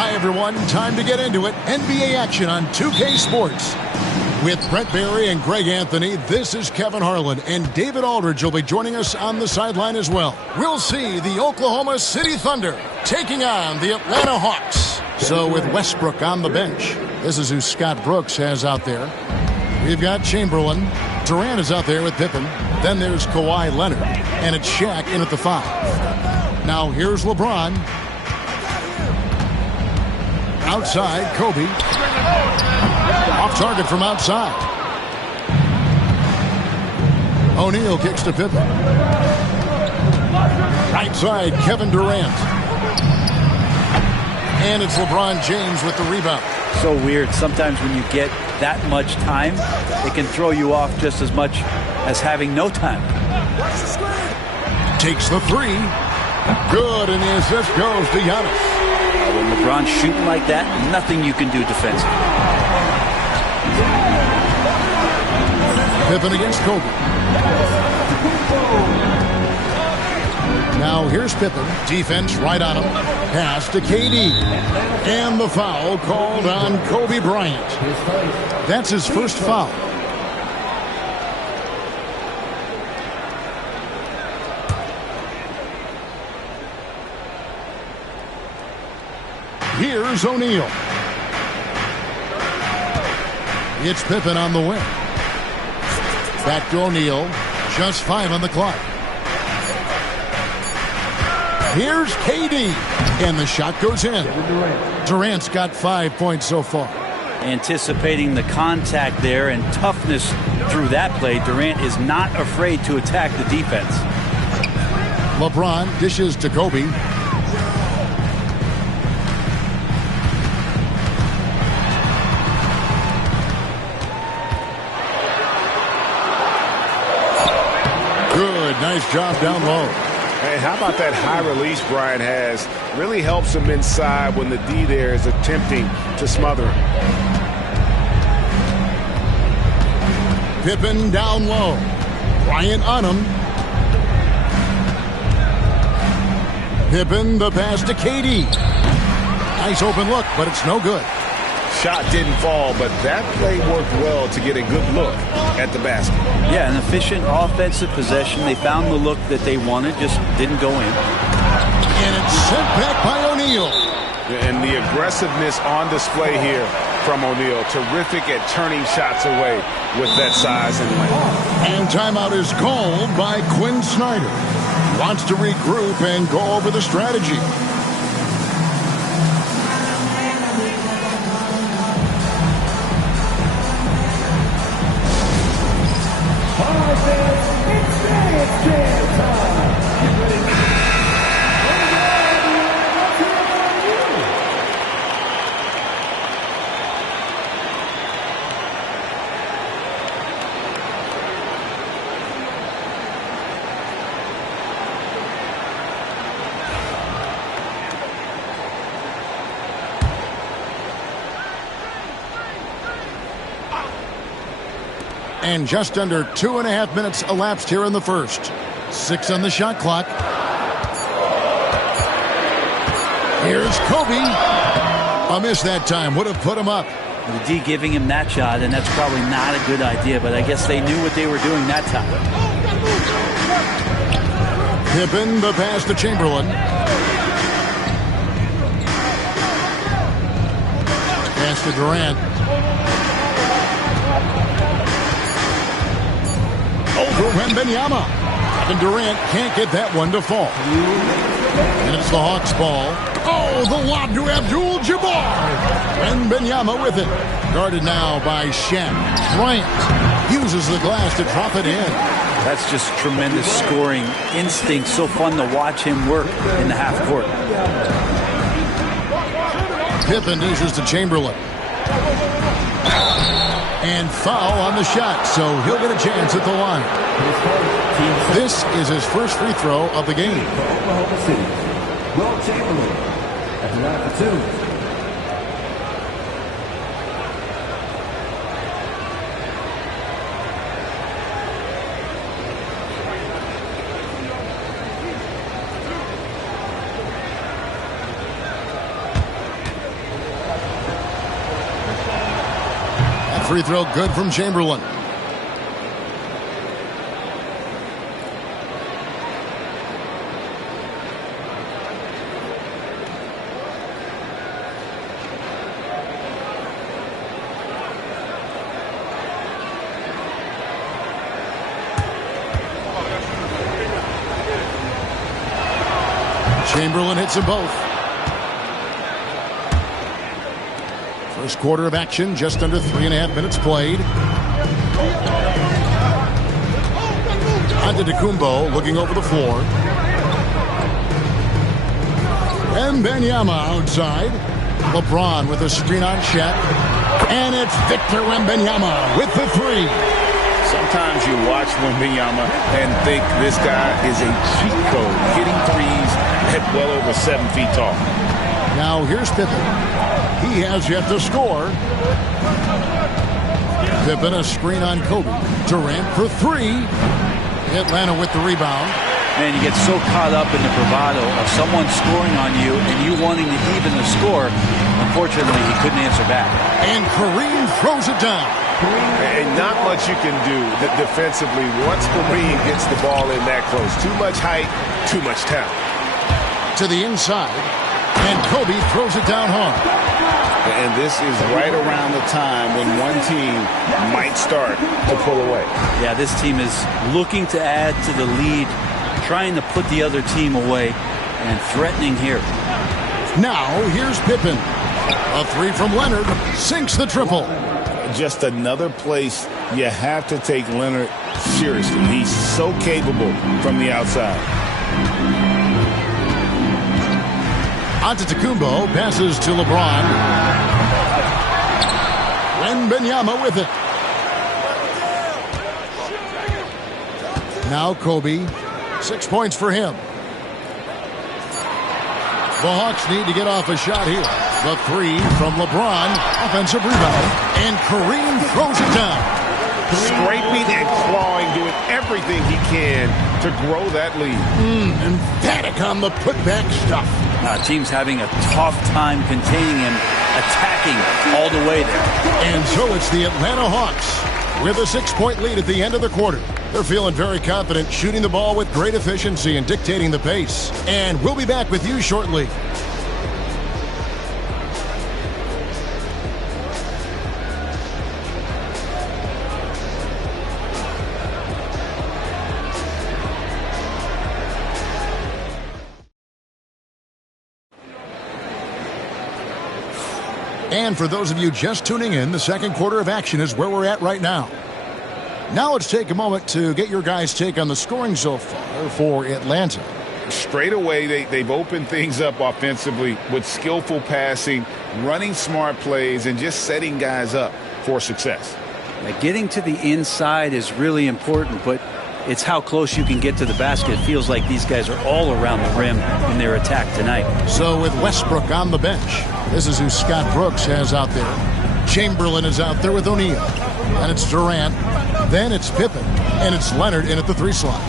Hi, everyone. Time to get into it. NBA action on 2K Sports. With Brett Barry and Greg Anthony, this is Kevin Harlan, and David Aldridge will be joining us on the sideline as well. We'll see the Oklahoma City Thunder taking on the Atlanta Hawks. So with Westbrook on the bench, this is who Scott Brooks has out there. We've got Chamberlain. Durant is out there with Pippen. Then there's Kawhi Leonard, and it's Shaq in at the 5. Now here's LeBron. Outside, Kobe. Off target from outside. O'Neal kicks to Pippen. Right side, Kevin Durant. And it's LeBron James with the rebound. So weird. Sometimes when you get that much time, it can throw you off just as much as having no time. Takes the 3. Good, and the assist goes to Giannis. When LeBron's shooting like that, nothing you can do defensively. Pippen against Kobe. Now here's Pippen. Defense right on him. Pass to KD. And the foul called on Kobe Bryant. That's his first foul. Here's O'Neal. It's Pippen on the wing. Back to O'Neal. Just 5 on the clock. Here's KD. And the shot goes in. Durant's got 5 points so far. Anticipating the contact there and toughness through that play, Durant is not afraid to attack the defense. LeBron dishes to Kobe. Nice job down low. Hey, how about that high release Bryant has? Really helps him inside when the D there is attempting to smother him. Pippen down low. Bryant on him. Pippen, the pass to KD. Nice open look, but it's no good. Shot didn't fall, but that play worked well to get a good look at the basket. Yeah, an efficient offensive possession. They found the look that they wanted, just didn't go in. And it's sent back by O'Neal. And the aggressiveness on display here from O'Neal. Terrific at turning shots away with that size and length. And timeout is called by Quinn Snyder. Wants to regroup and go over the strategy. And just under 2.5 minutes elapsed here in the first. 6 on the shot clock. Here's Kobe. A miss that time would have put him up. The D giving him that shot, and that's probably not a good idea, but I guess they knew what they were doing that time. Pippen, the pass to Chamberlain. Pass to Durant. Over Wembanyama. And Durant can't get that one to fall. And it's the Hawks' ball. Oh, the lob to Abdul-Jabbar. Wembanyama with it. Guarded now by Shaq. Bryant uses the glass to drop it in. That's just tremendous scoring instinct. So fun to watch him work in the half court. Pippen dishes to Chamberlain. And foul on the shot, so he'll get a chance at the line. This is his first free throw of the game. Oklahoma City. Will Chamberlain at the line for 2. Free throw good from Chamberlain. Chamberlain hits them both. First quarter of action, just under 3.5 minutes played. Antetokounmpo looking over the floor. Wembanyama outside. LeBron with a screen on Shaq. And it's Victor Wembanyama with the three. Sometimes you watch Wembanyama and think this guy is a cheat code, hitting threes at well over 7 feet tall. Now here's Pippen. He has yet to score. Pippen, a screen on Kobe. Durant for three. Atlanta with the rebound. Man, you get so caught up in the bravado of someone scoring on you and you wanting to even the score. Unfortunately, he couldn't answer back. And Kareem throws it down. And not much you can do defensively once Kareem gets the ball in that close. Too much height, too much talent. To the inside. And Kobe throws it down hard. And this is right around the time when one team might start to pull away. Yeah, this team is looking to add to the lead, trying to put the other team away, and threatening here. Now, here's Pippen. A three from Leonard sinks the triple. Just another place you have to take Leonard seriously. He's so capable from the outside. Antetokounmpo passes to LeBron. Wembanyama with it. Now Kobe. 6 points for him. The Hawks need to get off a shot here. The three from LeBron. Offensive rebound. And Kareem throws it down. Scraping and clawing, doing everything he can to grow that lead. Emphatic on the putback stuff. Team's having a tough time containing him, attacking all the way there. And so it's the Atlanta Hawks with a 6-point lead at the end of the quarter. They're feeling very confident, shooting the ball with great efficiency and dictating the pace. And we'll be back with you shortly. And for those of you just tuning in, the second quarter of action is where we're at right now. Now let's take a moment to get your guys' take on the scoring so far for Atlanta. Straight away, they've opened things up offensively with skillful passing, running smart plays, and just setting guys up for success. Getting to the inside is really important, but it's how close you can get to the basket. It feels like these guys are all around the rim in their attack tonight. So with Westbrook on the bench, this is who Scott Brooks has out there. Chamberlain is out there with O'Neal. And it's Durant. Then it's Pippen. And it's Leonard in at the 3 slot.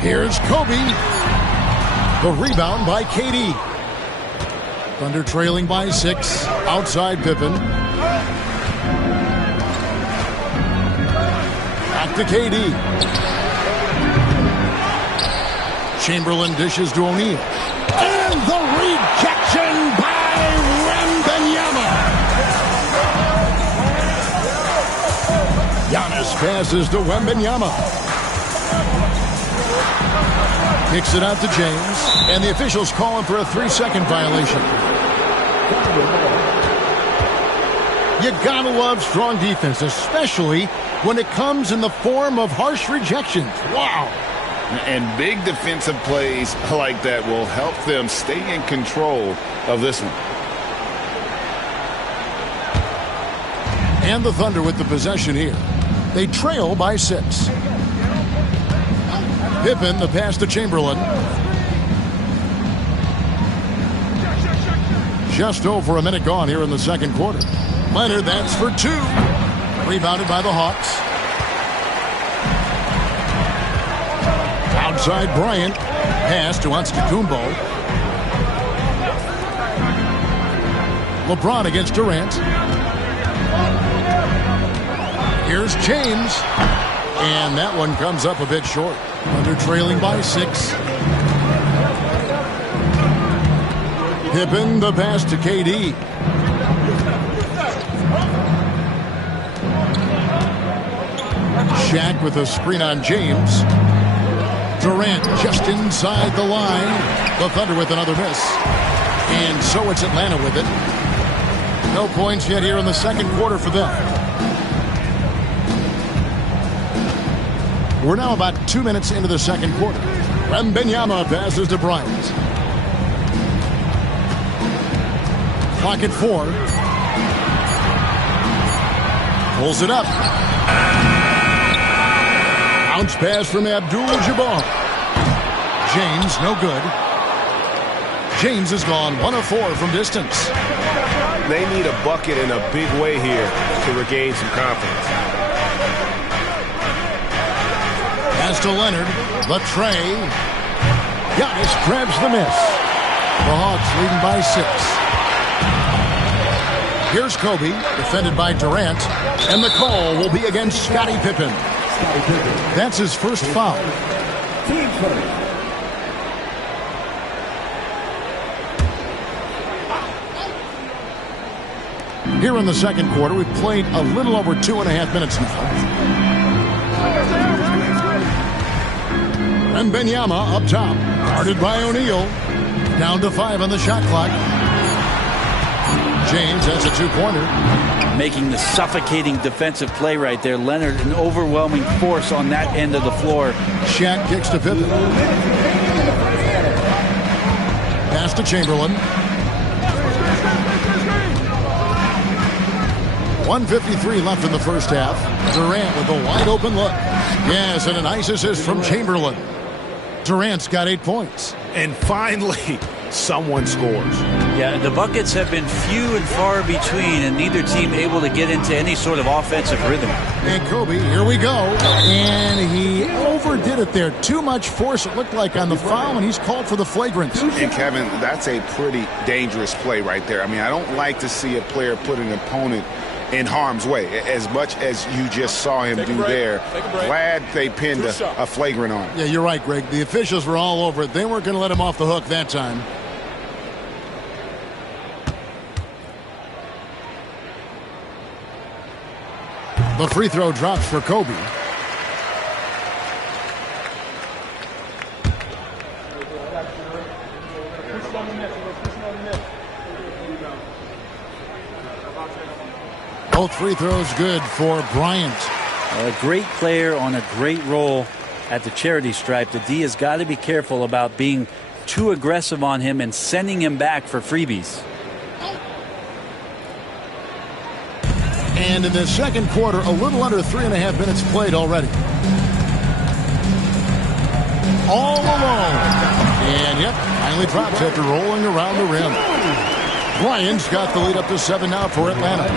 Here's Kobe. The rebound by KD. Thunder trailing by 6. Outside Pippen. Back to KD. Chamberlain dishes to O'Neal. And the rejection by Wembanyama. Giannis passes to Wembanyama. Kicks it out to James. And the officials call him for a 3-second violation. You gotta love strong defense, especially when it comes in the form of harsh rejections. Wow. And big defensive plays like that will help them stay in control of this one. And the Thunder with the possession here. They trail by 6. Pippen, the pass to Chamberlain. Just over a minute gone here in the second quarter. Leonard, that's for 2. Rebounded by the Hawks. Outside Bryant. Pass to Antetokounmpo. LeBron against Durant. Here's James. And that one comes up a bit short. Under trailing by 6. Pippen, the pass to KD. Shaq with a screen on James. Durant just inside the line. The Thunder with another miss. And so it's Atlanta with it. No points yet here in the second quarter for them. We're now about 2 minutes into the second quarter. Wembanyama passes to Bryant. Clock at 4. Pulls it up. Bounce pass from Abdul-Jabbar. James, no good. James has gone 1 of 4 from distance. They need a bucket in a big way here to regain some confidence. Pass to Leonard. The tray. Giannis grabs the miss. The Hawks leading by 6. Here's Kobe, defended by Durant. And the call will be against Scottie Pippen. That's his first foul. Team first. Here in the second quarter, we've played a little over 2.5 minutes now. And Wembanyama up top, guarded by O'Neal. Down to 5 on the shot clock. James, that's a 2-pointer. Making the suffocating defensive play right there. Leonard, an overwhelming force on that end of the floor. Shaq kicks to Pippen. Pass to Chamberlain. 1:53 left in the first half. Durant with a wide open look. Yes, and a nice assist from Chamberlain. Durant's got 8 points. And finally, someone scores. Yeah, the buckets have been few and far between, and neither team able to get into any sort of offensive rhythm. And Kobe, here we go. And he overdid it there. Too much force, it looked like, on the foul, and he's called for the flagrant. And, Kevin, that's a pretty dangerous play right there. I mean, I don't like to see a player put an opponent in harm's way, as much as you just saw him do there. Glad they pinned a flagrant on him. Yeah, you're right, Greg. The officials were all over it. They weren't going to let him off the hook that time. The free throw drops for Kobe. Both free throws good for Bryant. A great player on a great role at the charity stripe. The D has got to be careful about being too aggressive on him and sending him back for freebies. And in the second quarter, a little under 3.5 minutes played already. All alone. And yep, finally drops after rolling around the rim. Bryant's got the lead up to 7 now for Atlanta.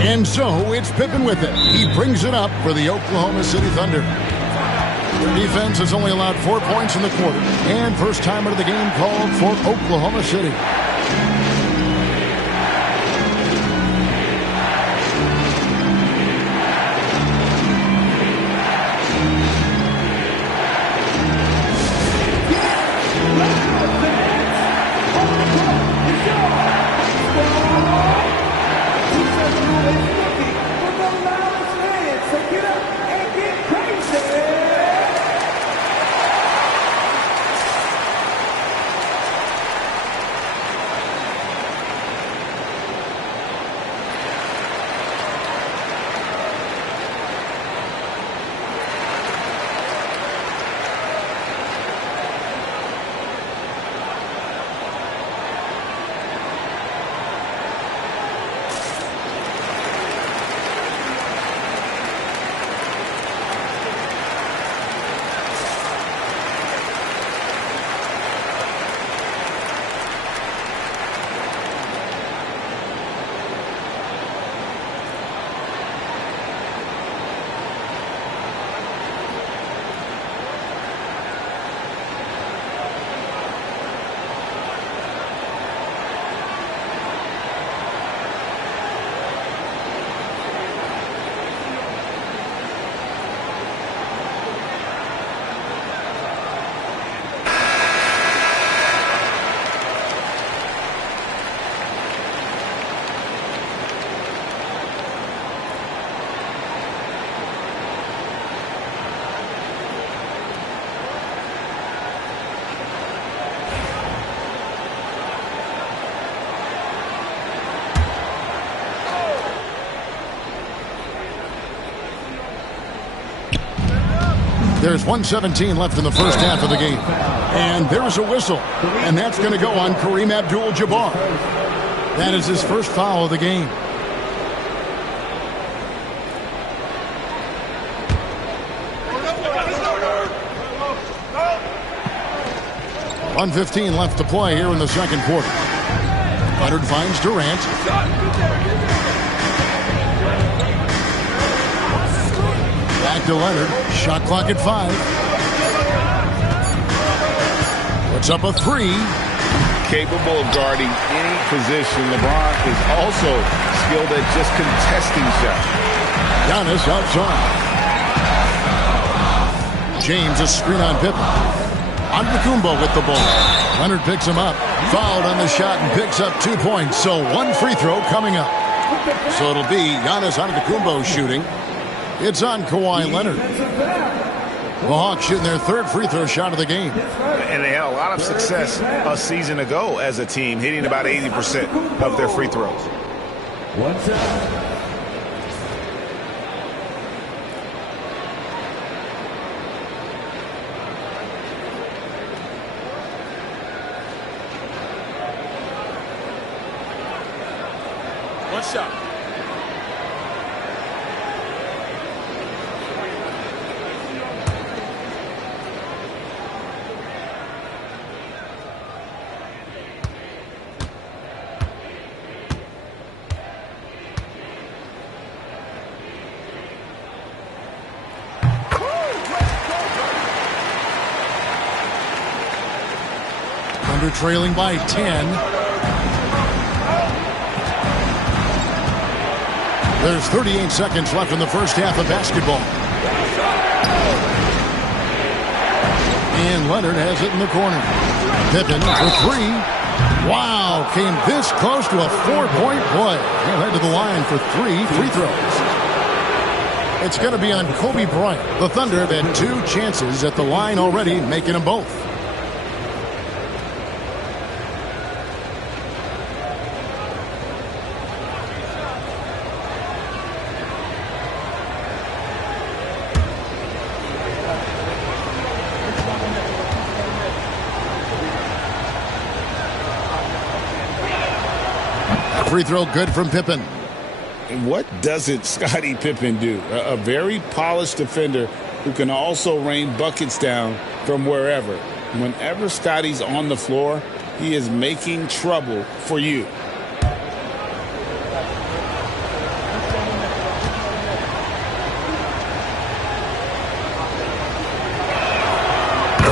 And so it's Pippen with it. He brings it up for the Oklahoma City Thunder. Their defense has only allowed 4 points in the quarter. And first time out of the game called for Oklahoma City. There's 1:17 left in the first half of the game. And there's a whistle. And that's going to go on Kareem Abdul-Jabbar. That is his first foul of the game. .115 left to play here in the second quarter. Leonard finds Durant. Back to Leonard. Shot clock at 5. Puts up a 3. Capable of guarding any position. LeBron is also skilled at just contesting shots. Giannis outside. James a screen on Pippen. Antetokounmpo with the ball. Leonard picks him up. Fouled on the shot and picks up 2 points. So one free throw coming up. So it'll be Giannis Antetokounmpo shooting. It's on Kawhi Leonard. The Hawks shooting their third free throw shot of the game. And they had a lot of success a season ago as a team, hitting about 80% of their free throws. One time. One shot. Thunder trailing by 10. There's 38 seconds left in the first half of basketball. And Leonard has it in the corner. Pippen for 3. Wow, came this close to a 4-point play. He'll head to the line for 3 free throws. It's going to be on Kobe Bryant. The Thunder have had 2 chances at the line already, making them both. Free throw good from Pippen. And what doesn't Scottie Pippen do? A very polished defender who can also rain buckets down from wherever. Whenever Scottie's on the floor, he is making trouble for you.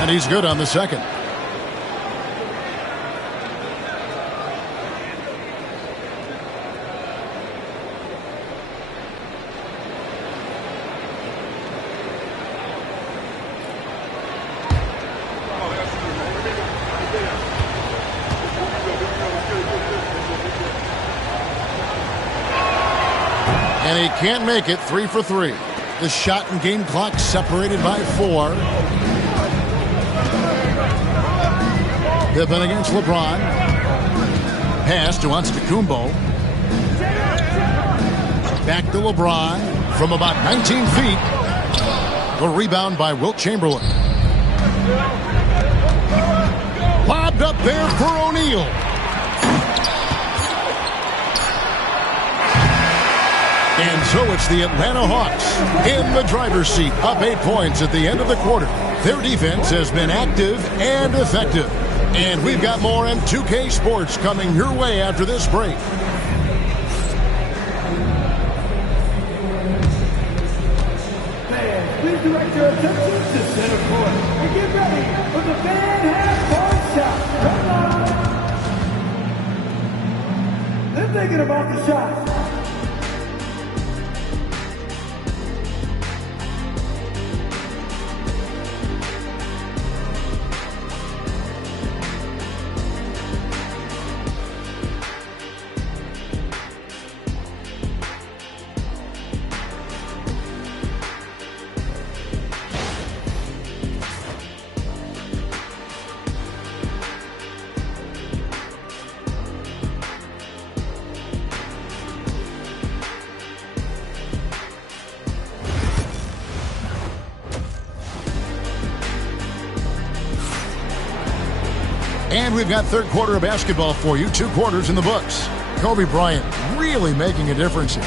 And he's good on the second. And he can't make it. 3 for 3. The shot and game clock separated by 4. Pippen against LeBron. Pass to Antetokounmpo. Back to LeBron from about 19 feet. The rebound by Wilt Chamberlain. Lobbed up there for O'Neal. And so it's the Atlanta Hawks in the driver's seat, up 8 points at the end of the quarter. Their defense has been active and effective. And we've got more in 2K Sports coming your way after this break. Fans, please direct your attention to center court and get ready for the fan half-court shot. Come on! They're thinking about the shot. And we've got third quarter of basketball for you. 2 quarters in the books. Kobe Bryant really making a difference here.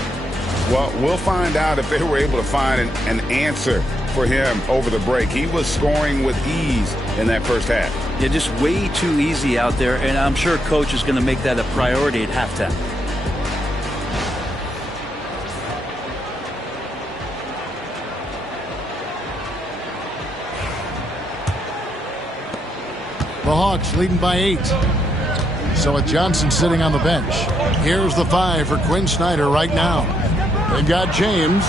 Well, we'll find out if they were able to find an answer for him over the break. He was scoring with ease in that first half. Yeah, just way too easy out there, and I'm sure Coach is going to make that a priority at halftime. The Hawks leading by 8. So with Johnson sitting on the bench, here's the 5 for Quinn Snyder right now. They've got James.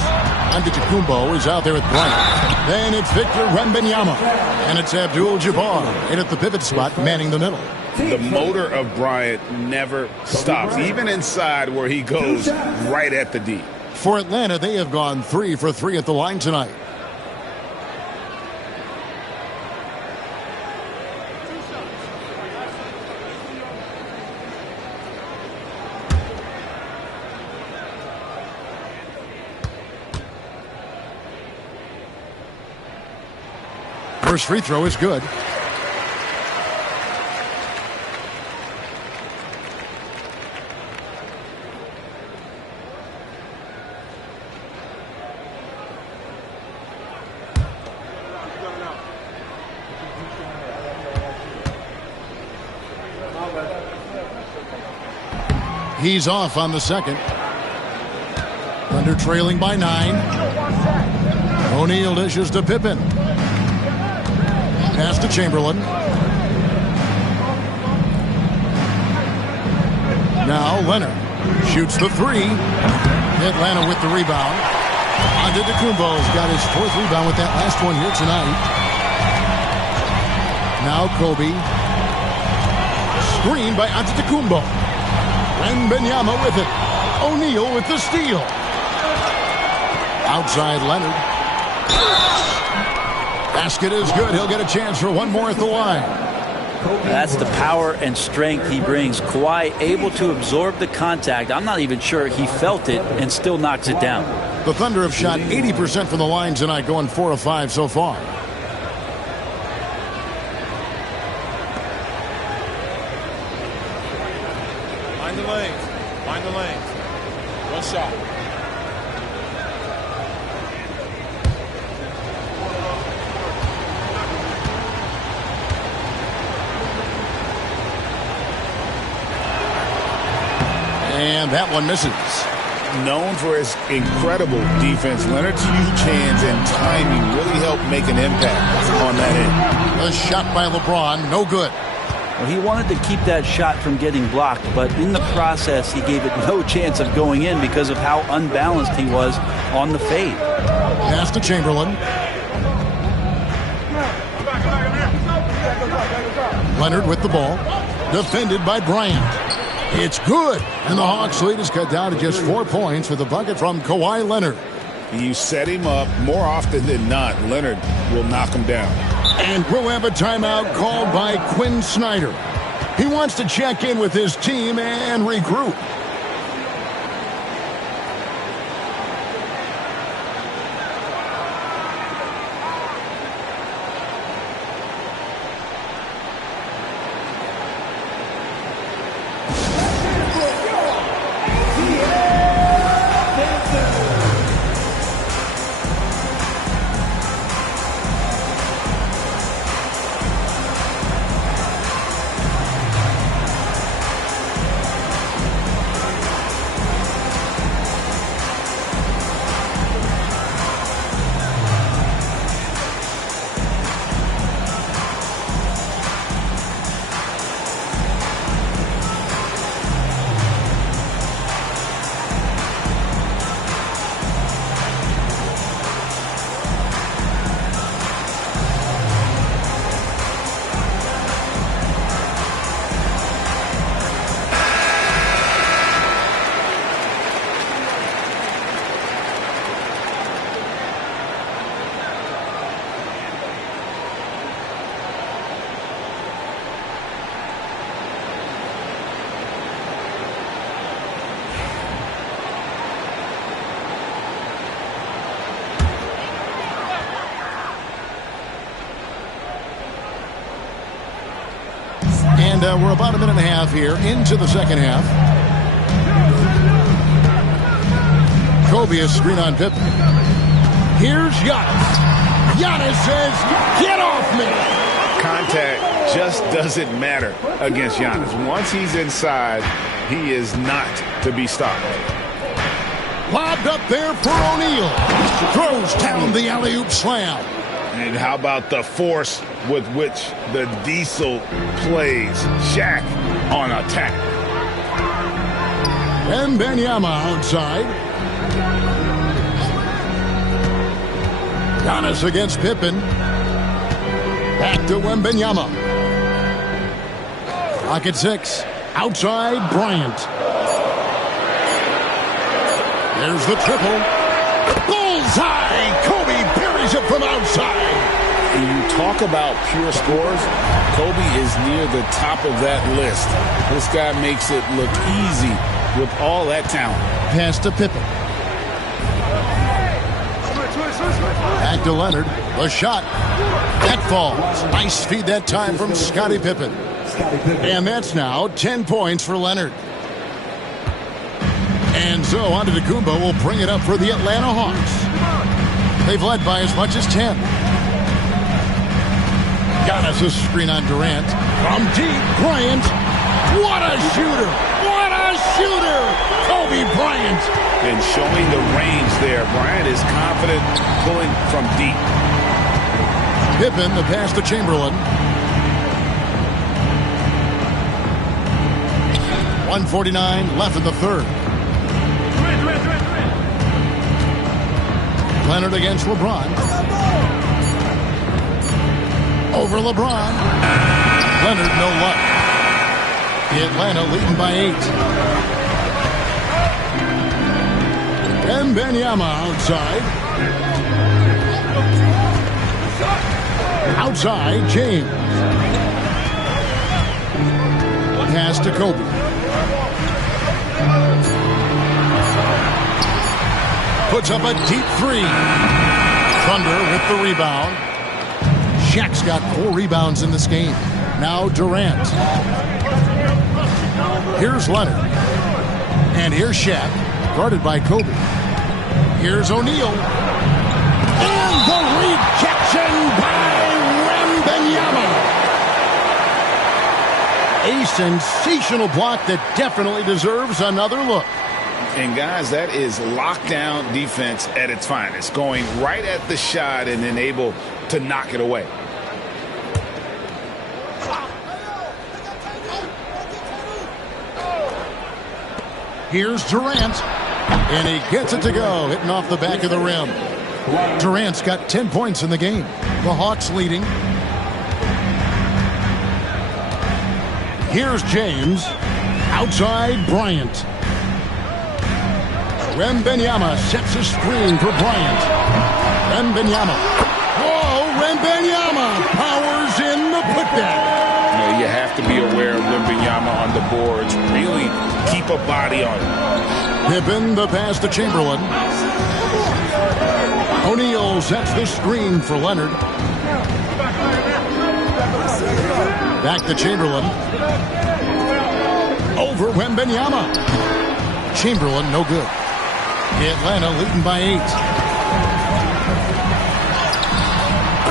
Antetokounmpo is out there with Bryant. Then it's Victor Wembanyama. And it's Abdul-Jabbar in at the pivot spot, manning the middle. The motor of Bryant never stops, even inside where he goes right at the D. For Atlanta, they have gone 3 for 3 at the line tonight. First free throw is good. He's off on the second. Thunder trailing by 9. O'Neal dishes to Pippen. Pass to Chamberlain. Now Leonard shoots the 3. Atlanta with the rebound. Antetokounmpo's got his 4th rebound with that last one here tonight. Now Kobe. Screen by Antetokounmpo. Wembanyama with it. O'Neal with the steal. Outside Leonard. Basket is good. He'll get a chance for one more at the line. That's the power and strength he brings. Kawhi able to absorb the contact. I'm not even sure he felt it and still knocks it down. The Thunder have shot 80% from the line tonight, going 4 of 5 so far. Find the lanes. Find the lanes. One shot. And that one misses. Known for his incredible defense, Leonard's huge hands and timing really helped make an impact on that end. A shot by LeBron, no good. Well, he wanted to keep that shot from getting blocked, but in the process, he gave it no chance of going in because of how unbalanced he was on the fade. Pass to Chamberlain. Leonard with the ball. Defended by Bryant. It's good, and the Hawks lead is cut down to just 4 points with a bucket from Kawhi Leonard. You set him up more often than not. Leonard will knock him down. And we'll have a timeout called by Quinn Snyder. He wants to check in with his team and regroup. And we're about a minute and a half here into the second half. Kobe is screen on Pippen. Here's Giannis. Giannis says, get off me. Contact just doesn't matter against Giannis. Once he's inside, he is not to be stopped. Lobbed up there for O'Neal. Throws down the alley-oop slam. And how about the force with which the Diesel plays Shaq on attack? Wembanyama outside. Giannis against Pippen. Back to Wembanyama. Clock at 6. Outside Bryant. There's the triple. Bullseye! Kobe buries it from outside. When you talk about pure scores, Kobe is near the top of that list. This guy makes it look easy with all that talent. Pass to Pippen. Back to Leonard. The shot. That falls. Nice feed that time from Scottie Pippen. And that's now 10 points for Leonard. And so Antetokounmpo will bring it up for the Atlanta Hawks. They've led by as much as 10. Giannis' screen on Durant. From deep, Bryant. What a shooter! What a shooter! Kobe Bryant. And showing the range there. Bryant is confident pulling from deep. Pippen, the pass to Chamberlain. 1:49 left in the third. Leonard against LeBron. Over LeBron. Leonard, no luck. Atlanta leading by 8. Wembanyama outside. Outside, James. Pass to Kobe. Puts up a deep three. Thunder with the rebound. Shaq's got 4 rebounds in this game. Now Durant. Here's Leonard. And here's Shaq, guarded by Kobe. Here's O'Neal. And the rejection by Wembanyama. A sensational block that definitely deserves another look. And guys, that is lockdown defense at its finest. Going right at the shot and then able to knock it away. Here's Durant. And he gets it to go, hitting off the back of the rim. Durant's got 10 points in the game. The Hawks leading. Here's James. Outside, Bryant. Wembanyama sets a screen for Bryant. Wembanyama. Whoa, Wembanyama powers in the putback. You have to be aware of Wembanyama on the boards. Really keep a body on him. Pippen, the pass to Chamberlain. O'Neal sets the screen for Leonard. Back to Chamberlain. Over Wembanyama. Chamberlain, no good. Atlanta leading by 8.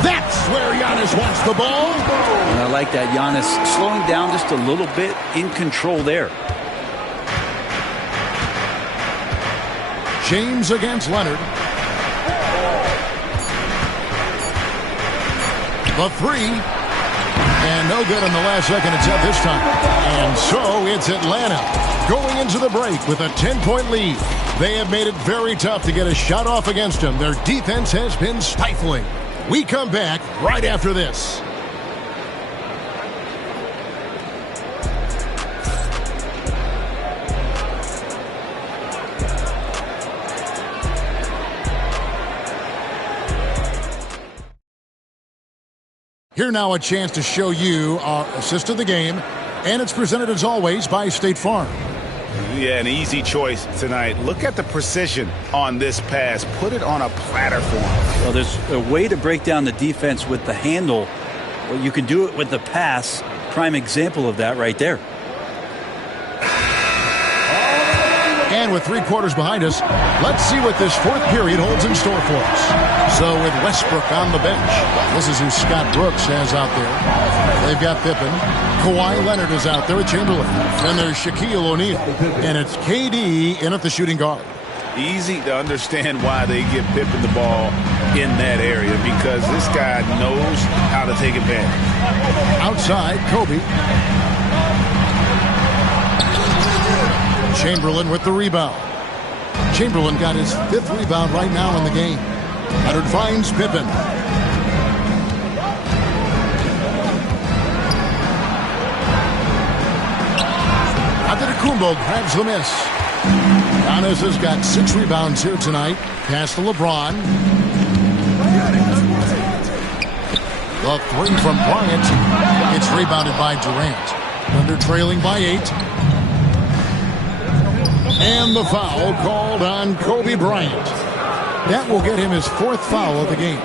That's where Giannis wants the ball. And I like that. Giannis slowing down just a little bit, in control there. James against Leonard. The 3. And no good in the last second attempt this time. And so it's Atlanta going into the break with a 10-point lead. They have made it very tough to get a shot off against them. Their defense has been stifling. We come back right after this. Here now a chance to show you our assist of the game, and it's presented as always by State Farm. Yeah, an easy choice tonight. Look at the precision on this pass. Put it on a platter for him. Well, there's a way to break down the defense with the handle. Well, you can do it with the pass. Prime example of that right there. And with 3 quarters behind us, let's see what this 4th period holds in store for us. So with Westbrook on the bench, this is who Scott Brooks has out there. They've got Pippen. Kawhi Leonard is out there with Chamberlain. Then there's Shaquille O'Neal. And it's KD in at the shooting guard. Easy to understand why they give Pippen the ball in that area, because this guy knows how to take advantage. Outside, Kobe. Chamberlain with the rebound. Chamberlain got his 5th rebound right now in the game. Leonard finds Pippen. Antetokounmpo grabs the miss. Giannis has got 6 rebounds here tonight. Pass to LeBron. The 3 from Bryant. It's rebounded by Durant. Thunder trailing by 8. And the foul called on Kobe Bryant. That will get him his 4th foul of the game.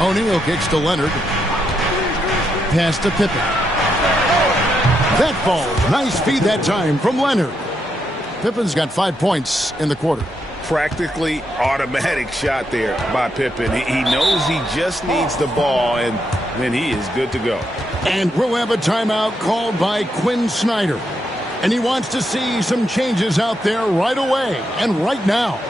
O'Neal kicks to Leonard. Pass to Pippen. That falls. Nice feed that time from Leonard. Pippen's got 5 points in the quarter. Practically automatic shot there by Pippen. He knows he just needs the ball, and then he is good to go. And we'll have a timeout called by Quinn Snyder. And he wants to see some changes out there right away and right now.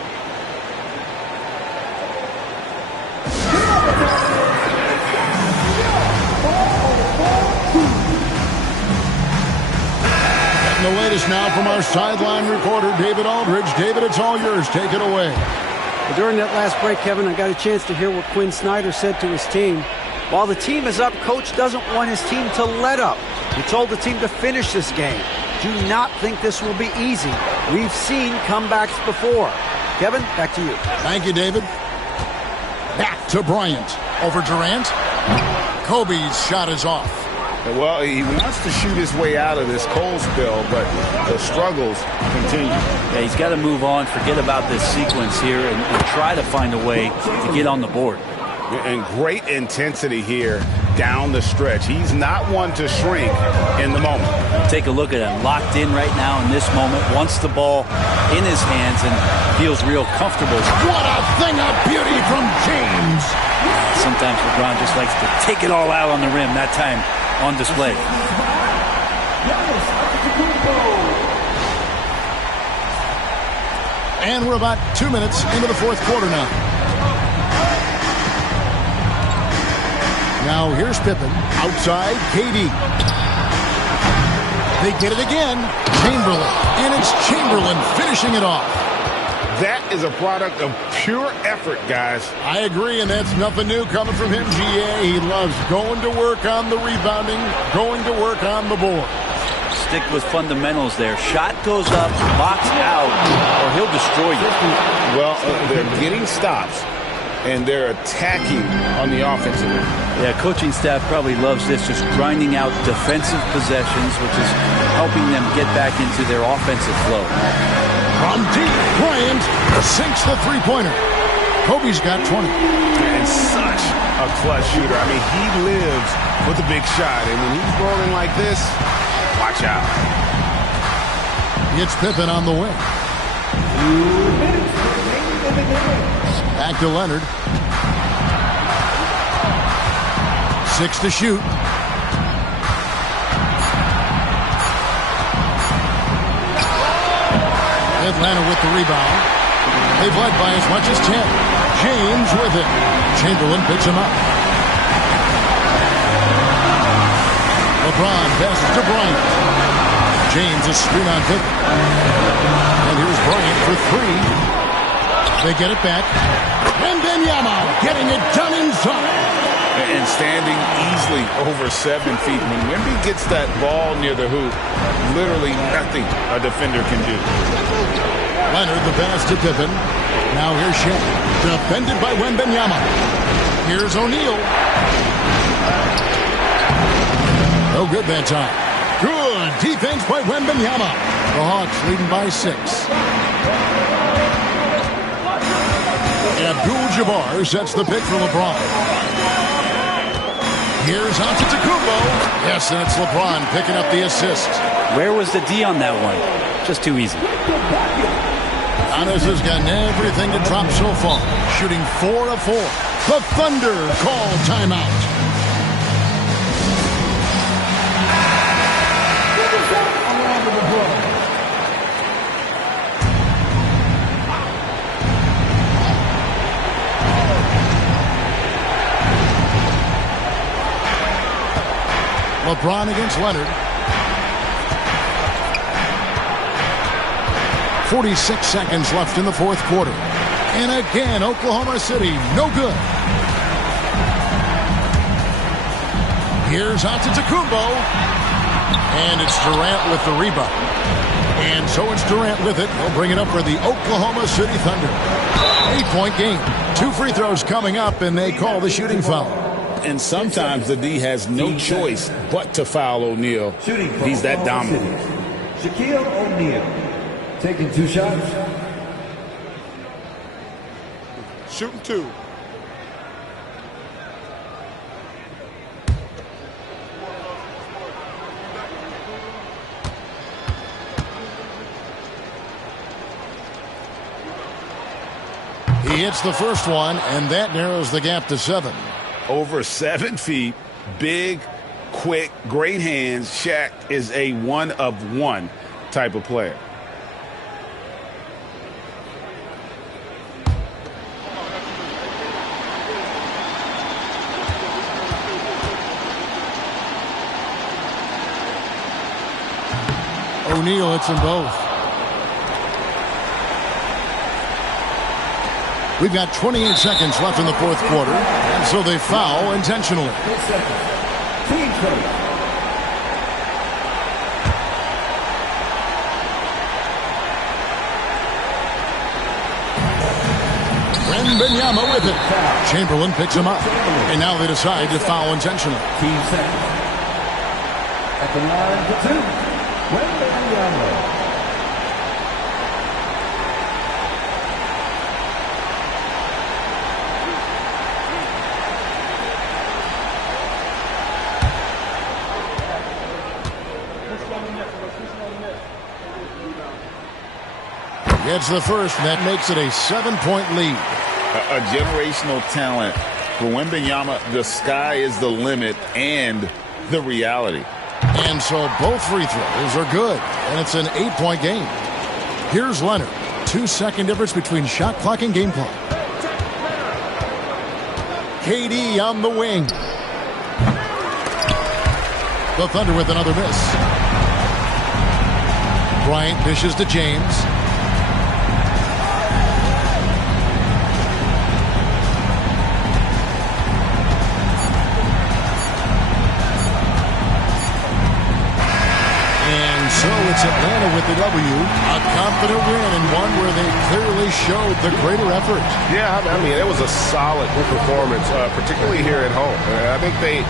The latest now from our sideline reporter, David Aldridge. David, it's all yours. Take it away. Well, during that last break, Kevin, I got a chance to hear what Quinn Snyder said to his team. While the team is up, Coach doesn't want his team to let up. He told the team to finish this game. Do not think this will be easy. We've seen comebacks before. Kevin, back to you. Thank you, David. Back to Bryant. Over Durant. Kobe's shot is off. Well, he wants to shoot his way out of this cold spell, but the struggles continue. Yeah, he's got to move on, forget about this sequence here, and try to find a way to get on the board. And great intensity here down the stretch. He's not one to shrink in the moment. Take a look at him, locked in right now in this moment, wants the ball in his hands and feels real comfortable. What a thing of beauty from James. Sometimes LeBron just likes to take it all out on the rim, that time on display. And we're about 2 minutes into the 4th quarter now. Now here's Pippen. Outside, KD. They get it again. Chamberlain. And it's Chamberlain finishing it off. That is a product of pure effort, guys. I agree, and that's nothing new coming from him, GA. He loves going to work on the rebounding, going to work on the board. Stick with fundamentals there. Shot goes up, box out, or he'll destroy you. Well, they're getting stops, and they're attacking on the offensive end. Yeah, coaching staff probably loves this, just grinding out defensive possessions, which is helping them get back into their offensive flow. From deep, Bryant sinks the three-pointer. Kobe's got 20. And such a clutch shooter. I mean, he lives with a big shot, and when he's rolling like this, watch out. It's Pippen on the wing. Back to Leonard. 6 to shoot. Atlanta with the rebound. They've led by as much as 10. James with it. Chamberlain picks him up. LeBron passes to Bryant. James a screen on Pippen. And here's Bryant for 3. They get it back. Wembanyama getting it done inside. And standing easily over 7 feet. When Wemby gets that ball near the hoop, literally nothing a defender can do. Leonard the pass to Pippen. Now here's Shea. Defended by Wembanyama. Here's O'Neal. No good that time. Good defense by Wembanyama. The Hawks leading by 6. Abdul-Jabbar sets the pick for LeBron. Here's Antetokounmpo. Yes, and it's LeBron picking up the assist. Where was the D on that one? Just too easy. Giannis has gotten everything to drop so far. Shooting 4 of 4. The Thunder call timeout. LeBron against Leonard. 46 seconds left in the fourth quarter. And again, Oklahoma City, no good. Here's Antetokounmpo. And it's Durant with the rebound. And so it's Durant with it. He'll bring it up for the Oklahoma City Thunder. 8-point game. 2 free throws coming up, and they call the shooting foul. And sometimes the D has no choice but to foul O'Neal. He's that dominant. Shaquille O'Neal taking 2 shots. Shooting 2. He hits the first one, and that narrows the gap to 7. Over 7 feet, big, quick, great hands. Shaq is a one-of-one type of player. O'Neal hits them both. We've got 28 seconds left in the fourth quarter, and so they foul intentionally. 8 seconds. Team foul. Wembanyama with it. Chamberlain picks him up, and now they decide to foul intentionally. Team seconds. At the line for 2. Wembanyama. Gets the first, and that makes it a 7-point lead. A generational talent. For Wembanyama, the sky is the limit and the reality. And so both free throws are good, and it's an 8-point game. Here's Leonard. 2-second difference between shot clock and game clock. KD on the wing. The Thunder with another miss. Bryant dishes to James. And so it's Atlanta with the W. A confident win and one where they clearly showed the greater effort. Yeah, I mean, it was a solid performance, particularly here at home. I think they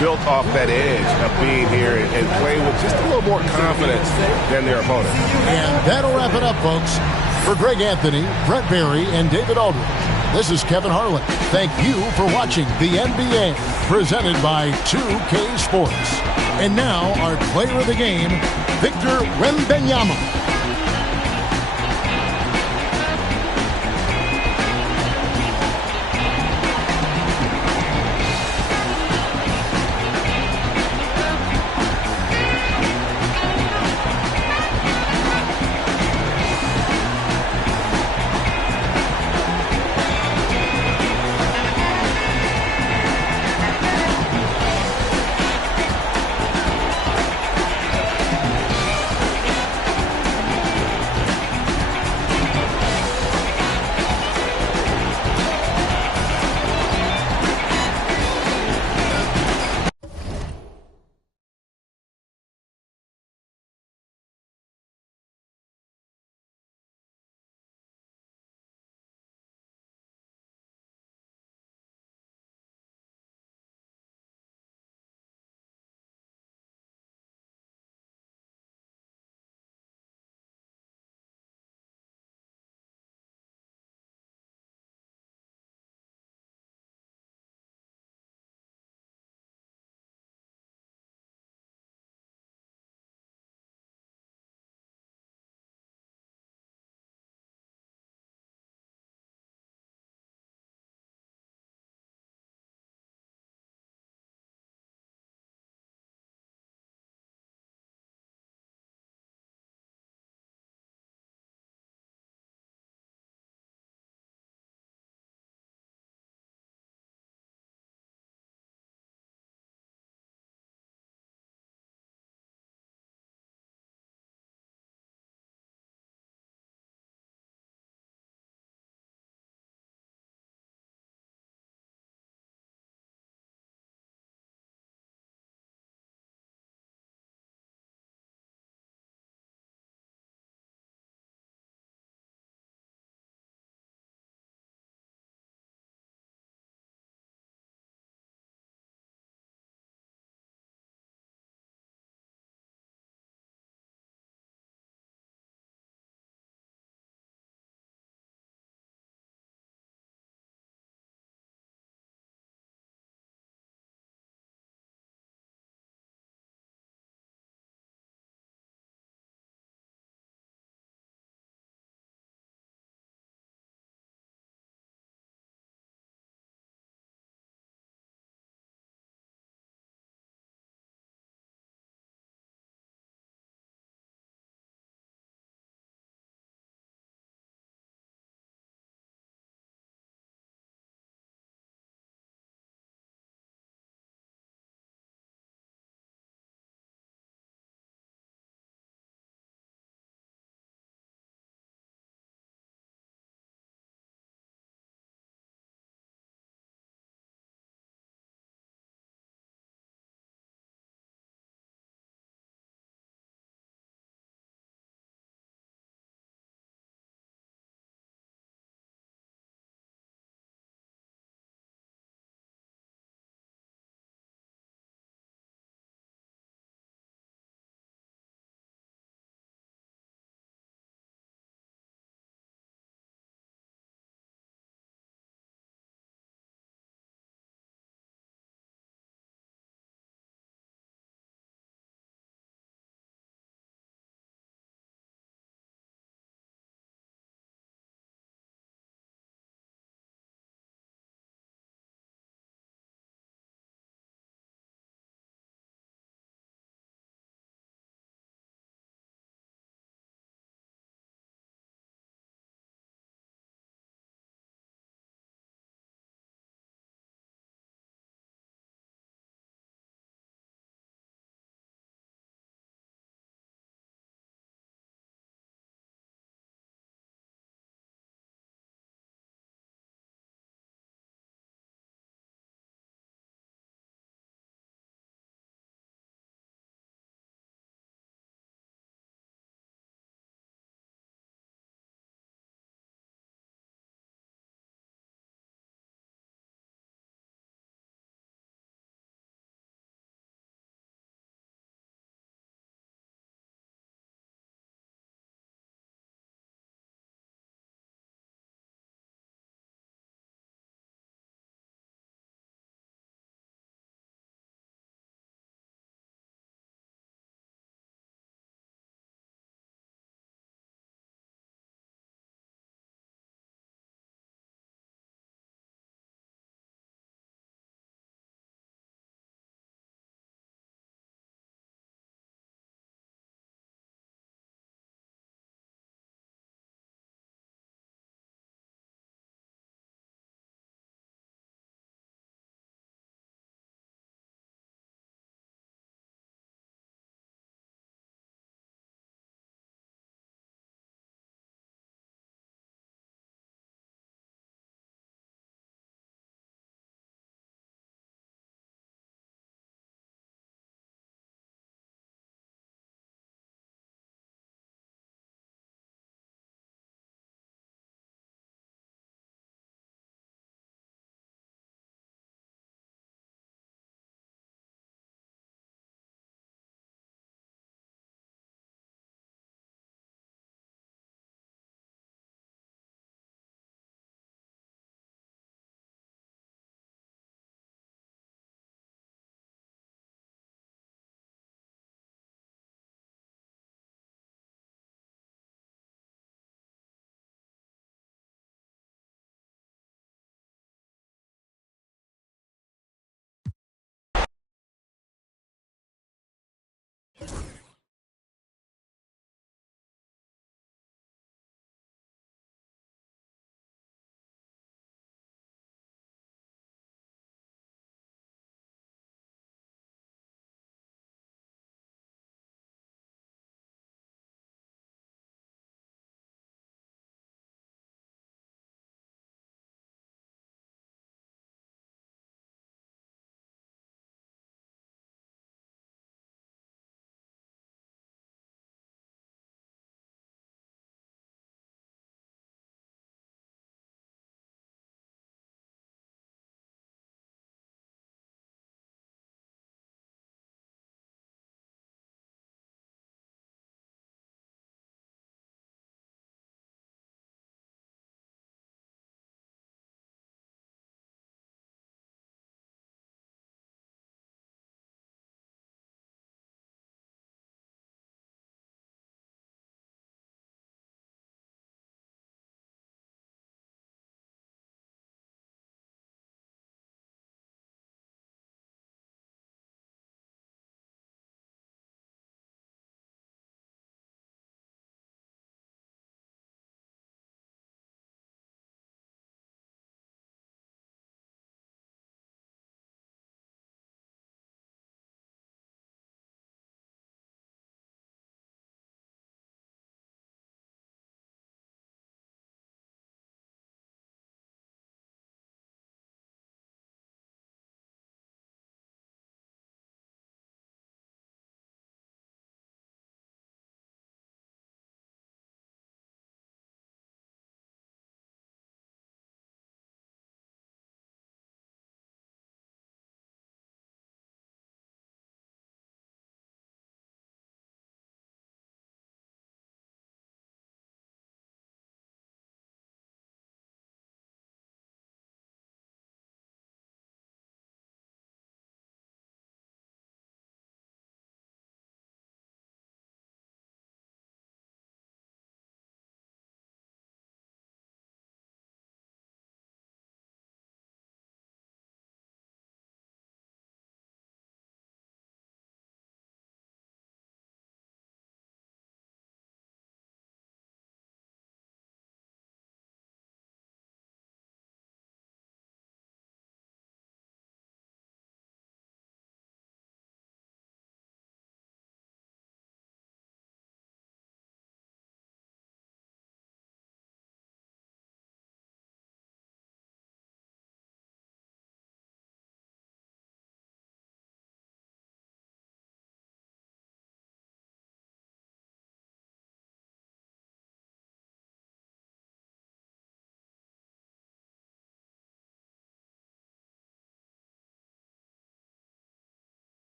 built off that edge of being here and playing with just a little more confidence than their opponent. And that'll wrap it up, folks. For Greg Anthony, Brett Barry, and David Aldridge, this is Kevin Harlan. Thank you for watching the NBA, presented by 2K Sports. And now, our player of the game, Victor Wembanyama.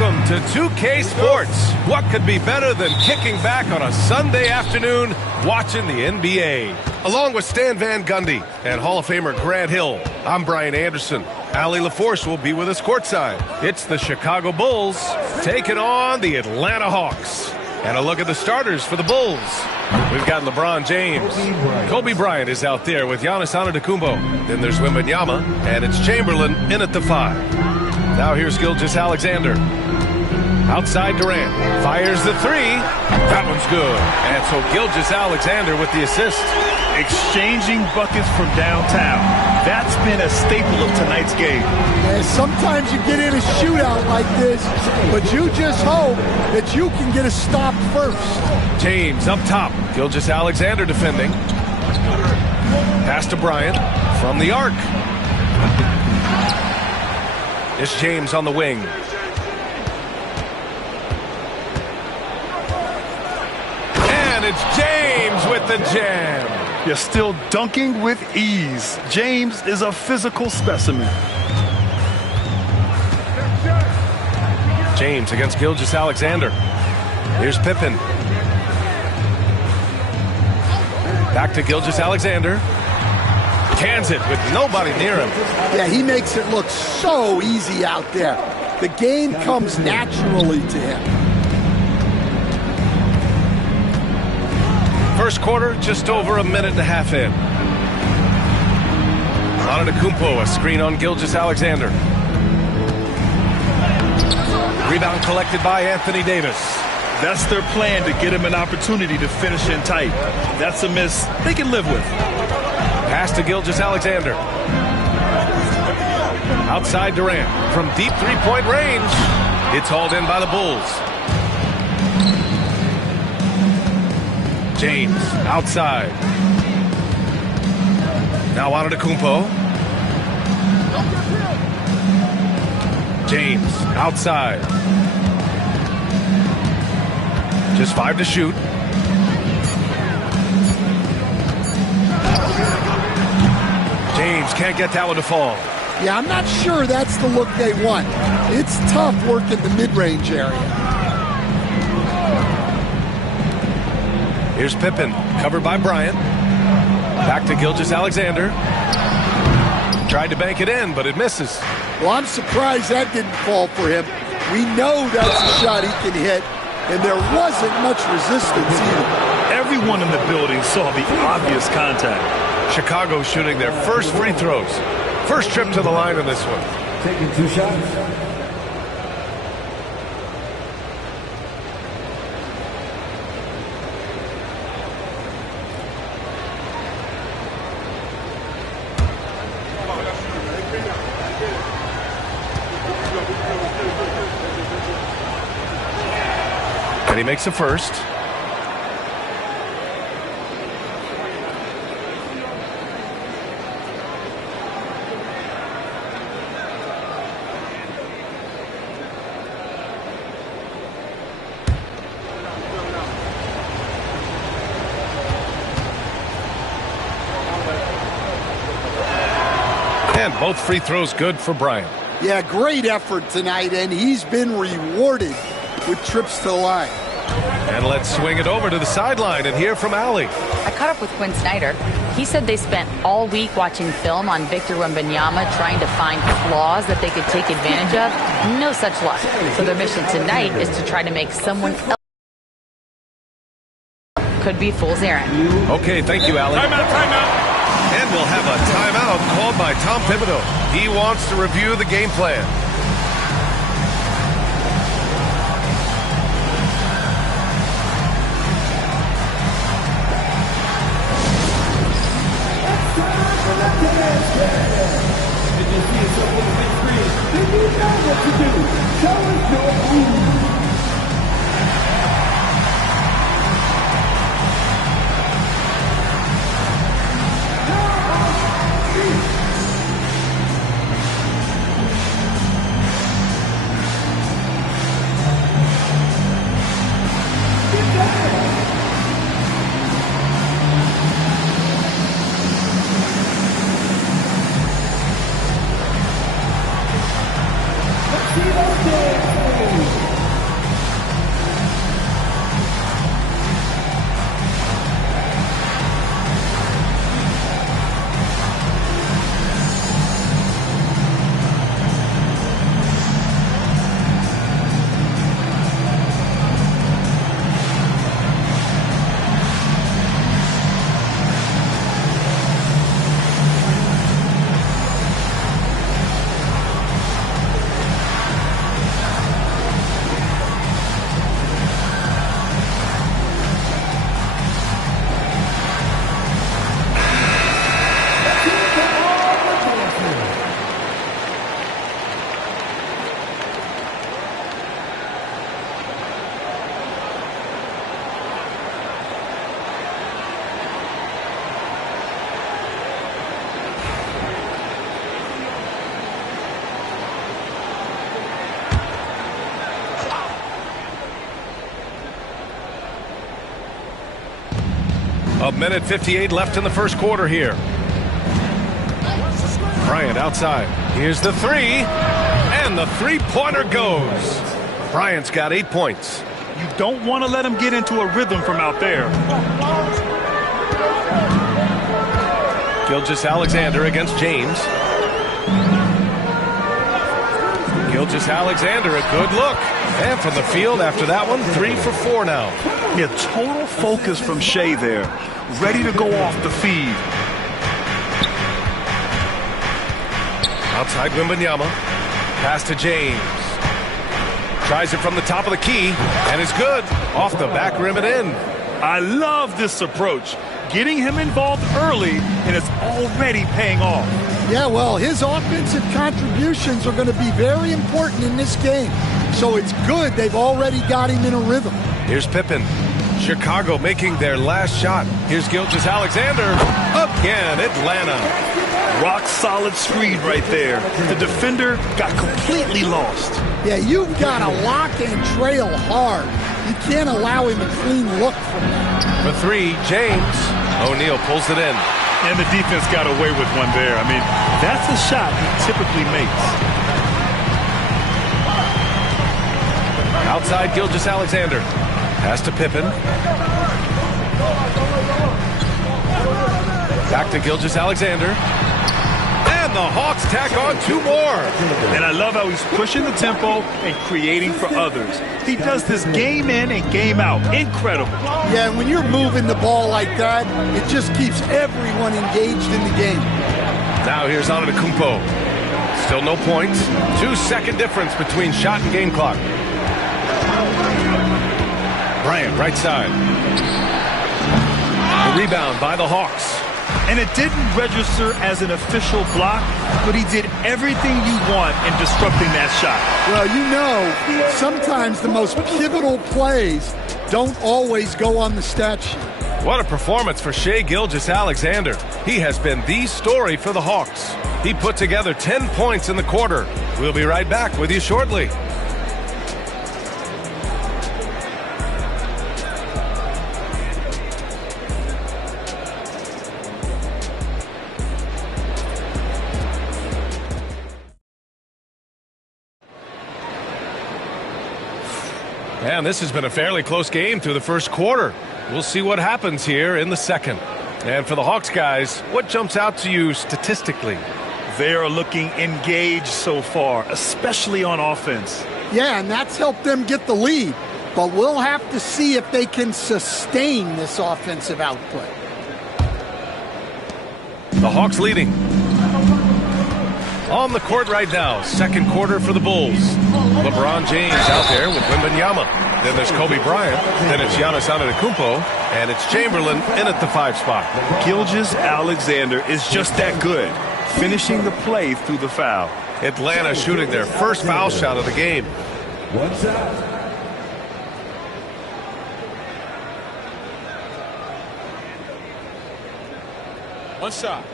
Welcome to 2K Sports. What could be better than kicking back on a Sunday afternoon watching the NBA? Along with Stan Van Gundy and Hall of Famer Grant Hill, I'm Brian Anderson. Allie LaForce will be with us courtside. It's the Chicago Bulls taking on the Atlanta Hawks. And a look at the starters for the Bulls. We've got LeBron James. Kobe Bryant is out there with Giannis Antetokounmpo. Then there's Wembanyama, and it's Chamberlain in at the 5. Now here's Gilgeous-Alexander. Outside Durant. Fires the 3. That one's good. And so Gilgeous-Alexander with the assist. Exchanging buckets from downtown. That's been a staple of tonight's game. Yeah, sometimes you get in a shootout like this, but you just hope that you can get a stop first. James up top. Gilgeous-Alexander defending. Pass to Bryant from the arc. It's James on the wing. And it's James with the jam. You're still dunking with ease. James is a physical specimen. James against Gilgeous-Alexander. Here's Pippen. Back to Gilgeous-Alexander. Cans it with nobody near him. Yeah, he makes it look so easy out there. The game comes naturally to him. First quarter, just over a minute and a half in. Antetokounmpo, a screen on Gilgeous-Alexander. Rebound collected by Anthony Davis. That's their plan, to get him an opportunity to finish in tight. That's a miss they can live with. Pass to Gilgeous-Alexander. Outside Durant. From deep three-point range. It's hauled in by the Bulls. James outside. Now Antetokounmpo. James outside. Just 5 to shoot. James can't get that one to fall. Yeah, I'm not sure that's the look they want. It's tough working the mid-range area. Here's Pippen, covered by Bryant. Back to Gilgeous-Alexander. Tried to bank it in, but it misses. Well, I'm surprised that didn't fall for him. We know that's a shot he can hit, and there wasn't much resistance either. Everyone in the building saw the obvious contact. Chicago shooting their first free throws. First trip to the line in this one. Taking 2 shots. And he makes a first. And both free throws good for Bryant. Yeah, great effort tonight, and he's been rewarded with trips to the line. And let's swing it over to the sideline and hear from Allie. I caught up with Quinn Snyder. He said they spent all week watching film on Victor Wembanyama, trying to find flaws that they could take advantage of. No such luck. So their mission tonight is to try to make someone else could be fool's errand. Okay, thank you, Allie. Timeout. And we'll have a timeout called by Tom Thibodeau. He wants to review the game plan. Did you see yourself on the big screen? Then you know what to do. Show us your moves. Let's see those dance moves. 1:58 left in the first quarter here. Bryant outside. Here's the three. And the three-pointer goes. Bryant's got 8 points. You don't want to let him get into a rhythm from out there. Gilgeous-Alexander against James. Gilgeous-Alexander, a good look. And from the field after that one, 3 for 4 now. Yeah, total focus from Shea there. Ready to go off the feed. Outside Wembanyama. Pass to James. Tries it from the top of the key, and is good. Off the back rim and in. I love this approach. Getting him involved early, and it's already paying off. Yeah, well, his offensive contributions are going to be very important in this game. So it's good they've already got him in a rhythm. Here's Pippen. Chicago making their last shot. Here's Gilgeous-Alexander. Again, Atlanta. Rock solid screen right there. The defender got completely lost. Yeah, you've got to lock and trail hard. You can't allow him a clean look from that. For 3, James. O'Neal pulls it in. And the defense got away with one there. I mean, that's a shot he typically makes. Outside Gilgeous-Alexander. Pass to Pippen. Back to Gilgeous-Alexander. And the Hawks tack on 2 more. And I love how he's pushing the tempo and creating for others. He does this game in and game out. Incredible. Yeah, when you're moving the ball like that, it just keeps everyone engaged in the game. Now here's Antetokounmpo. Still no points. 2-second difference between shot and game clock. Bryant, right side. The rebound by the Hawks. And it didn't register as an official block, but he did everything you want in disrupting that shot. Well, you know, sometimes the most pivotal plays don't always go on the stat sheet. What a performance for Shai Gilgeous-Alexander. He has been the story for the Hawks. He put together 10 points in the quarter. We'll be right back with you shortly. And this has been a fairly close game through the first quarter. We'll see what happens here in the second. And for the Hawks guys, what jumps out to you statistically? They are looking engaged so far, especially on offense. Yeah, and that's helped them get the lead. But we'll have to see if they can sustain this offensive output. The Hawks leading. On the court right now, second quarter for the Bulls. LeBron James out there with Wembanyama. Then there's Kobe Bryant. Then it's Giannis Antetokounmpo. And it's Chamberlain in at the 5 spot. Gilgeous-Alexander is just that good, finishing the play through the foul. Atlanta shooting their first foul shot of the game. One shot. One shot.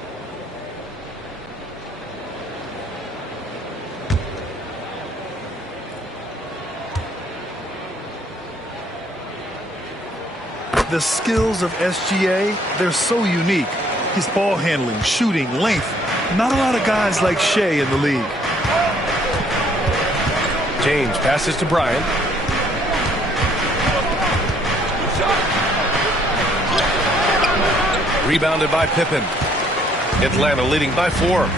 The skills of SGA, they're so unique. His ball handling, shooting, length. Not a lot of guys like Shai in the league. James passes to Bryant. Rebounded by Pippen. Atlanta leading by 4.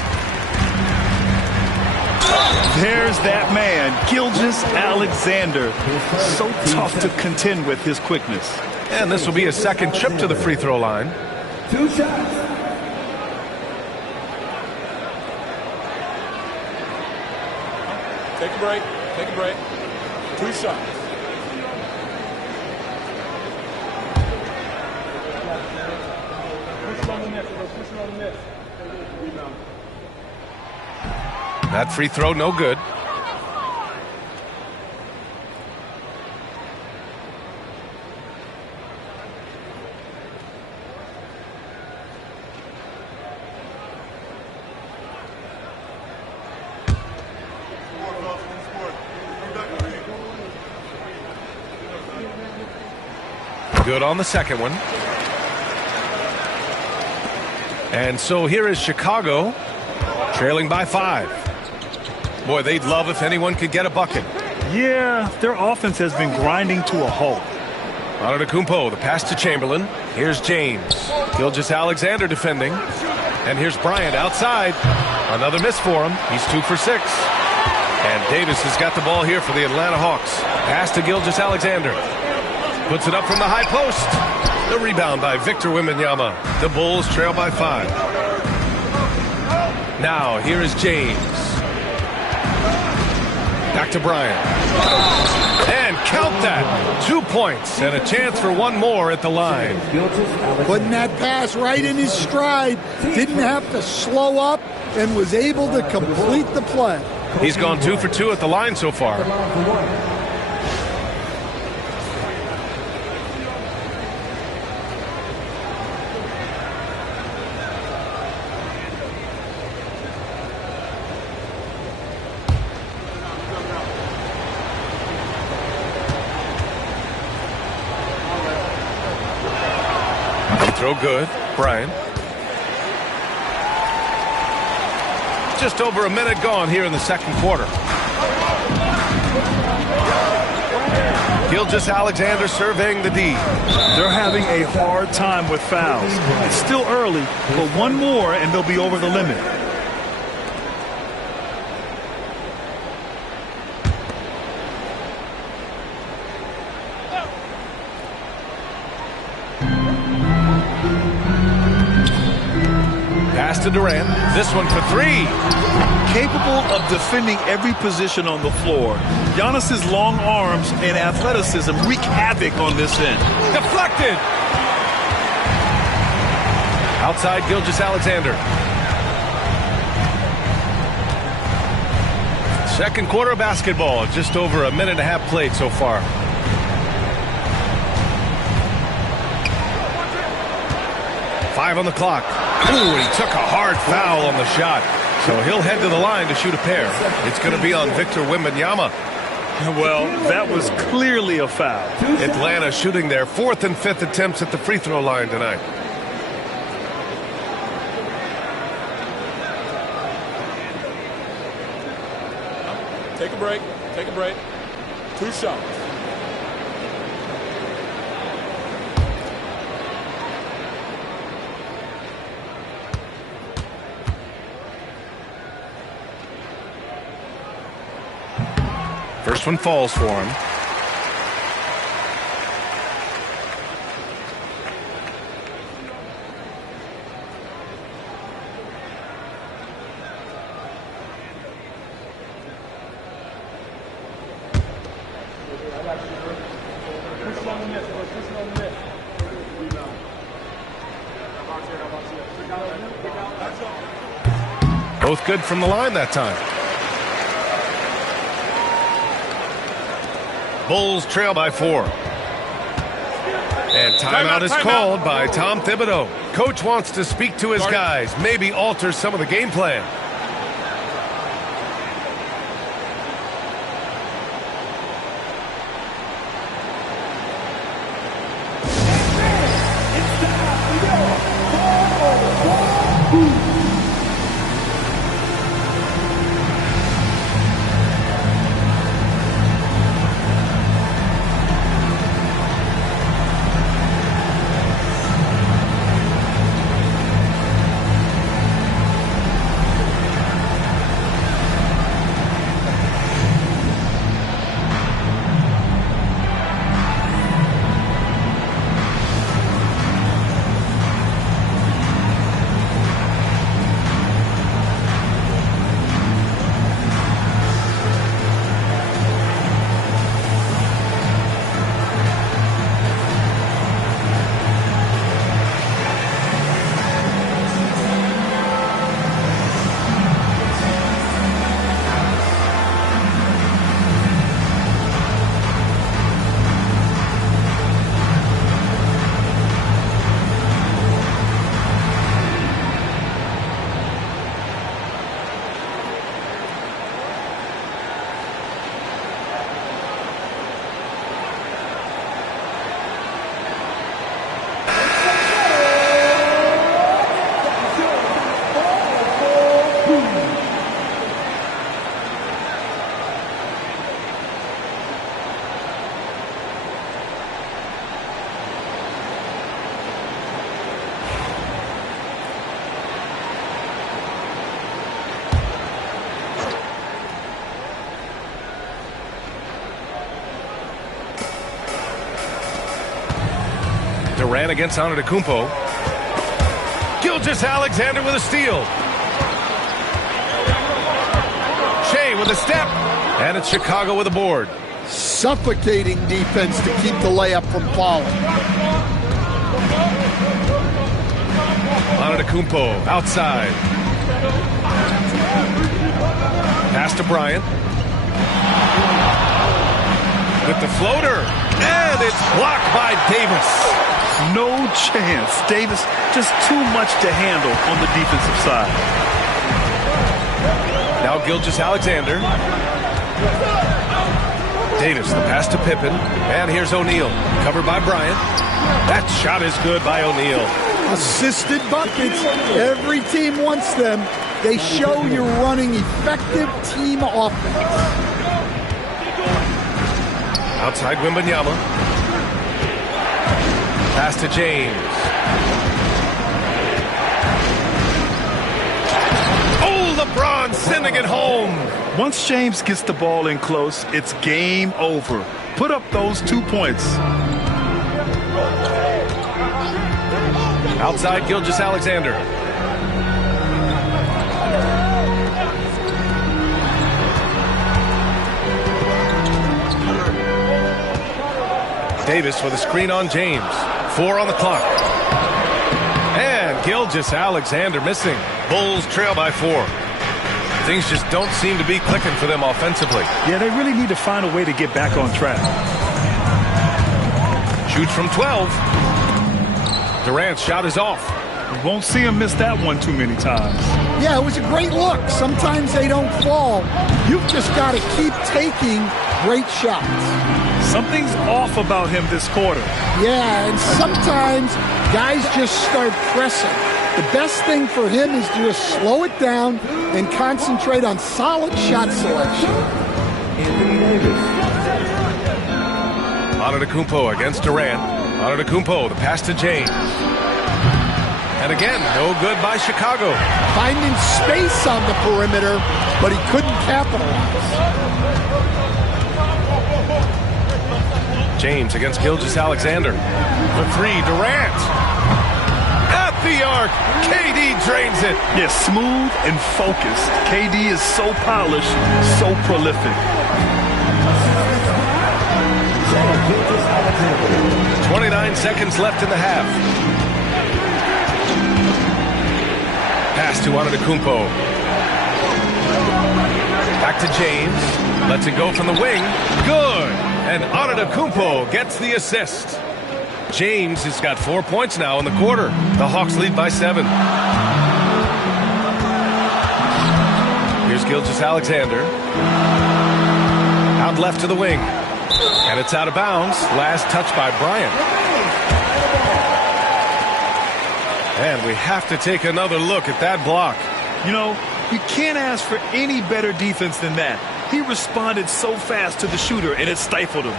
There's that man, Gilgeous-Alexander. So tough to contend with his quickness. And this will be his second trip to the free throw line. 2 shots. Take a break. Take a break. 2 shots. That free throw, no good. Good on the second one. And so here is Chicago, trailing by 5. Boy, they'd love if anyone could get a bucket. Yeah, their offense has been grinding to a halt. Antetokounmpo, the pass to Chamberlain. Here's James. Gilgeous-Alexander defending. And here's Bryant outside. Another miss for him. He's 2 for 6. And Davis has got the ball here for the Atlanta Hawks. Pass to Gilgeous-Alexander. Puts it up from the high post. The rebound by Victor Wembanyama. The Bulls trail by 5. Now here is James. Back to Bryant. And count that. 2 points and a chance for one more at the line. Putting that pass right in his stride. Didn't have to slow up and was able to complete the play. He's gone 2 for 2 at the line so far. Throw good. Bryant. Just over a minute gone here in the second quarter. Gilgeous-Alexander surveying the D. They're having a hard time with fouls. It's still early, but one more and they'll be over the limit. Pass to Durant. This one for 3. Capable of defending every position on the floor. Giannis's long arms and athleticism wreak havoc on this end. Deflected. Outside Gilgeous-Alexander. Second quarter of basketball. Just over a minute and a half played so far. Five on the clock. Ooh, he took a hard foul on the shot. So he'll head to the line to shoot a pair. It's going to be on Victor Wembanyama. Well, that was clearly a foul. Atlanta shooting their 4th and 5th attempts at the free throw line tonight. Take a break. Take a break. 2 shots. First one falls for him. Both good from the line that time. Bulls trail by 4. And timeout is called by Tom Thibodeau. Coach wants to speak to his guys, maybe alter some of the game plan. Durant against Antetokounmpo. Gilgeous-Alexander with a steal. Shea with a step. And it's Chicago with a board. Suffocating defense to keep the layup from falling. Antetokounmpo outside. Pass to Bryant. With the floater. And it's blocked by Davis. No chance. Davis just too much to handle on the defensive side. Now Gilgeous-Alexander. Davis, the pass to Pippen. And here's O'Neal. Covered by Bryant. That shot is good by O'Neal. Assisted buckets. Every team wants them. They show you're running effective team offense. Outside Wembanyama. Pass to James. Oh, LeBron sending it home. Once James gets the ball in close, it's game over. Put up those 2 points. Outside Gilgeous-Alexander. Davis with a screen on James. 4 on the clock. And Gilgeous-Alexander missing. Bulls trail by 4. Things just don't seem to be clicking for them offensively. Yeah, they really need to find a way to get back on track. Shoots from 12. Durant's shot is off. You won't see him miss that one too many times. Yeah, it was a great look. Sometimes they don't fall. You've just got to keep taking great shots. Something's off about him this quarter. Yeah, and sometimes guys just start pressing. The best thing for him is to just slow it down and concentrate on solid shot selection. Antetokounmpo against Durant. Antetokounmpo, the pass to James. And again, no good by Chicago. Finding space on the perimeter, but he couldn't capitalize. James against Gilgeous-Alexander. For 3, Durant. At the arc, KD drains it. Yeah, smooth and focused. KD is so polished, so prolific. 29 seconds left in the half. Pass to Antetokounmpo. Back to James. Lets it go from the wing. Good. And Antetokounmpo gets the assist. James has got 4 points now in the quarter. The Hawks lead by 7. Here's Gilgeous-Alexander. Out left to the wing. And it's out of bounds. Last touch by Bryant. And we have to take another look at that block. You know, you can't ask for any better defense than that. He responded so fast to the shooter, and it stifled him.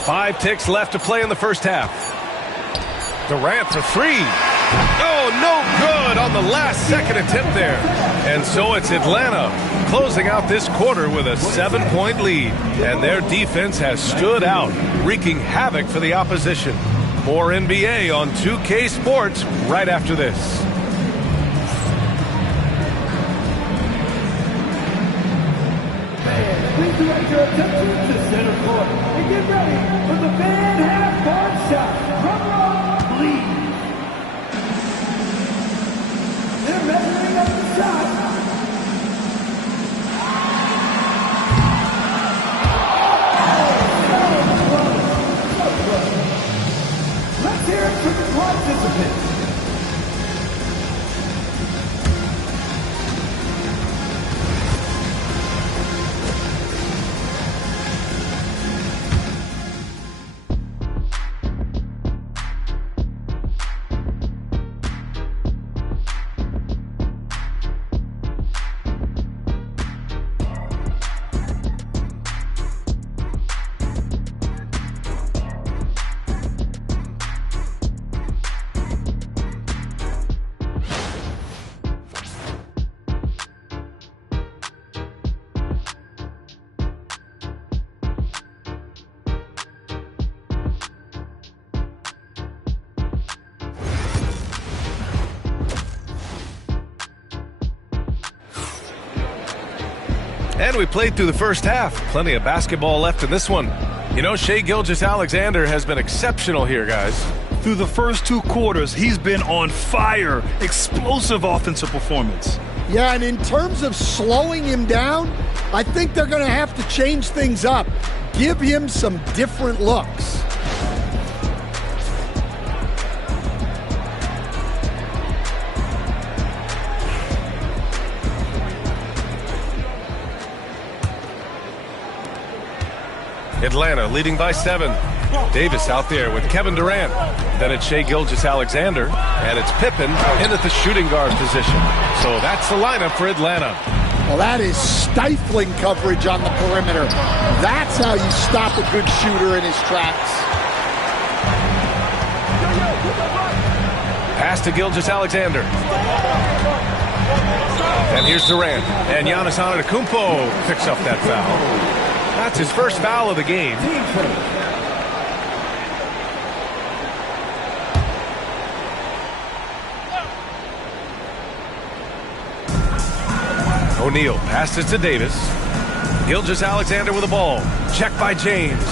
Five ticks left to play in the first half. Durant for 3. Oh, no good on the last second attempt there. And so it's Atlanta closing out this quarter with a 7-point lead. And their defense has stood out, wreaking havoc for the opposition. More NBA on 2K Sports right after this. Please direct your attention to center court and get ready for the fan half-court shot. Drum roll, please. They're measuring up the shot. Let's hear it from the participants. And we played through the first half. Plenty of basketball left in this one. You know, Shai Gilgeous-Alexander has been exceptional here, guys. Through the first 2 quarters, he's been on fire. Explosive offensive performance. Yeah, and in terms of slowing him down, I think they're going to have to change things up. Give him some different looks. Atlanta leading by 7. Davis out there with Kevin Durant. Then it's Shai Gilgeous-Alexander, and it's Pippen in at the shooting guard position. So that's the lineup for Atlanta. Well, that is stifling coverage on the perimeter. That's how you stop a good shooter in his tracks. Pass to Gilgeous-Alexander. And here's Durant. And Giannis Antetokounmpo picks up that foul. That's his first foul of the game. O'Neal passes to Davis. Gilgeous-Alexander with the ball. Check by James.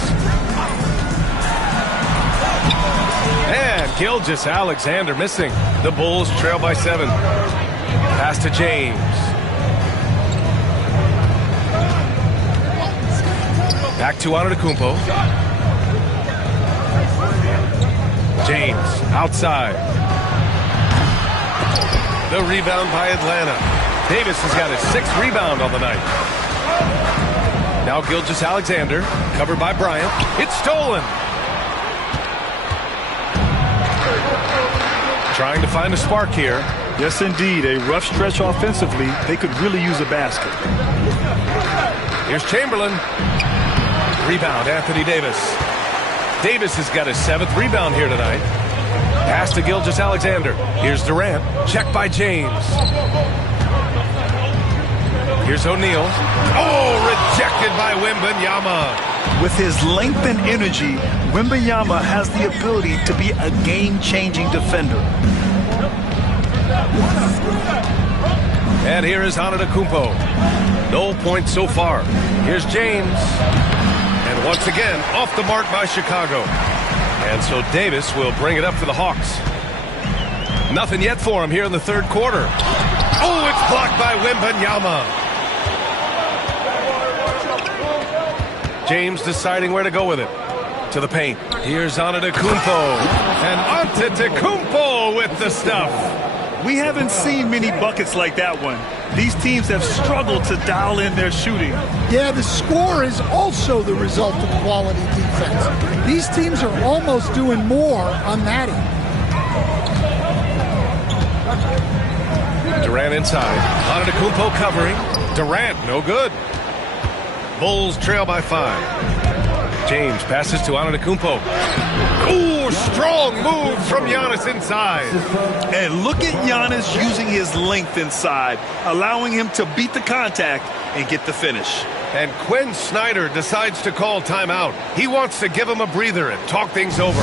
And Gilgeous-Alexander missing. The Bulls trail by 7. Pass to James. Back to Antetokounmpo. James outside. The rebound by Atlanta. Davis has got his 6th rebound on the night. Now Gilgeous-Alexander, covered by Bryant. It's stolen. Trying to find a spark here. Yes, indeed. A rough stretch offensively. They could really use a basket. Here's Chamberlain. Rebound, Anthony Davis. Davis has got his 7th rebound here tonight. Pass to Gilgeous-Alexander. Here's Durant. Check by James. Here's O'Neal. Oh, rejected by Wembanyama. With his length and energy, Wembanyama has the ability to be a game-changing defender. And here is Antetokounmpo. No points so far. Here's James. And once again, off the mark by Chicago. And so Davis will bring it up for the Hawks. Nothing yet for him here in the 3rd quarter. Oh, it's blocked by Wembanyama. James deciding where to go with it. To the paint. Here's Antetokounmpo. And Antetokounmpo with the stuff. We haven't seen many buckets like that one. These teams have struggled to dial in their shooting. Yeah, the score is also the result of quality defense. These teams are almost doing more on that end. Durant inside. Antetokounmpo covering. Durant, no good. Bulls trail by 5. James passes to Antetokounmpo. Ooh, strong move from Giannis inside. And look at Giannis using his length inside, allowing him to beat the contact and get the finish. And Quinn Snyder decides to call timeout. He wants to give him a breather and talk things over.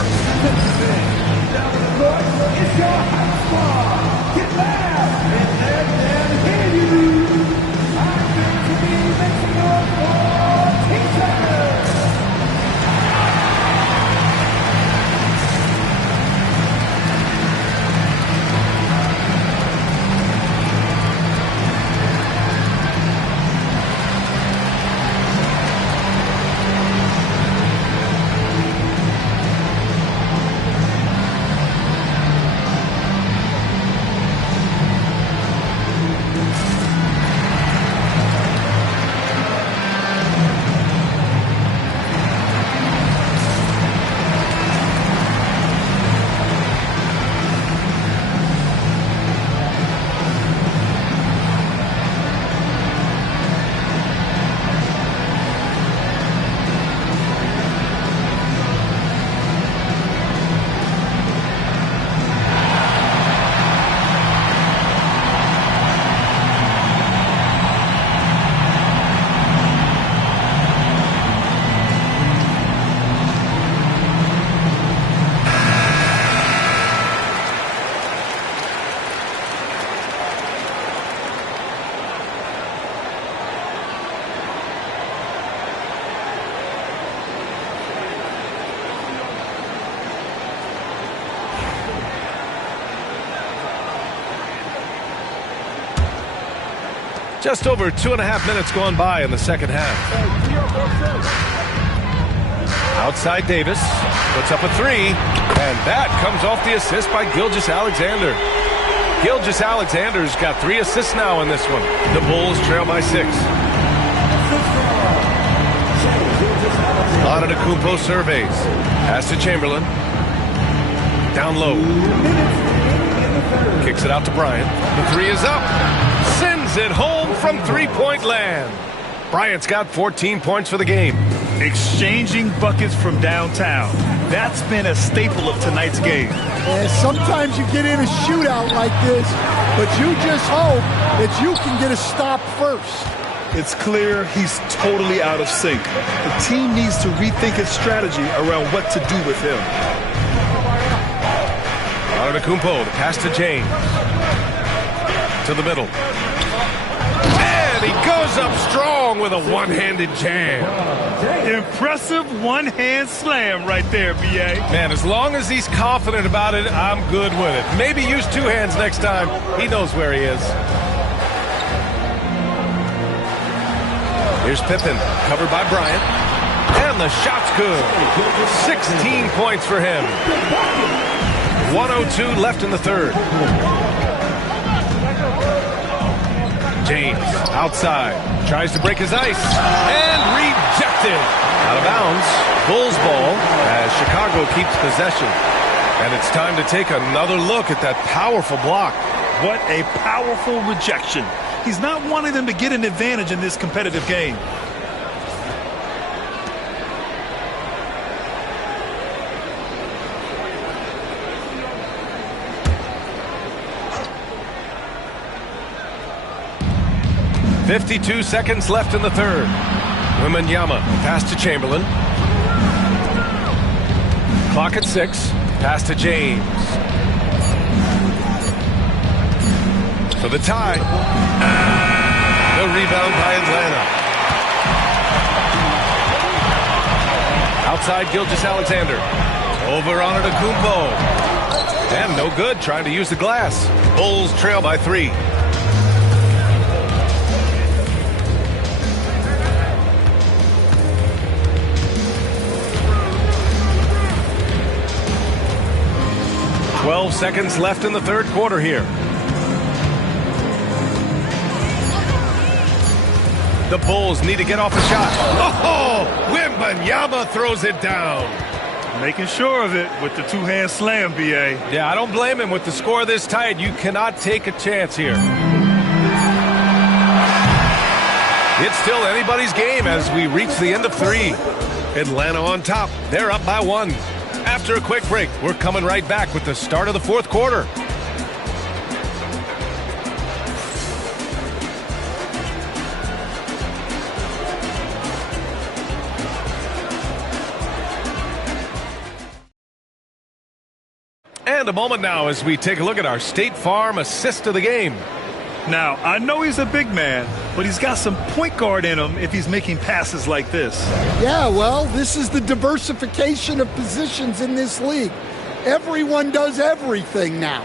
Just over 2.5 minutes gone by in the second half. Outside Davis, puts up a three, and that comes off the assist by Gilgeous-Alexander. Gilgeous-Alexander's got 3 assists now in this one. The Bulls trail by 6. Antetokounmpo surveys. Pass to Chamberlain. Down low. Kicks it out to Bryant. The 3 is up. Sends it home from three-point land. Bryant's got 14 points for the game. Exchanging buckets from downtown. That's been a staple of tonight's game. And sometimes you get in a shootout like this, but you just hope that you can get a stop first. It's clear he's totally out of sync. The team needs to rethink its strategy around what to do with him. Antetokounmpo, the pass to James. To the middle. And he goes up strong with a one-handed jam. Impressive one-hand slam right there, B.A. Man, as long as he's confident about it, I'm good with it. Maybe use 2 hands next time. He knows where he is. Here's Pippen, covered by Bryant. And the shot's good. 16 points for him. 1:02 left in the third. James, outside, tries to break his ice. And rejected. Out of bounds. Bulls ball as Chicago keeps possession. And it's time to take another look at that powerful block. What a powerful rejection. He's not wanting them to get an advantage in this competitive game. .52 seconds left in the third. Wembanyama, pass to Chamberlain. Clock at 6. Pass to James. For the tie. The rebound by Atlanta. Outside Gilgeous-Alexander. Over Antetokounmpo. And no good, trying to use the glass. Bulls trail by 3. .12 seconds left in the third quarter here. The Bulls need to get off the shot. Oh, Wembanyama throws it down. Making sure of it with the 2-hand slam, B.A. Yeah, I don't blame him. With the score this tight, you cannot take a chance here. It's still anybody's game as we reach the end of 3. Atlanta on top. They're up by 1. After a quick break, we're coming right back with the start of the fourth quarter. And a moment now as we take a look at our State Farm assist of the game. Now, I know he's a big man, but he's got some point guard in him if he's making passes like this. Yeah, well, this is the diversification of positions in this league. Everyone does everything now.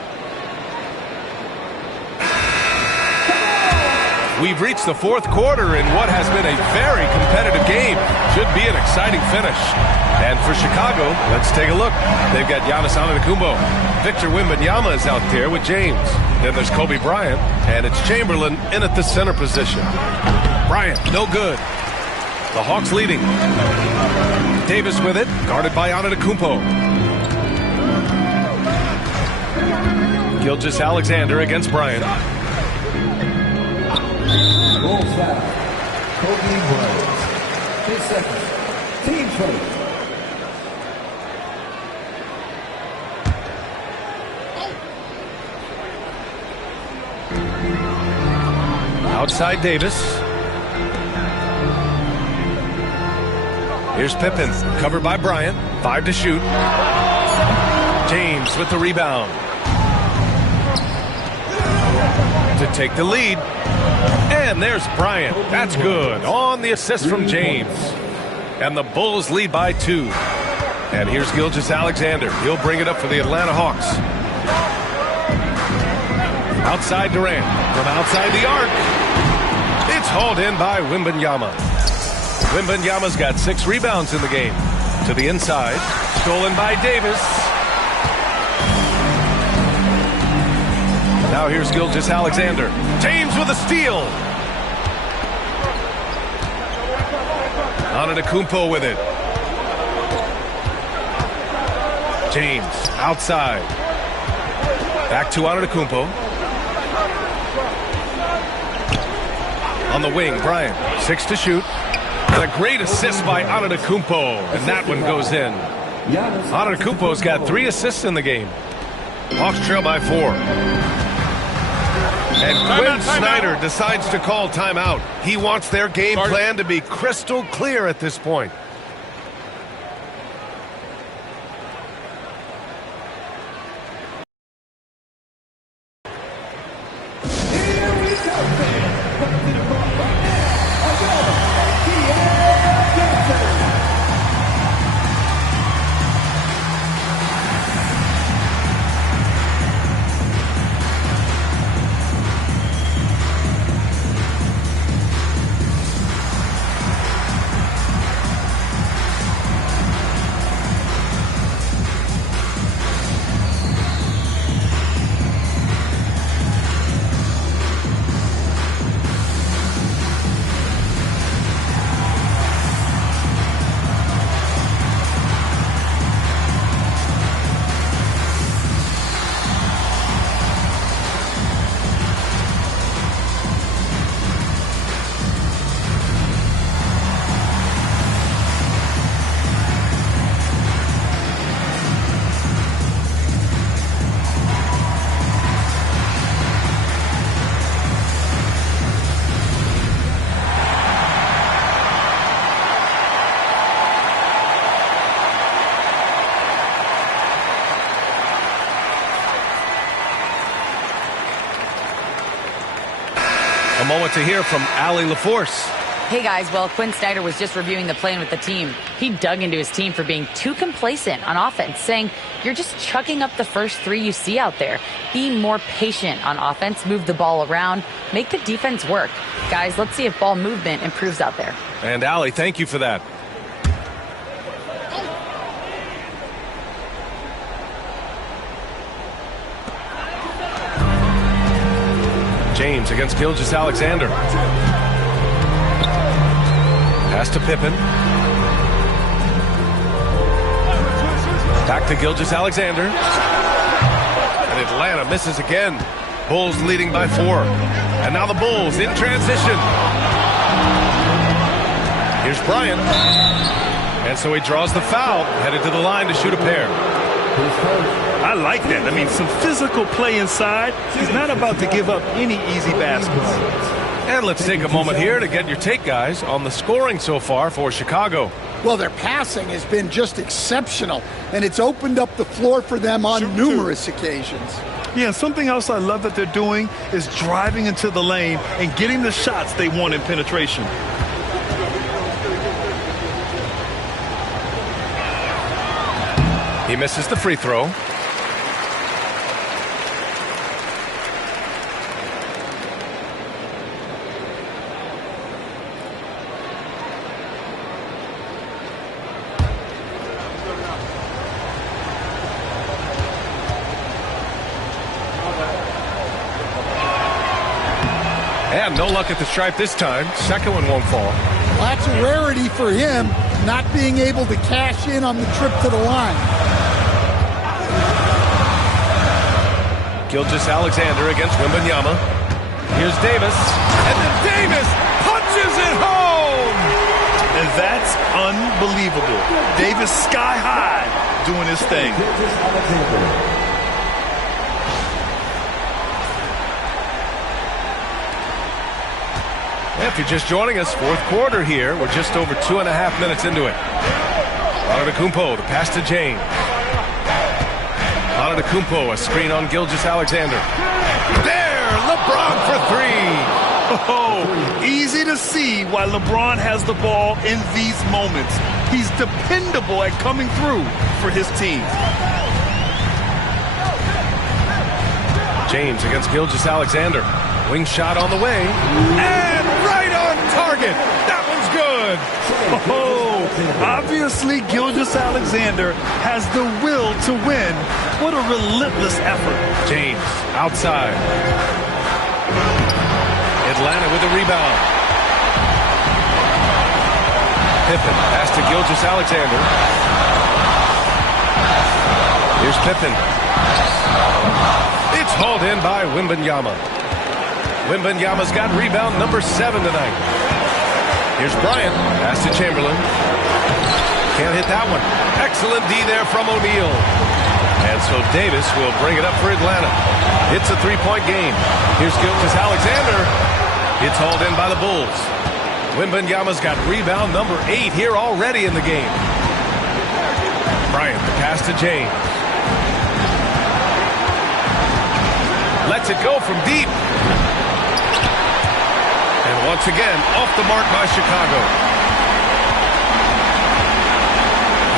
We've reached the fourth quarter in what has been a very competitive game. Should be an exciting finish. And for Chicago, let's take a look. They've got Giannis Antetokounmpo. Victor Wembanyama is out there with James. Then there's Kobe Bryant, and it's Chamberlain in at the center position. Bryant, no good. The Hawks leading. Davis with it, guarded by Antetokounmpo. Gilgeous-Alexander against Bryant. Bulls foul. Kobe Bryant. 10 seconds. Team foul. Outside Davis. Here's Pippen, covered by Bryant. 5 to shoot. James with the rebound. To take the lead. And there's Bryant. That's good. On the assist from James. And the Bulls lead by 2. And here's Gilgeous-Alexander. He'll bring it up for the Atlanta Hawks. Outside Durant. From outside the arc. It's hauled in by Wembanyama. Wembanyama's got 6 rebounds in the game. To the inside. Stolen by Davis. Now here's Gilgeous-Alexander. James with a steal. Antetokounmpo with it. James outside. Back to Antetokounmpo. On the wing, Bryant. 6 to shoot. And a great assist by Antetokounmpo. And that one goes in. Antetokounmpo's got 3 assists in the game. Hawks trail by 4. And Quinn Snyder decides to call timeout. He wants their game plan to be crystal clear at this point. A moment to hear from Allie LaForce. Hey guys, well, Quinn Snyder was just reviewing the plan with the team. He dug into his team for being too complacent on offense, saying, you're just chucking up the first 3 you see out there. Be more patient on offense, move the ball around, make the defense work. Guys, let's see if ball movement improves out there. And Allie, thank you for that. James against Gilgeous-Alexander. Pass to Pippen. Back to Gilgeous-Alexander. And Atlanta misses again. Bulls leading by 4. And now the Bulls in transition. Here's Bryant. And so he draws the foul, headed to the line to shoot a pair. I like that. I mean, some physical play inside. He's not about to give up any easy baskets. And let's take a moment here to get your take, guys, on the scoring so far for Chicago. Well, their passing has been just exceptional, and it's opened up the floor for them on numerous occasions. Yeah, something else I love that they're doing is driving into the lane and getting the shots they want in penetration. He misses the free throw. And no luck at the stripe this time. Second one won't fall. Well, that's a rarity for him, not being able to cash in on the trip to the line. Gilgeous-Alexander against Wembanyama. Here's Davis. And then Davis punches it home! And that's unbelievable. Davis sky high doing his thing. If you're just joining us, fourth quarter here. We're just over 2.5 minutes into it. Antetokounmpo, the pass to James. Antetokounmpo, a screen on Gilgeous-Alexander. There, LeBron for 3. Oh, easy to see why LeBron has the ball in these moments. He's dependable at coming through for his team. James against Gilgeous-Alexander. Wing shot on the way. And right target. That one's good. Oh, obviously Gilgeous-Alexander has the will to win. What a relentless effort. James outside. Atlanta with the rebound. Pippen pass to Gilgeous-Alexander. Here's Pippen. It's hauled in by Wembanyama. Wembanyama's got rebound number 7 tonight. Here's Bryant. Pass to Chamberlain. Can't hit that one. Excellent D there from O'Neal. And so Davis will bring it up for Atlanta. It's a 3-point game. Here's Gilgeous-Alexander. It's hauled in by the Bulls. Wembanyama's got rebound number 8 here already in the game. Bryant, the pass to James. Lets it go from deep. And once again, off the mark by Chicago.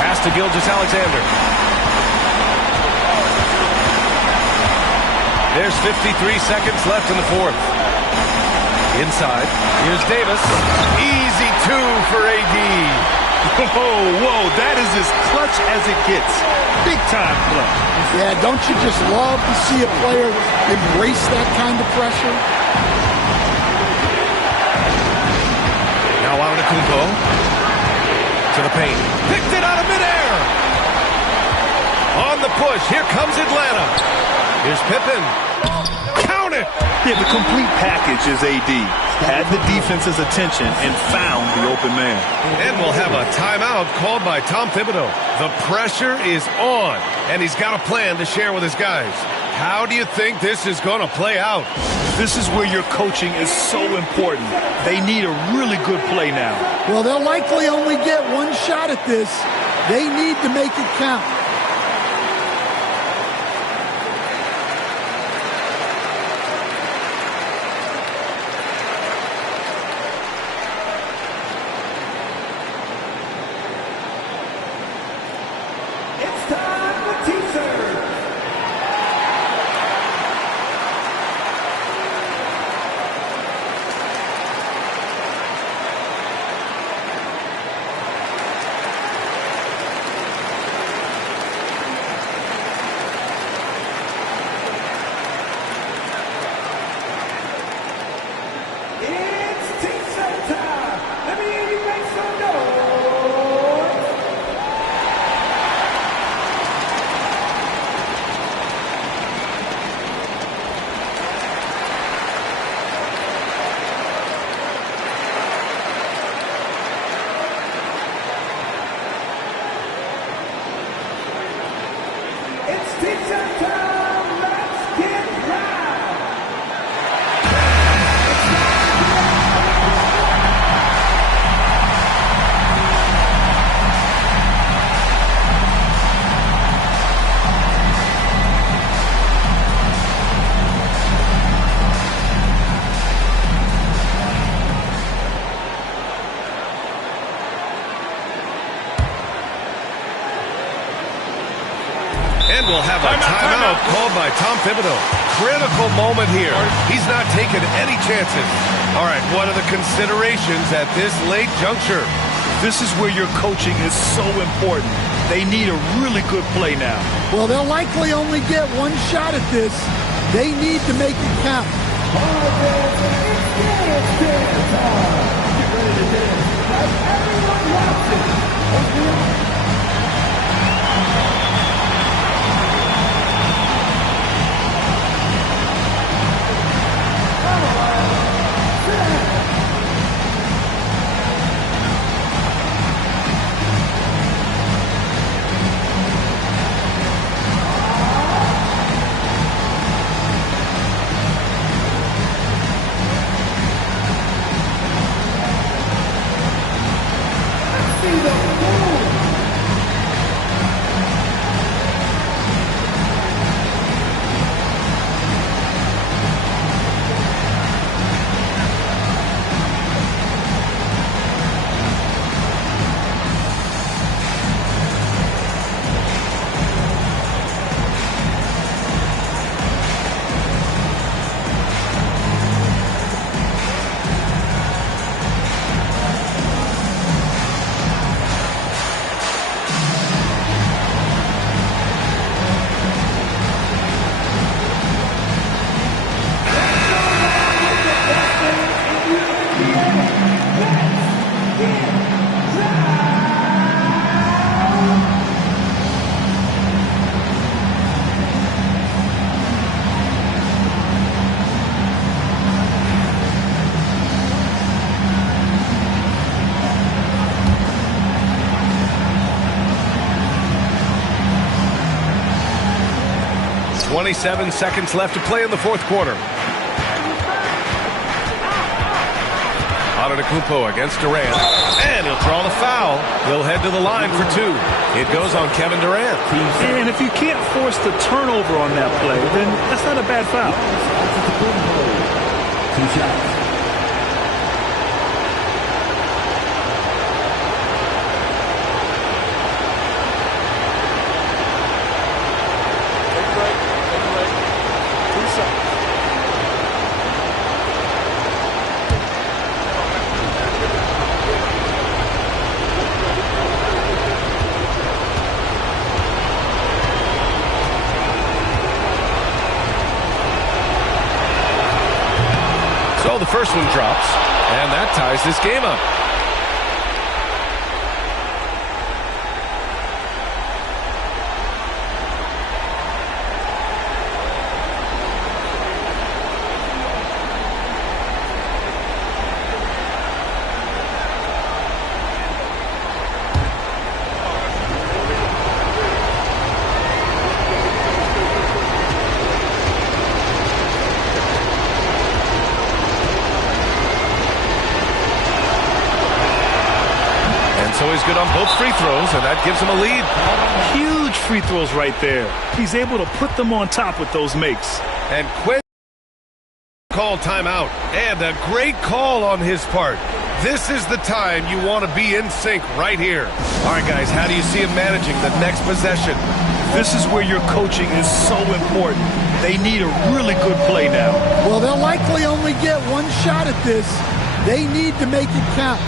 Pass to Gilgeous-Alexander. There's 53 seconds left in the fourth. Inside, here's Davis. Easy 2 for AD. Whoa, that is as clutch as it gets. Big time play. Yeah, don't you just love to see a player embrace that kind of pressure? Now Antetokounmpo to the paint. Picked it out of midair. On the push, here comes Atlanta. Here's Pippen. Count it! Yeah, the complete package is AD. Had the defense's attention and found the open man. And we'll have a timeout called by Tom Thibodeau. The pressure is on, and he's got a plan to share with his guys. How do you think this is going to play out? This is where your coaching is so important. They need a really good play now. Well, they'll likely only get one shot at this. They need to make it count. We'll have a timeout called by Tom Thibodeau. Critical moment here. He's not taking any chances. All right, what are the considerations at this late juncture? This is where your coaching is so important. They need a really good play now. Well, they'll likely only get one shot at this. They need to make it count. Get ready to dance like everyone watching. 27 seconds left to play in the fourth quarter. Antetokounmpo against Durant, and he'll draw the foul. He'll head to the line for two. It goes on Kevin Durant. And if you can't force the turnover on that play, then that's not a bad foul. 2 shots. So the first one drops, and that ties this game up. So he's good on both free throws, and that gives him a lead. Huge free throws right there. He's able to put them on top with those makes. And Quinn called timeout, and a great call on his part. This is the time you want to be in sync right here. All right, guys, how do you see him managing the next possession? This is where your coaching is so important. They need a really good play now. Well, they'll likely only get one shot at this. They need to make it count.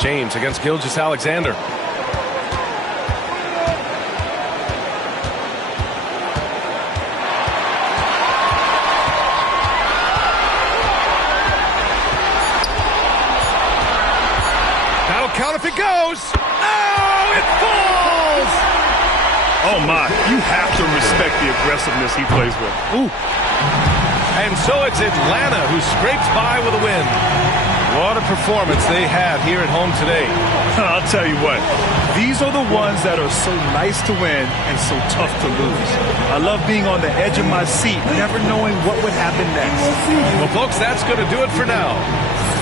James against Gilgeous-Alexander. That'll count if it goes. Oh, it falls! Oh, my. You have to respect the aggressiveness he plays with. Ooh. And so it's Atlanta who scrapes by with a win. What a performance they had here at home today. I'll tell you what, these are the ones that are so nice to win and so tough to lose. I love being on the edge of my seat, never knowing what would happen next. Well, folks, that's going to do it for now.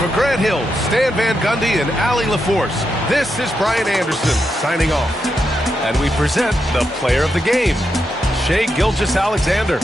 For Grant Hill, Stan Van Gundy, and Allie LaForce, this is Brian Anderson signing off. And we present the player of the game, Shai Gilgeous-Alexander.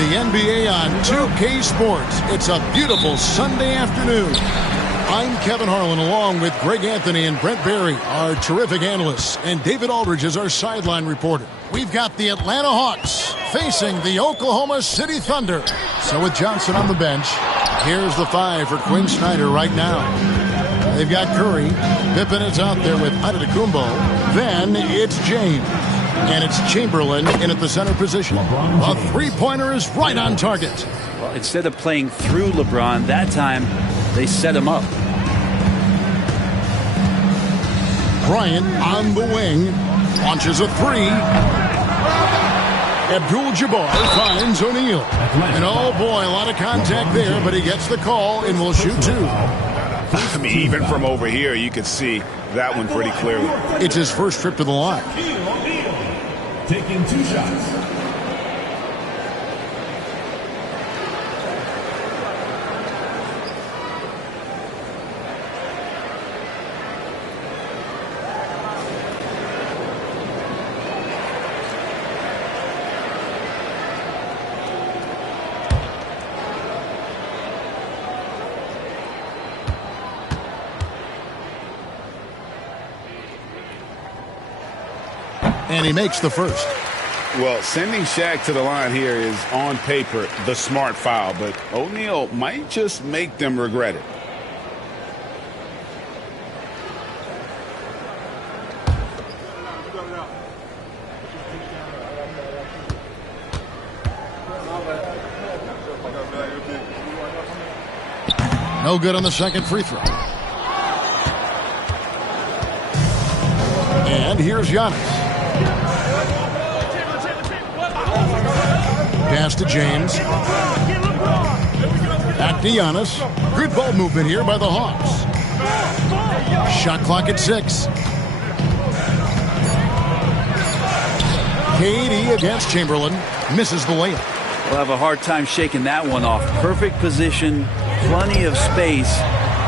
the NBA on 2K Sports. It's a beautiful Sunday afternoon. I'm Kevin Harlan along with Greg Anthony and Brent Barry, our terrific analysts, and David Aldridge is our sideline reporter. We've got the Atlanta Hawks facing the Oklahoma City Thunder. So with Johnson on the bench, here's the 5 for Quinn Snyder right now. They've got Curry. Pippen is out there with Antetokounmpo. Then it's James. And it's Chamberlain in at the center position. A three-pointer is right on target. Well, instead of playing through LeBron, that time they set him up. Bryant on the wing. Launches a three. Abdul-Jabbar finds O'Neal. And oh boy, a lot of contact there, but he gets the call and will shoot 2. I mean, even from over here, you could see that one pretty clearly. It's his first trip to the line. Taking 2 shots. And he makes the first. Well, sending Shaq to the line here is, on paper, the smart foul, but O'Neal might just make them regret it. No good on the second free throw. And here's Giannis. Pass to James. Back to Giannis. Good ball movement here by the Hawks. Shot clock at 6. KD against Chamberlain. Misses the layup. We'll have a hard time shaking that one off. Perfect position, plenty of space.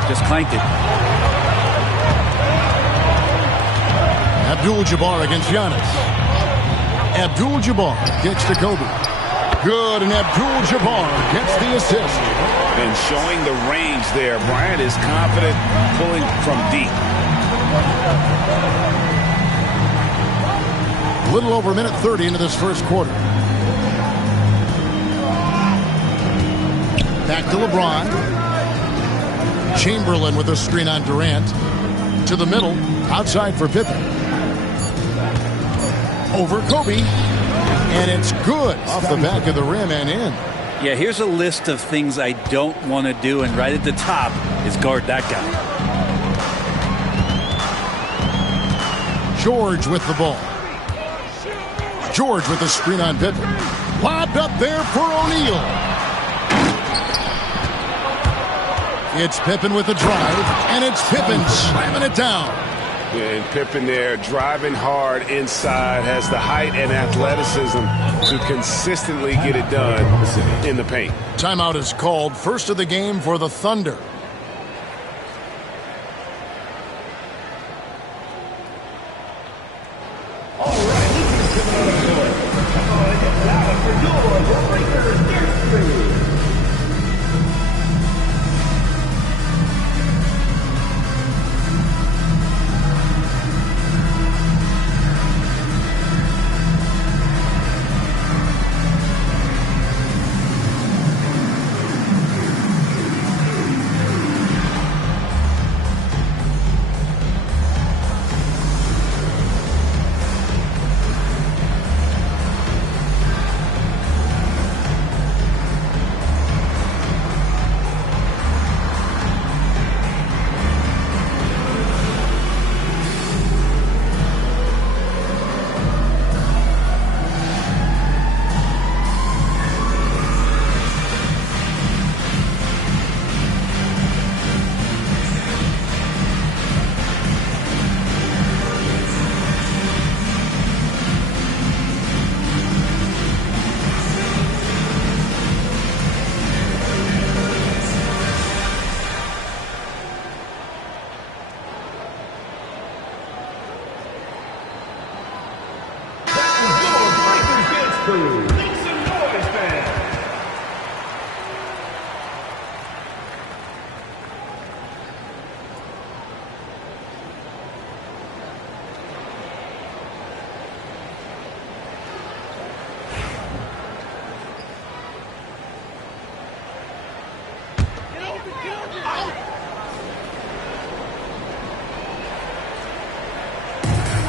Just clanked it. Abdul-Jabbar against Giannis. Abdul-Jabbar gets to Kobe. Good, and Abdul-Jabbar gets the assist. And showing the range there. Bryant is confident pulling from deep. A little over a minute 30 into this first quarter. Back to LeBron. Chamberlain with a screen on Durant. To the middle, outside for Pippen. Over Kobe. And it's good off the back of the rim and in. Yeah, here's a list of things I don't want to do, and right at the top is guard that guy. George with the ball. George with the screen on Pippen. Lobbed up there for O'Neal. It's Pippen with the drive, and it's Pippen slamming it down. And Pippen there driving hard inside, has the height and athleticism to consistently get it done in the paint. Timeout is called. First of the game for the Thunder.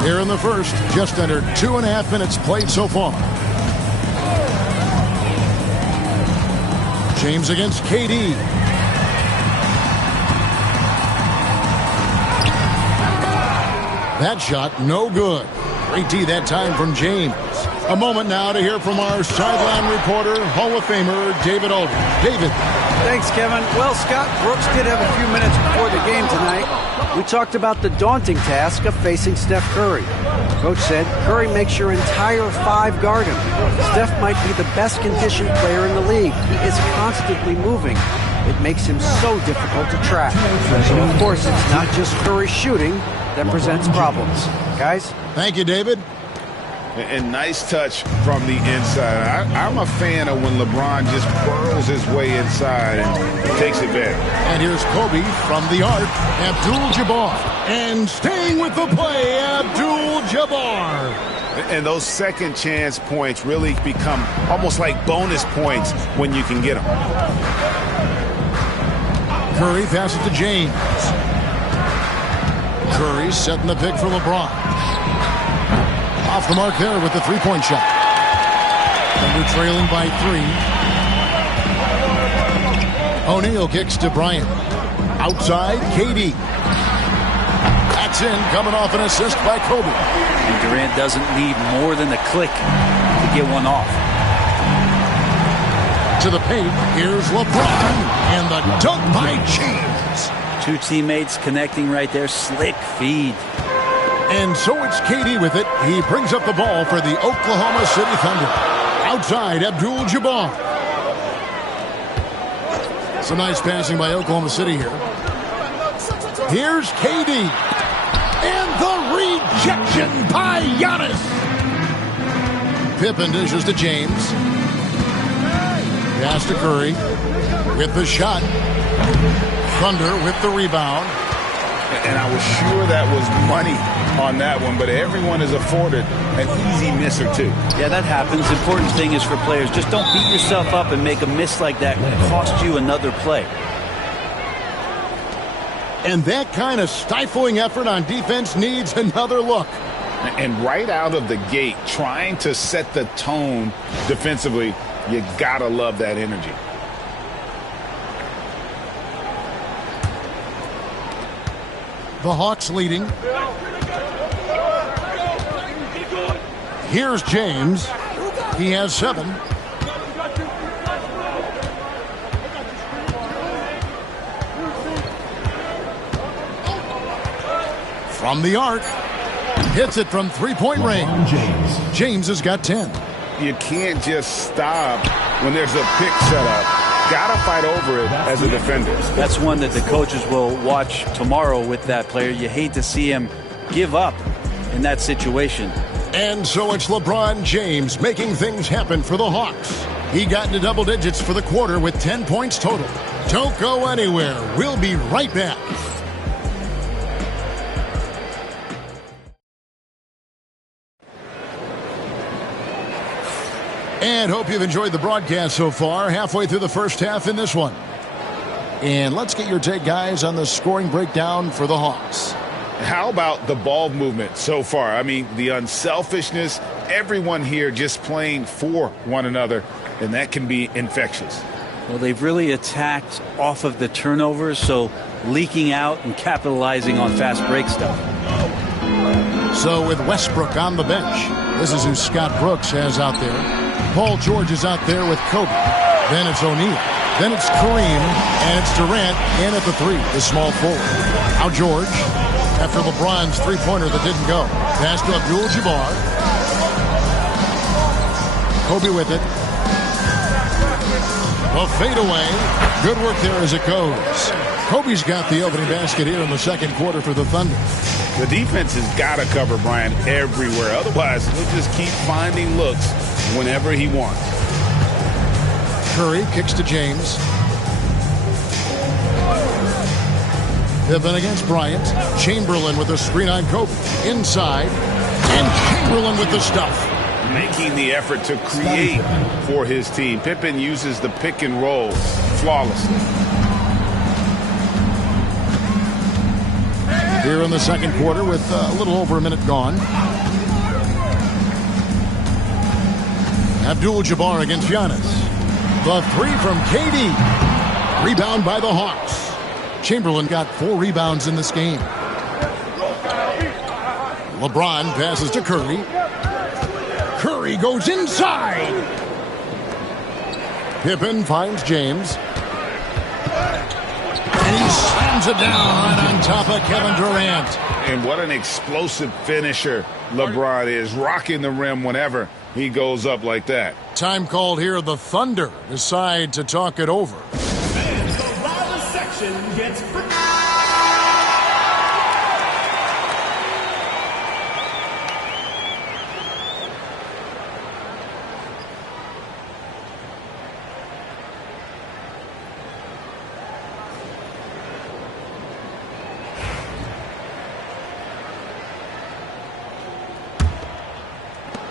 Here in the first, just under 2.5 minutes played so far. James against KD. That shot, no good. Great D that time from James. A moment now to hear from our sideline reporter, Hall of Famer David Aldridge. David. Thanks, Kevin. Well, Scott Brooks did have a few minutes before the game tonight. We talked about the daunting task of facing Steph Curry. Coach said Curry makes your entire five guard him. Steph might be the best conditioned player in the league. He is constantly moving. It makes him so difficult to track. So, of course, it's not just Curry shooting that presents problems. Guys? Thank you, David. And nice touch from the inside. I'm a fan of when LeBron just burrows his way inside and takes advantage. And here's Kobe from the arc, Abdul-Jabbar. And staying with the play, Abdul-Jabbar. And those second chance points really become almost like bonus points when you can get them. Curry passes to James. Curry setting the pick for LeBron. Off the mark there with the three-point shot. Thunder trailing by 3. O'Neal kicks to Bryant. Outside, KD. That's in, coming off an assist by Kobe. And Durant doesn't need more than a click to get one off. To the paint, here's LeBron. And the dunk by James. Two teammates connecting right there. Slick feed. And so it's KD with it. He brings up the ball for the Oklahoma City Thunder. Outside, Abdul-Jabbar. Some nice passing by Oklahoma City here. Here's KD. And the rejection by Giannis. Pippen dishes to James. Pass to Curry. With the shot. Thunder with the rebound. And I was sure that was money on that one, but everyone is afforded an easy miss or two. Yeah, that happens. The important thing is for players, just don't beat yourself up and make a miss like that cost you another play. And that kind of stifling effort on defense needs another look. And right out of the gate, trying to set the tone defensively, you gotta love that energy. The Hawks leading. Here's James. He has 7. From the arc. Hits it from three-point range. James has got 10. You can't just stop when there's a pick set up. Gotta fight over it as a defender. That's one that the coaches will watch tomorrow with that player. You hate to see him give up in that situation. And so it's LeBron James making things happen for the Hawks. He got into double digits for the quarter with 10 points total. Don't go anywhere. We'll be right back. And hope you've enjoyed the broadcast so far. Halfway through the first half in this one. And let's get your take, guys, on the scoring breakdown for the Hawks. How about the ball movement so far? I mean, the unselfishness, everyone here just playing for one another, and that can be infectious. Well, they've really attacked off of the turnovers, so leaking out and capitalizing on fast break stuff. So with Westbrook on the bench, this is who Scott Brooks has out there. Paul George is out there with Kobe. Then it's O'Neal. Then it's Kareem. And it's Durant in at the 3, the small forward. Now George, after LeBron's three-pointer that didn't go. Pass to Abdul-Jabbar. Kobe with it. The fadeaway. Good work there as it goes. Kobe's got the opening basket here in the second quarter for the Thunder. The defense has got to cover Bryant everywhere. Otherwise, he'll just keep finding looks whenever he wants. Curry kicks to James. Pippen against Bryant. Chamberlain with a screen on Kobe. Inside. And Chamberlain with the stuff. Making the effort to create for his team. Pippen uses the pick and roll flawlessly. here in the second quarter with a little over a minute gone. Abdul-Jabbar against Giannis. The three from KD. Rebound by the Hawks. Chamberlain got 4 rebounds in this game. LeBron passes to Curry. Curry goes inside. Pippen finds James. And he slams it down right on top of Kevin Durant. And what an explosive finisher LeBron is, rocking the rim whenever he goes up like that. Time called here. The Thunder decide to talk it over. And the loudest section gets...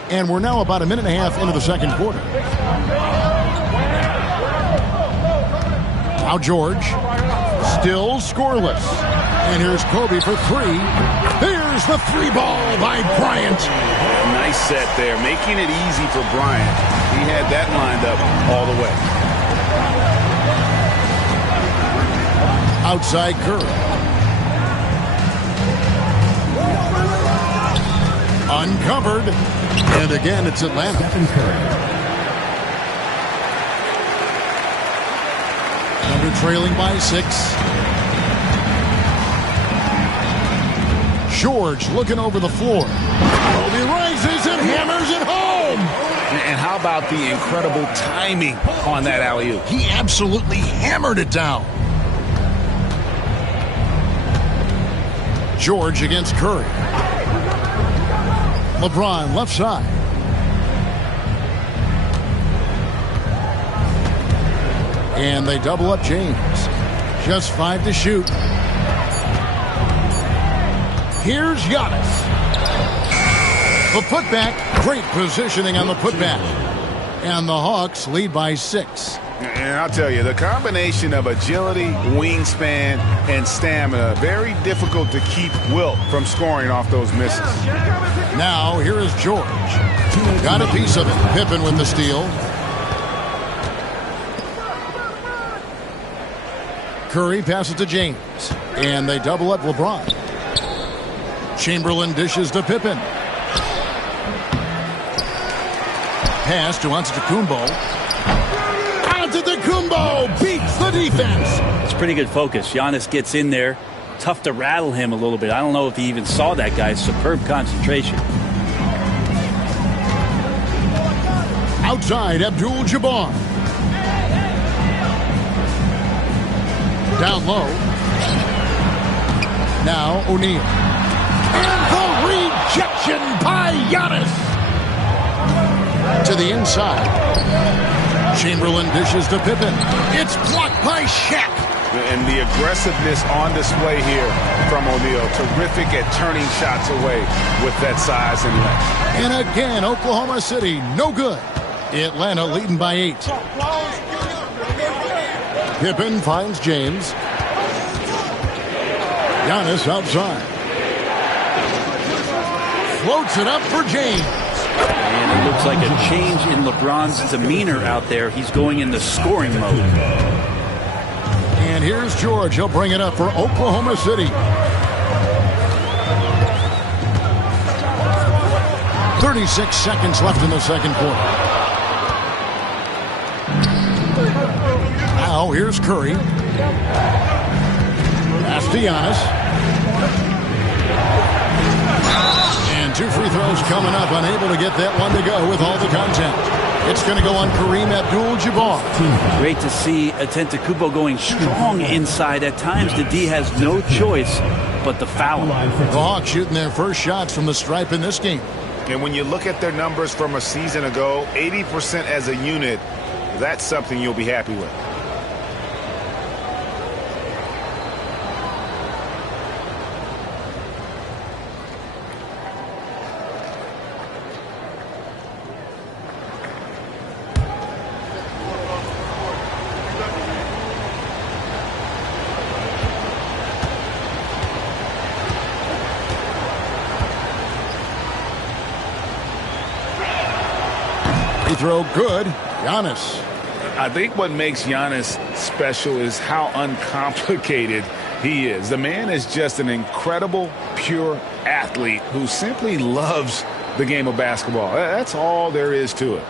And we're now about a minute and a half into the second quarter. Now George, still scoreless. And here's Kobe for 3. Here's the 3 ball by Bryant. Nice set there, making it easy for Bryant. He had that lined up all the way. Outside Curry. Uncovered. And again, it's Atlanta. Under trailing by 6. George looking over the floor. Kobe rises and hammers it home. And how about the incredible timing on that alley-oop? He absolutely hammered it down. George against Curry. LeBron left side. And they double up James. Just 5 to shoot. Here's Giannis. The putback. Great positioning on the putback. And the Hawks lead by 6. And I'll tell you, the combination of agility, wingspan, and stamina, very difficult to keep Wilt from scoring off those misses. Now, here is George. Got a piece of it. Pippen with the steal. Curry passes to James. And they double up LeBron. Chamberlain dishes to Pippen. Pass to Antetokounmpo. Antetokounmpo beats the defense. It's pretty good focus. Giannis gets in there. Tough to rattle him a little bit. I don't know if he even saw that guy. Superb concentration. Outside, Abdul-Jabbar. Down low. Now O'Neal. And the rejection by Giannis. To the inside. Chamberlain dishes to Pippen. It's blocked by Shaq. And the aggressiveness on display here from O'Neal. Terrific at turning shots away with that size and length. And again, Oklahoma City, no good. Atlanta leading by 8. Pippen finds James. Giannis outside. Floats it up for James. And it looks like a change in LeBron's demeanor out there. He's going into scoring mode. And here's George. He'll bring it up for Oklahoma City. 36 seconds left in the second quarter. Now here's Curry. Pass to Giannis. And 2 free throws coming up. Unable to get that one to go with all the content. It's going to go on Kareem Abdul-Jabbar. Great to see Antetokounmpo going strong inside. At times, the D has no choice but the foul. The Hawks shooting their first shots from the stripe in this game. And when you look at their numbers from a season ago, 80% as a unit, that's something you'll be happy with. Free throw good. Giannis. I think what makes Giannis special is how uncomplicated he is. The man is just an incredible, pure athlete who simply loves the game of basketball. That's all there is to it.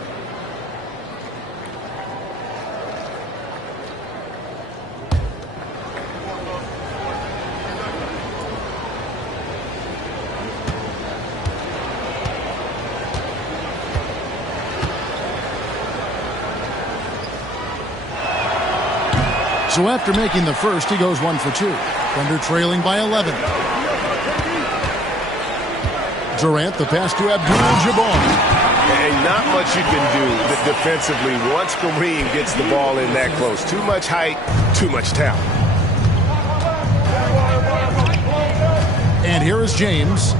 So after making the first, he goes 1 for 2. Thunder trailing by 11. Durant, the pass to Abdul-Jabbar. And not much you can do defensively once Kareem gets the ball in that close. Too much height, too much talent. And here is James.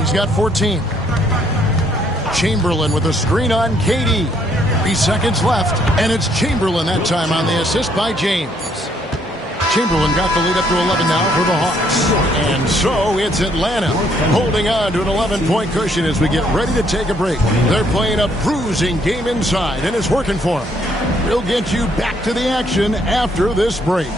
He's got 14. Chamberlain with a screen on KD. 3 seconds left, and it's Chamberlain that time on the assist by James. Chamberlain got the lead up to 11 now for the Hawks. And so it's Atlanta holding on to an 11-point cushion as we get ready to take a break. They're playing a bruising game inside, and it's working for them. We'll get you back to the action after this break.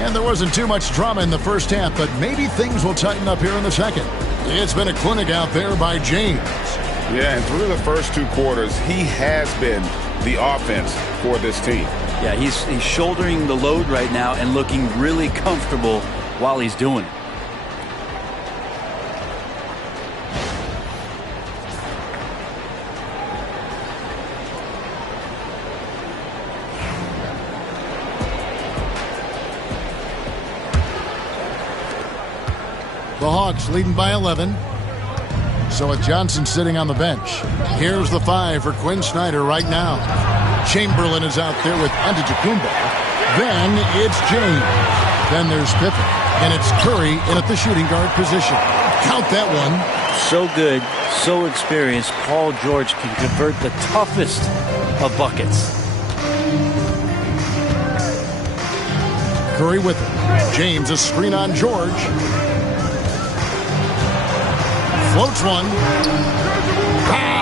And there wasn't too much drama in the first half, but maybe things will tighten up here in the second. It's been a clinic out there by James. Yeah, and through the first 2 quarters, he has been the offense for this team. Yeah, he's shouldering the load right now and looking really comfortable while he's doing it. The Hawks leading by 11. So with Johnson sitting on the bench, here's the 5 for Quinn Snyder right now. Chamberlain is out there with Antetokounmpo. Then it's James. Then there's Pippen. And it's Curry in at the shooting guard position. Count that one. So good, so experienced. Paul George can convert the toughest of buckets. Curry with it. James a screen on George. Floats one.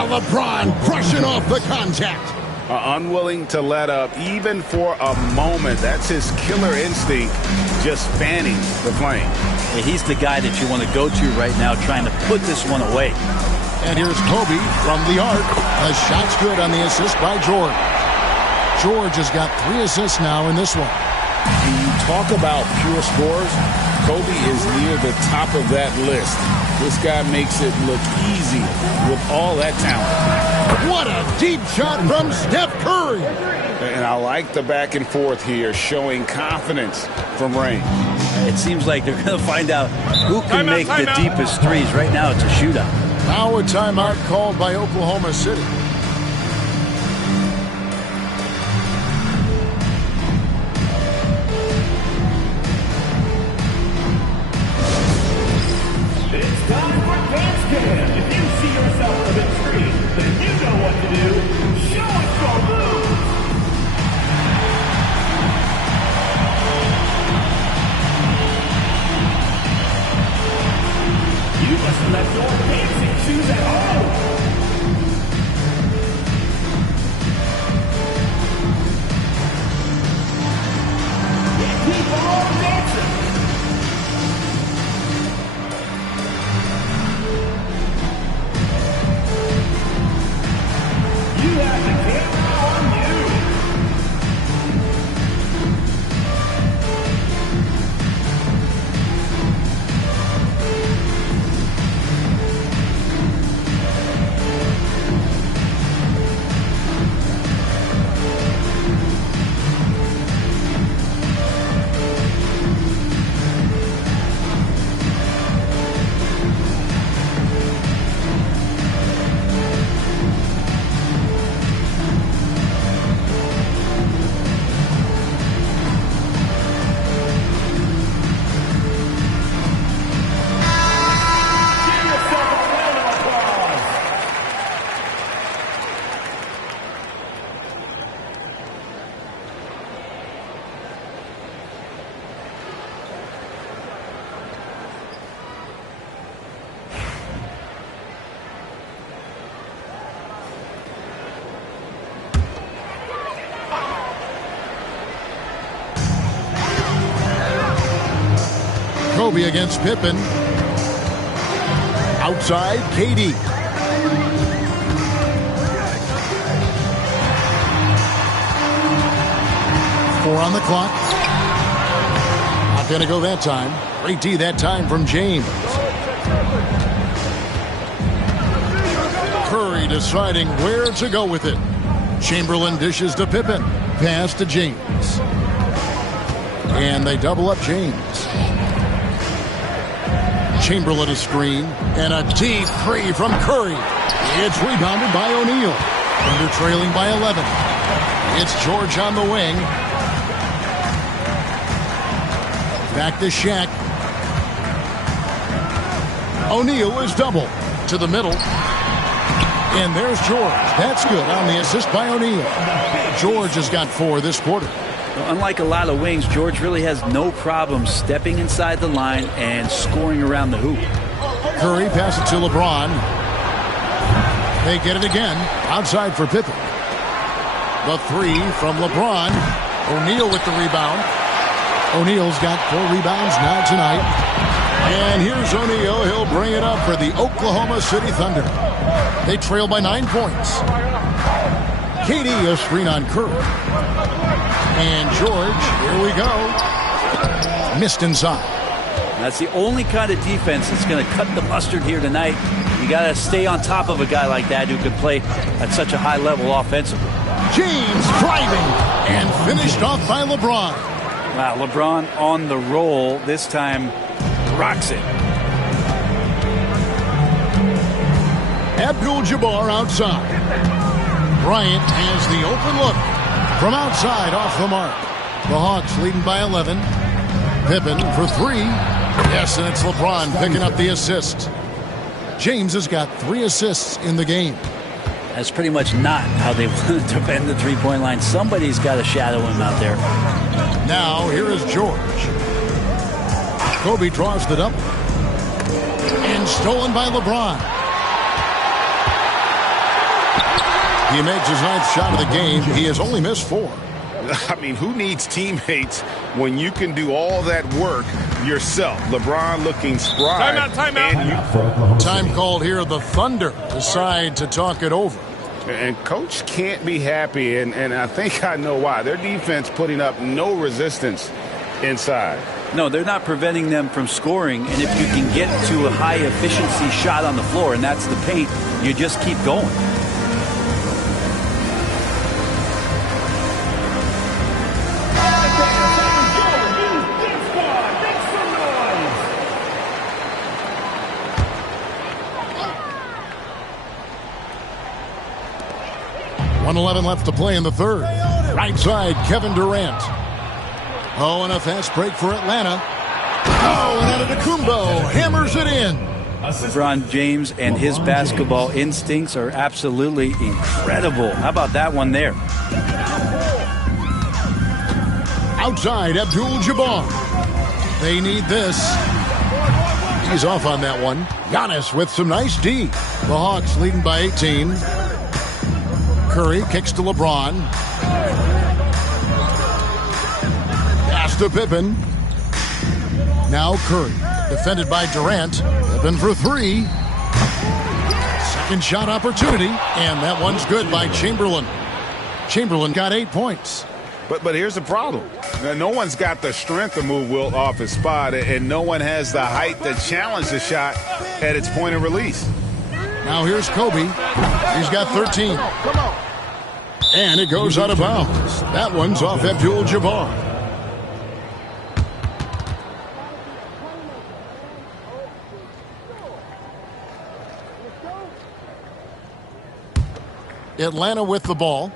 LeBron brushing off the contact. Unwilling to let up even for a moment. That's his killer instinct, just fanning the flame. Yeah, he's the guy that you want to go to right now trying to put this one away. And here's Kobe from the arc. The shot's good on the assist by George. George has got 3 assists now in this one. When you talk about pure scores, Kobe is near the top of that list. This guy makes it look easy with all that talent. What a deep shot from Steph Curry. And I like the back and forth here, showing confidence from Rain. It seems like they're going to find out who can make the deepest threes. Right now it's a shootout. Now a timeout called by Oklahoma City. If you see yourself on the screen, then you know what to do. Show us your moves. You must let your dancing shoes at home. Kobe against Pippen. Outside, KD. Four on the clock. Not going to go that time. Great D that time from James. Curry deciding where to go with it. Chamberlain dishes to Pippen. Pass to James. And they double up James. Chamberlain a screen. And a deep three from Curry. It's rebounded by O'Neal. Under trailing by 11. It's George on the wing. Back to Shaq. O'Neal is double. To the middle. And there's George. That's good on the assist by O'Neal. George has got 4 this quarter. Well, unlike a lot of wings, George really has no problem stepping inside the line and scoring around the hoop. Curry passes it to LeBron. They get it again. Outside for Pippen. The 3 from LeBron. O'Neal with the rebound. O'Neal's got 4 rebounds now tonight. And here's O'Neal. He'll bring it up for the Oklahoma City Thunder. They trail by 9 points. KD a screen on Curry. And George, here we go. Missed inside. That's the only kind of defense that's going to cut the mustard here tonight. You got to stay on top of a guy like that who can play at such a high level offensively. James driving and finished off by LeBron. Wow, LeBron on the roll. This time rocks it. Abdul-Jabbar outside. Bryant has the open look. From outside, off the mark. The Hawks leading by 11. Pippen for 3. Yes, and it's LeBron picking up the assist. James has got 3 assists in the game. That's pretty much not how they want to defend the three-point line. Somebody's got to shadow him out there. Now, here is George. Kobe draws the double. And stolen by LeBron. He makes his 9th shot of the game. He has only missed 4. I mean, who needs teammates when you can do all that work yourself? LeBron looking spry. Timeout. Time called here. The Thunder decide to talk it over. And Coach can't be happy, and I think I know why. Their defense putting up no resistance inside. No, they're not preventing them from scoring, and if you can get to a high-efficiency shot on the floor, and that's the paint, you just keep going. .11 left to play in the third. Right side, Kevin Durant. Oh, and a fast break for Atlanta. Oh, and Antetokounmpo hammers it in. LeBron James and his basketball instincts are absolutely incredible. How about that one there? Outside, Abdul-Jabbar. They need this. He's off on that one. Giannis with some nice D. The Hawks leading by 18. Curry kicks to LeBron. Pass to Pippen. Now Curry, defended by Durant. Pippen for 3. Second shot opportunity, and that one's good by Chamberlain. Chamberlain got 8 points. But here's the problem. No one's got the strength to move Wilt off his spot, and no one has the height to challenge the shot at its point of release. Now here's Kobe. He's got 13. Come on. And it goes out of bounds. That one's off Abdul-Jabbar. Atlanta with the ball.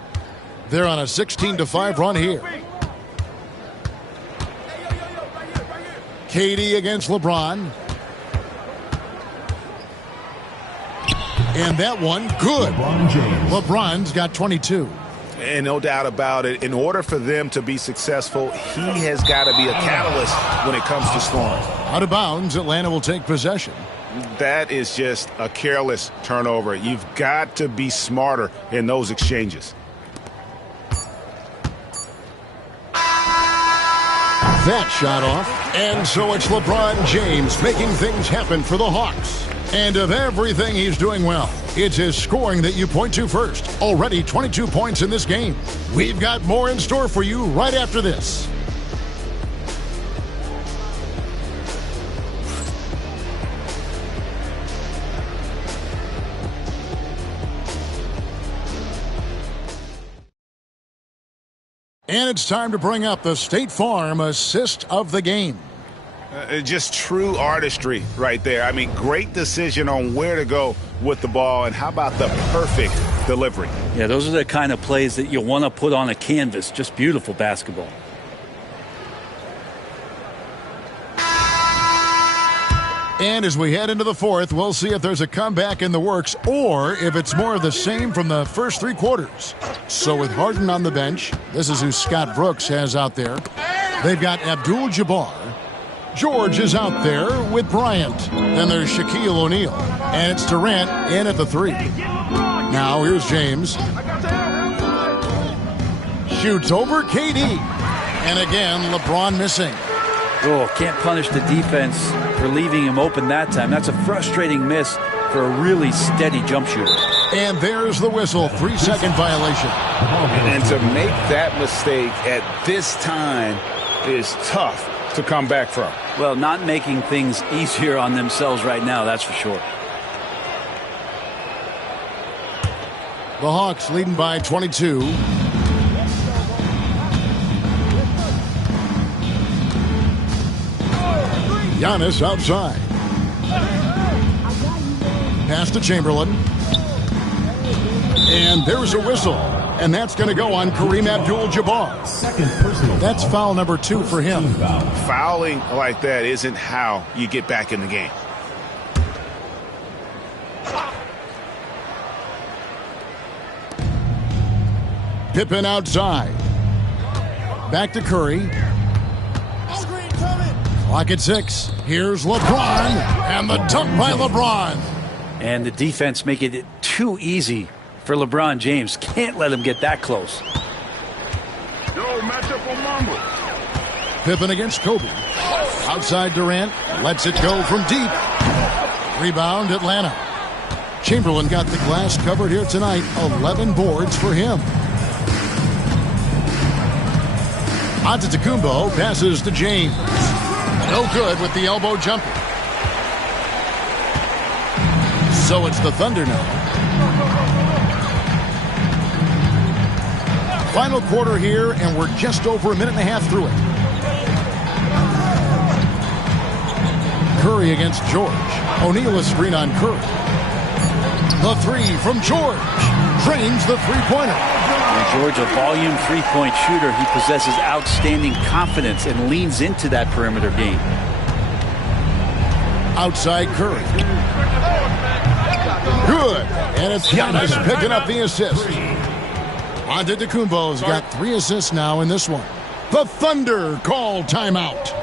They're on a 16-5 run here. KD against LeBron. And that one, good. LeBron's got 22. And no doubt about it, in order for them to be successful, he has got to be a catalyst when it comes to scoring. Out of bounds, Atlanta will take possession. That is just a careless turnover. You've got to be smarter in those exchanges. that shot off. And so it's LeBron James making things happen for the Hawks. And of everything he's doing well, it's his scoring that you point to first. Already 22 points in this game. We've got more in store for you right after this. And it's time to bring up the State Farm assist of the game. Just true artistry right there. I mean, great decision on where to go with the ball, and how about the perfect delivery? Yeah, those are the kind of plays that you want to put on a canvas. Just beautiful basketball. And as we head into the fourth, we'll see if there's a comeback in the works or if it's more of the same from the first three quarters. So with Harden on the bench, this is who Scott Brooks has out there. They've got Abdul-Jabbar. George is out there with Bryant. Then there's Shaquille O'Neal. And it's Durant in at the three. Now here's James. Shoots over KD. And again, LeBron missing. Oh, can't punish the defense for leaving him open that time. That's a frustrating miss for a really steady jump shooter. And there's the whistle, 3-second violation. And to make that mistake at this time is tough to come back from. Well, not making things easier on themselves right now, that's for sure. The Hawks leading by 22. Giannis outside. Pass to Chamberlain. And there's a whistle. And that's going to go on Kareem Abdul-Jabbar. That's foul number 2 for him. Fouling like that isn't how you get back in the game. Pippen outside. Back to Curry. Clock at 6. Here's LeBron. And the dunk by LeBron. And the defense making it too easy for LeBron James. Can't let him get that close. Pippen against Kobe. Outside Durant. Lets it go from deep. Rebound Atlanta. Chamberlain got the glass covered here tonight. 11 boards for him. Antetokounmpo passes to James. No good with the elbow jumper. So it's the Thunder now. Final quarter here, and we're just over a minute and a half through it. Curry against George. O'Neal is screen on Curry. The three from George. Drains the three-pointer. And George, a volume three-point shooter. He possesses outstanding confidence and leans into that perimeter game. Outside Curry. Good. And it's Giannis picking up the assist. Antetokounmpo's got 3 assists now in this one. The Thunder call timeout.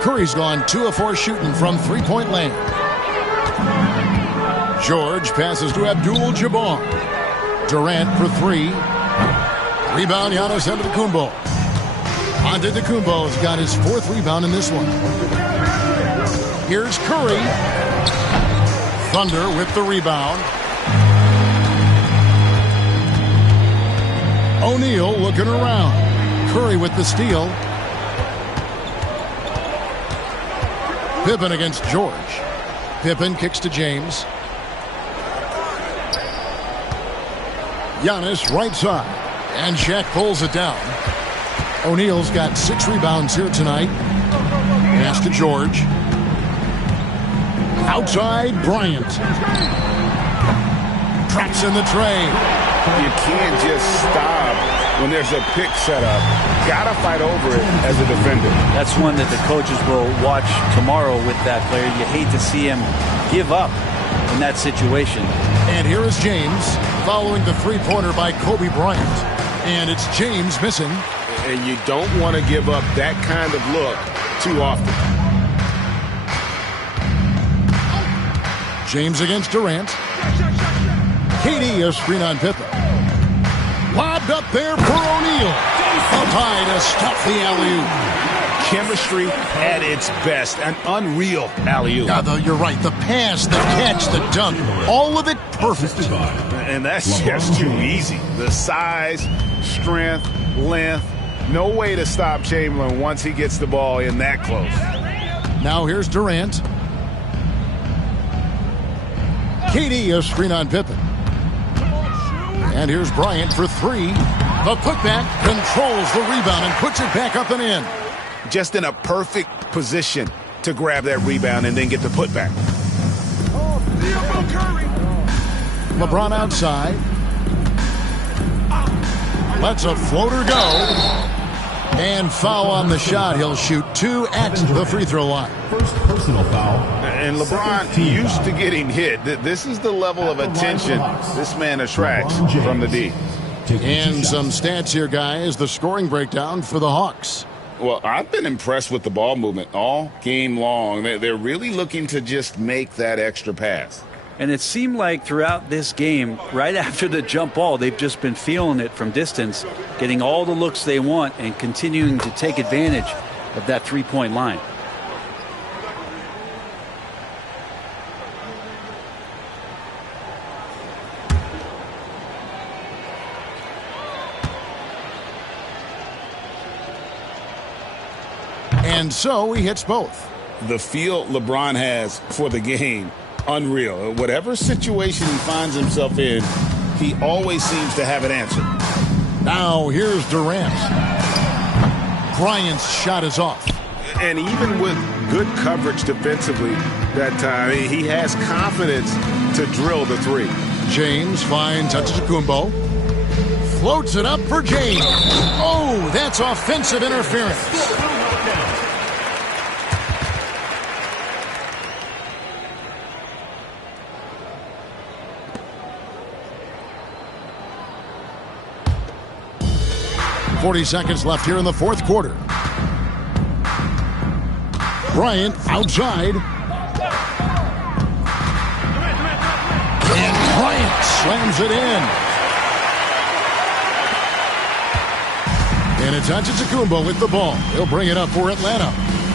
Curry's gone 2 of 4 shooting from three-point land. George passes to Abdul-Jabbar. Durant for 3. Rebound, Giannis Antetokounmpo. Antetokounmpo's got his 4th rebound in this one. Here's Curry. Thunder with the rebound. O'Neal looking around. Curry with the steal. Pippen against George. Pippen kicks to James. Giannis right side. And Shaq pulls it down. O'Neal's got 6 rebounds here tonight. Pass to George. Outside, Bryant. Traps in the tray. You can't just stop when there's a pick set up. Gotta fight over it as a defender. That's one that the coaches will watch tomorrow with that player. You hate to see him give up in that situation. And here is James following the three-pointer by Kobe Bryant. And it's James missing. And you don't want to give up that kind of look too often. James against Durant. KD a screen on Pippen. Lobbed up there for O'Neal. Up high to stop the alley-oop. Chemistry at its best. An unreal alley-oop. Yeah, you're right. The pass, the catch, the dunk. All of it perfect. And that's just too easy. The size, strength, length. No way to stop Chamberlain once he gets the ball in that close. Now here's Durant. KD a screen on Pippen. And here's Bryant for 3. The putback controls the rebound and puts it back up and in. Just in a perfect position to grab that rebound and then get the putback. LeBron outside. Lets a floater go. And foul on the shot. He'll shoot 2 at the free throw line. First personal foul. And LeBron used to getting hit. This is the level of attention this man attracts from the D. And some stats here, guys. The scoring breakdown for the Hawks. Well, I've been impressed with the ball movement all game long. They're really looking to just make that extra pass. And it seemed like throughout this game, right after the jump ball, they've just been feeling it from distance, getting all the looks they want and continuing to take advantage of that three-point line. And so he hits both. The feel LeBron has for the game, unreal. Whatever situation he finds himself in, he always seems to have an answer. Now here's Durant. Bryant's shot is off. And even with good coverage defensively that time, he has confidence to drill the 3. James finds Antetokounmpo. Floats it up for James. Oh, that's offensive interference. .40 seconds left here in the fourth quarter. Bryant outside. And Bryant slams it in. And it's Antetokounmpo with the ball. He'll bring it up for Atlanta.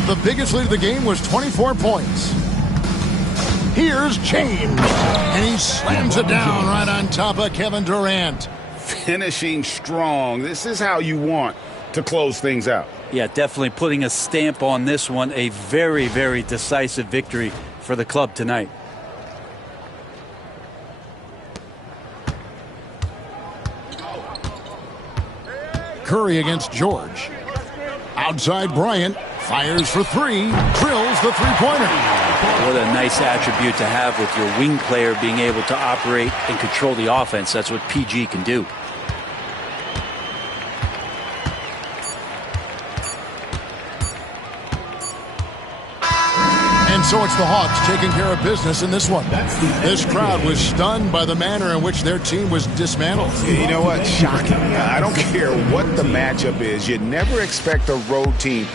The biggest lead of the game was 24 points. Here's James. And he slams it down right on top of Kevin Durant. Finishing strong. This is how you want to close things out. Yeah, definitely putting a stamp on this one. A very, very decisive victory for the club tonight. Curry against George. Outside Bryant. Fires for 3. Drills the three-pointer. What a nice attribute to have with your wing player being able to operate and control the offense. That's what PG can do. And so it's the Hawks taking care of business in this one. This crowd was stunned by the manner in which their team was dismantled. You know what? Shocking. I don't care what the matchup is. You never expect a road team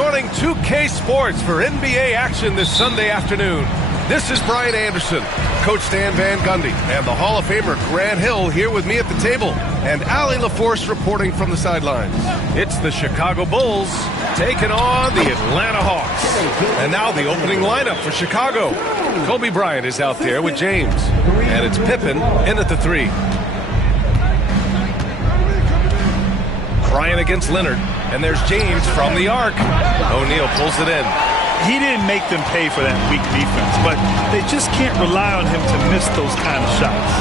joining 2K Sports for NBA action this Sunday afternoon. This is Brian Anderson, Coach Stan Van Gundy, and the Hall of Famer Grant Hill here with me at the table, and Allie LaForce reporting from the sidelines. It's the Chicago Bulls taking on the Atlanta Hawks. And now the opening lineup for Chicago. Kobe Bryant is out there with James, and it's Pippen in at the 3. Bryant against Leonard, and there's James from the arc. O'Neal pulls it in. He didn't make them pay for that weak defense, but they just can't rely on him to miss those kind of shots.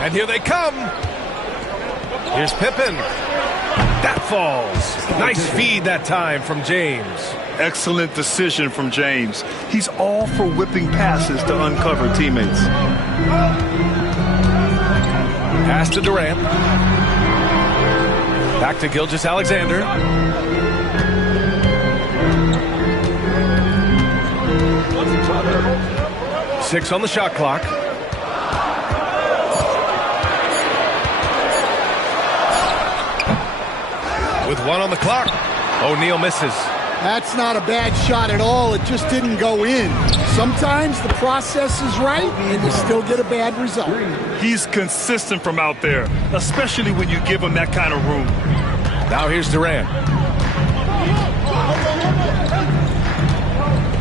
And here they come. Here's Pippen. That falls. Nice feed that time from James. Excellent decision from James. He's all for whipping passes to uncover teammates. Pass to Durant. Back to Gilgeous-Alexander. 6 on the shot clock. With 1 on the clock, O'Neal misses. That's not a bad shot at all. It just didn't go in. Sometimes the process is right, and you still get a bad result. He's consistent from out there, especially when you give him that kind of room. Now here's Durant.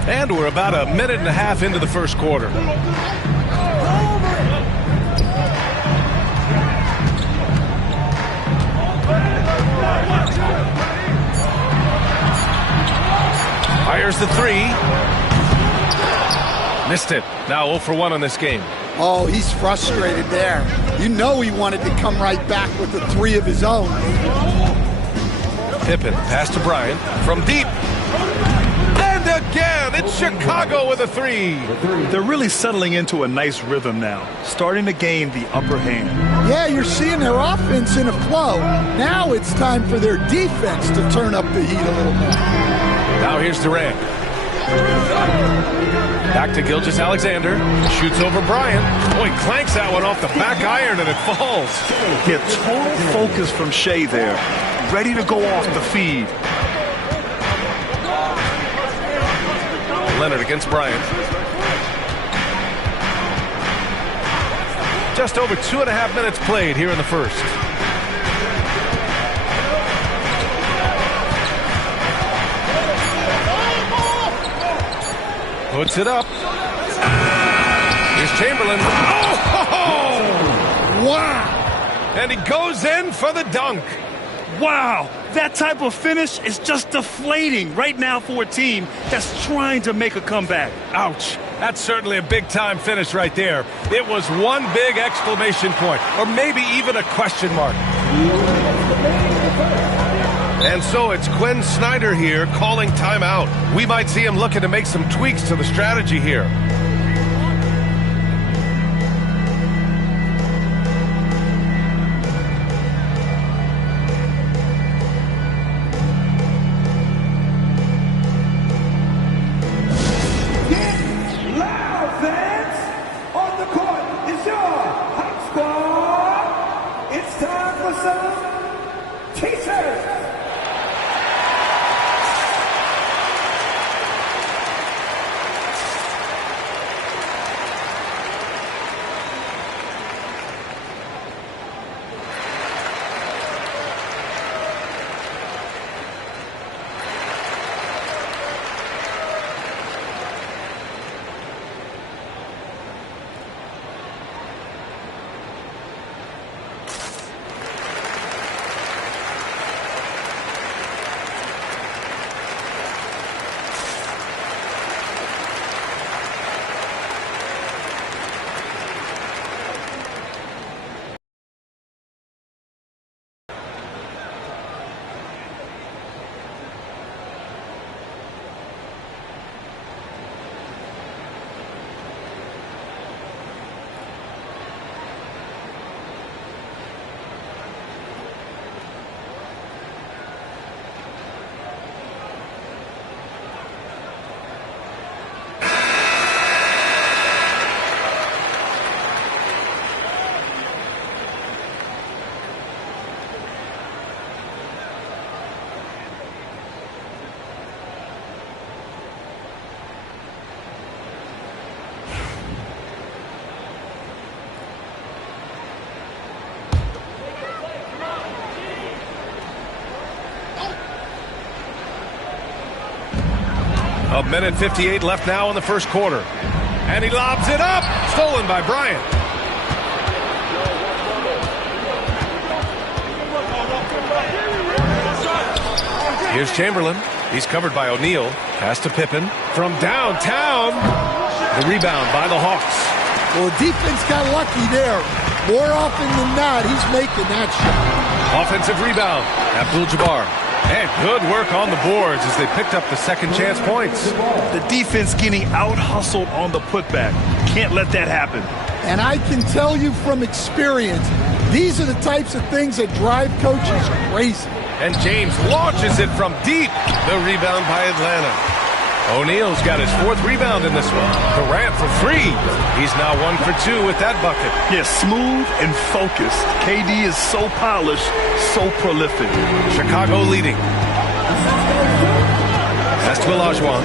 And we're about a minute and a half into the first quarter. Fires the 3. Missed it. Now 0 for 1 on this game. Oh, he's frustrated there. You know he wanted to come right back with the 3 of his own. Pippen, pass to Bryant from deep. And again, it's Chicago with a 3. They're really settling into a nice rhythm now, starting to gain the upper hand. Yeah, you're seeing their offense in a flow. Now it's time for their defense to turn up the heat a little more. Now here's Durant. Back to Gilgeous-Alexander. Shoots over Bryant. Oh, he clanks that one off the back iron and it falls. Get total focus from Shea there. Ready to go off the feed. Leonard against Bryant. Just over 2.5 minutes played here in the first. Puts it up. Here's Chamberlain. Oh! Wow! And he goes in for the dunk. Wow, that type of finish is just deflating right now for a team that's trying to make a comeback. Ouch. That's certainly a big-time finish right there. It was one big exclamation point, or maybe even a question mark. And so it's Quinn Snyder here calling timeout. We might see him looking to make some tweaks to the strategy here. A minute 58 left now in the first quarter. And he lobs it up. Stolen by Bryant. Here's Chamberlain. He's covered by O'Neal. Pass to Pippen. From downtown. The rebound by the Hawks. Well, the defense got lucky there. More often than not, he's making that shot. Offensive rebound. Abdul-Jabbar. And good work on the boards as they picked up the second chance points. The defense getting out-hustled on the putback. Can't let that happen. And I can tell you from experience, these are the types of things that drive coaches crazy. And James launches it from deep. The rebound by Atlanta. O'Neal's got his fourth rebound in this one. Durant for three. He's now 1 for 2 with that bucket. Yeah, smooth and focused. KD is so polished, so prolific. Chicago leading. That's to Olajuwon.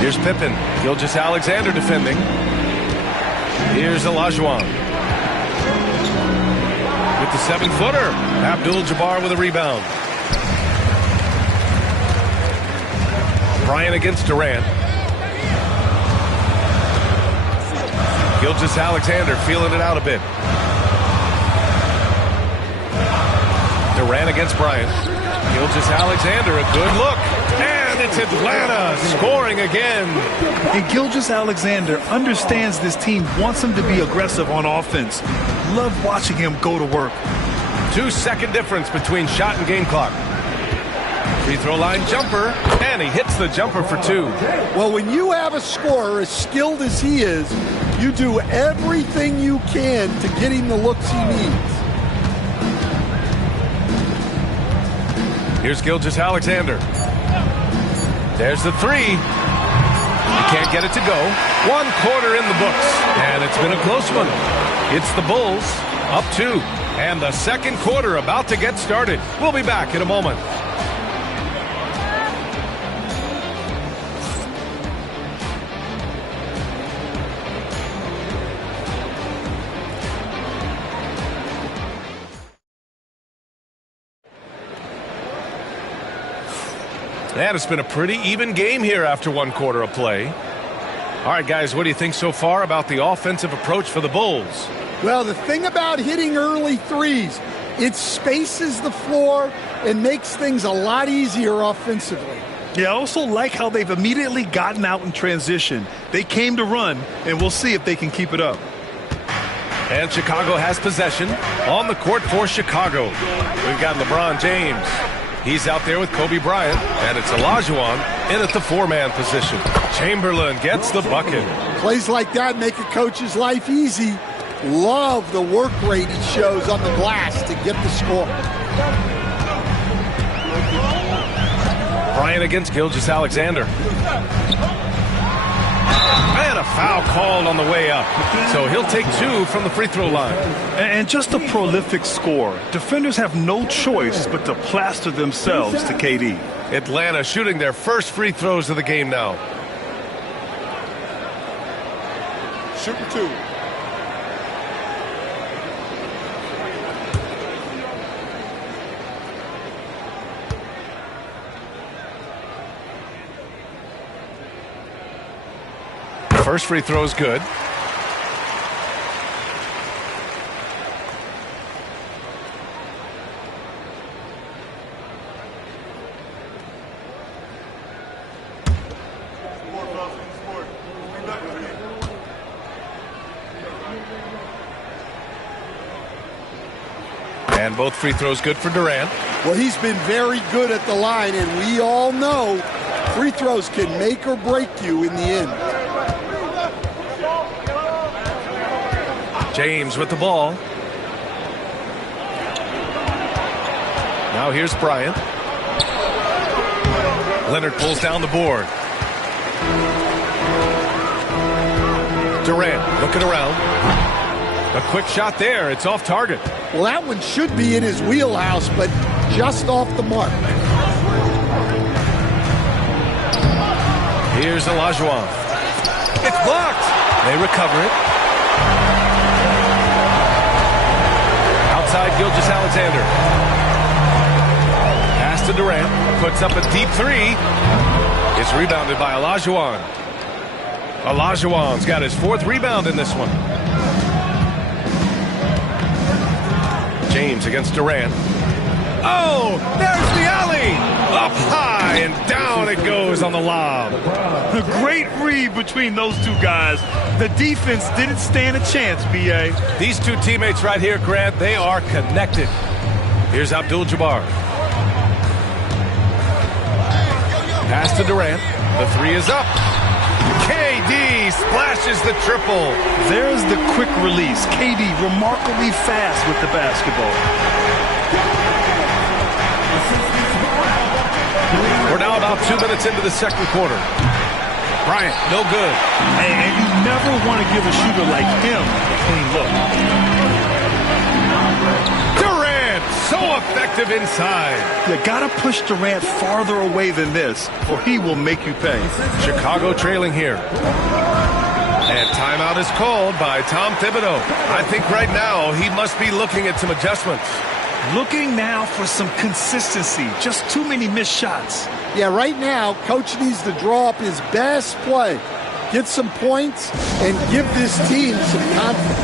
Here's Pippen. Gilgeous-Alexander defending. Here's Olajuwon. With the 7-footer. Abdul-Jabbar with a rebound. Bryant against Durant. Gilgeous-Alexander feeling it out a bit. Durant against Bryant. Gilgeous-Alexander, a good look. And it's Atlanta scoring again. And Gilgeous-Alexander understands this team wants him to be aggressive on offense. Love watching him go to work. 2-second difference between shot and game clock. Free throw line jumper, and he hits the jumper for 2. Well, when you have a scorer as skilled as he is, you do everything you can to get him the looks he needs. Here's Gilgeous-Alexander. There's the 3. He can't get it to go. 1 quarter in the books, and it's been a close one. It's the Bulls up 2, and the second quarter about to get started. We'll be back in a moment. And it's been a pretty even game here after 1 quarter of play. All right, guys, what do you think so far about the offensive approach for the Bulls? Well, the thing about hitting early threes, it spaces the floor and makes things a lot easier offensively. Yeah, I also like how they've immediately gotten out in transition. They came to run, and we'll see if they can keep it up. And Chicago has possession on the court for Chicago. We've got LeBron James. He's out there with Kobe Bryant, and it's Olajuwon in at the 4-man position. Chamberlain gets the bucket. Plays like that make a coach's life easy. Love the work rate he shows on the glass to get the score. Bryant against Gilgeous-Alexander. And a foul called on the way up. So he'll take 2 from the free throw line. And just a prolific score. Defenders have no choice but to plaster themselves to KD. Atlanta shooting their first free throws of the game now. Shooting 2. First free throw is good. And both free throws good for Durant. Well, he's been very good at the line, and we all know free throws can make or break you in the end. James with the ball. Now here's Bryant. Leonard pulls down the board. Durant looking around. A quick shot there. It's off target. Well, that one should be in his wheelhouse, but just off the mark. Here's Olajuwon. It's blocked. They recover it. Outside Gilgeous-Alexander. Pass to Durant. Puts up a deep three. It's rebounded by Olajuwon. Olajuwon's got his 4th rebound in this one. James against Durant. Oh, there's the alley. Up high and down it goes on the lob. A great read between those two guys. The defense didn't stand a chance, B.A. These two teammates right here, Grant, they are connected. Here's Abdul-Jabbar. Pass to Durant. The 3 is up. KD splashes the triple. There's the quick release. KD remarkably fast with the basketball. We're now about 2 minutes into the second quarter. Bryant, no good. And you never want to give a shooter like him a clean look. Durant, so effective inside. You got to push Durant farther away than this, or he will make you pay. Chicago trailing here. And timeout is called by Tom Thibodeau. I think right now he must be looking at some adjustments. Looking now for some consistency. Just too many missed shots. Yeah, right now, Coach needs to draw up his best play, get some points, and give this team some confidence.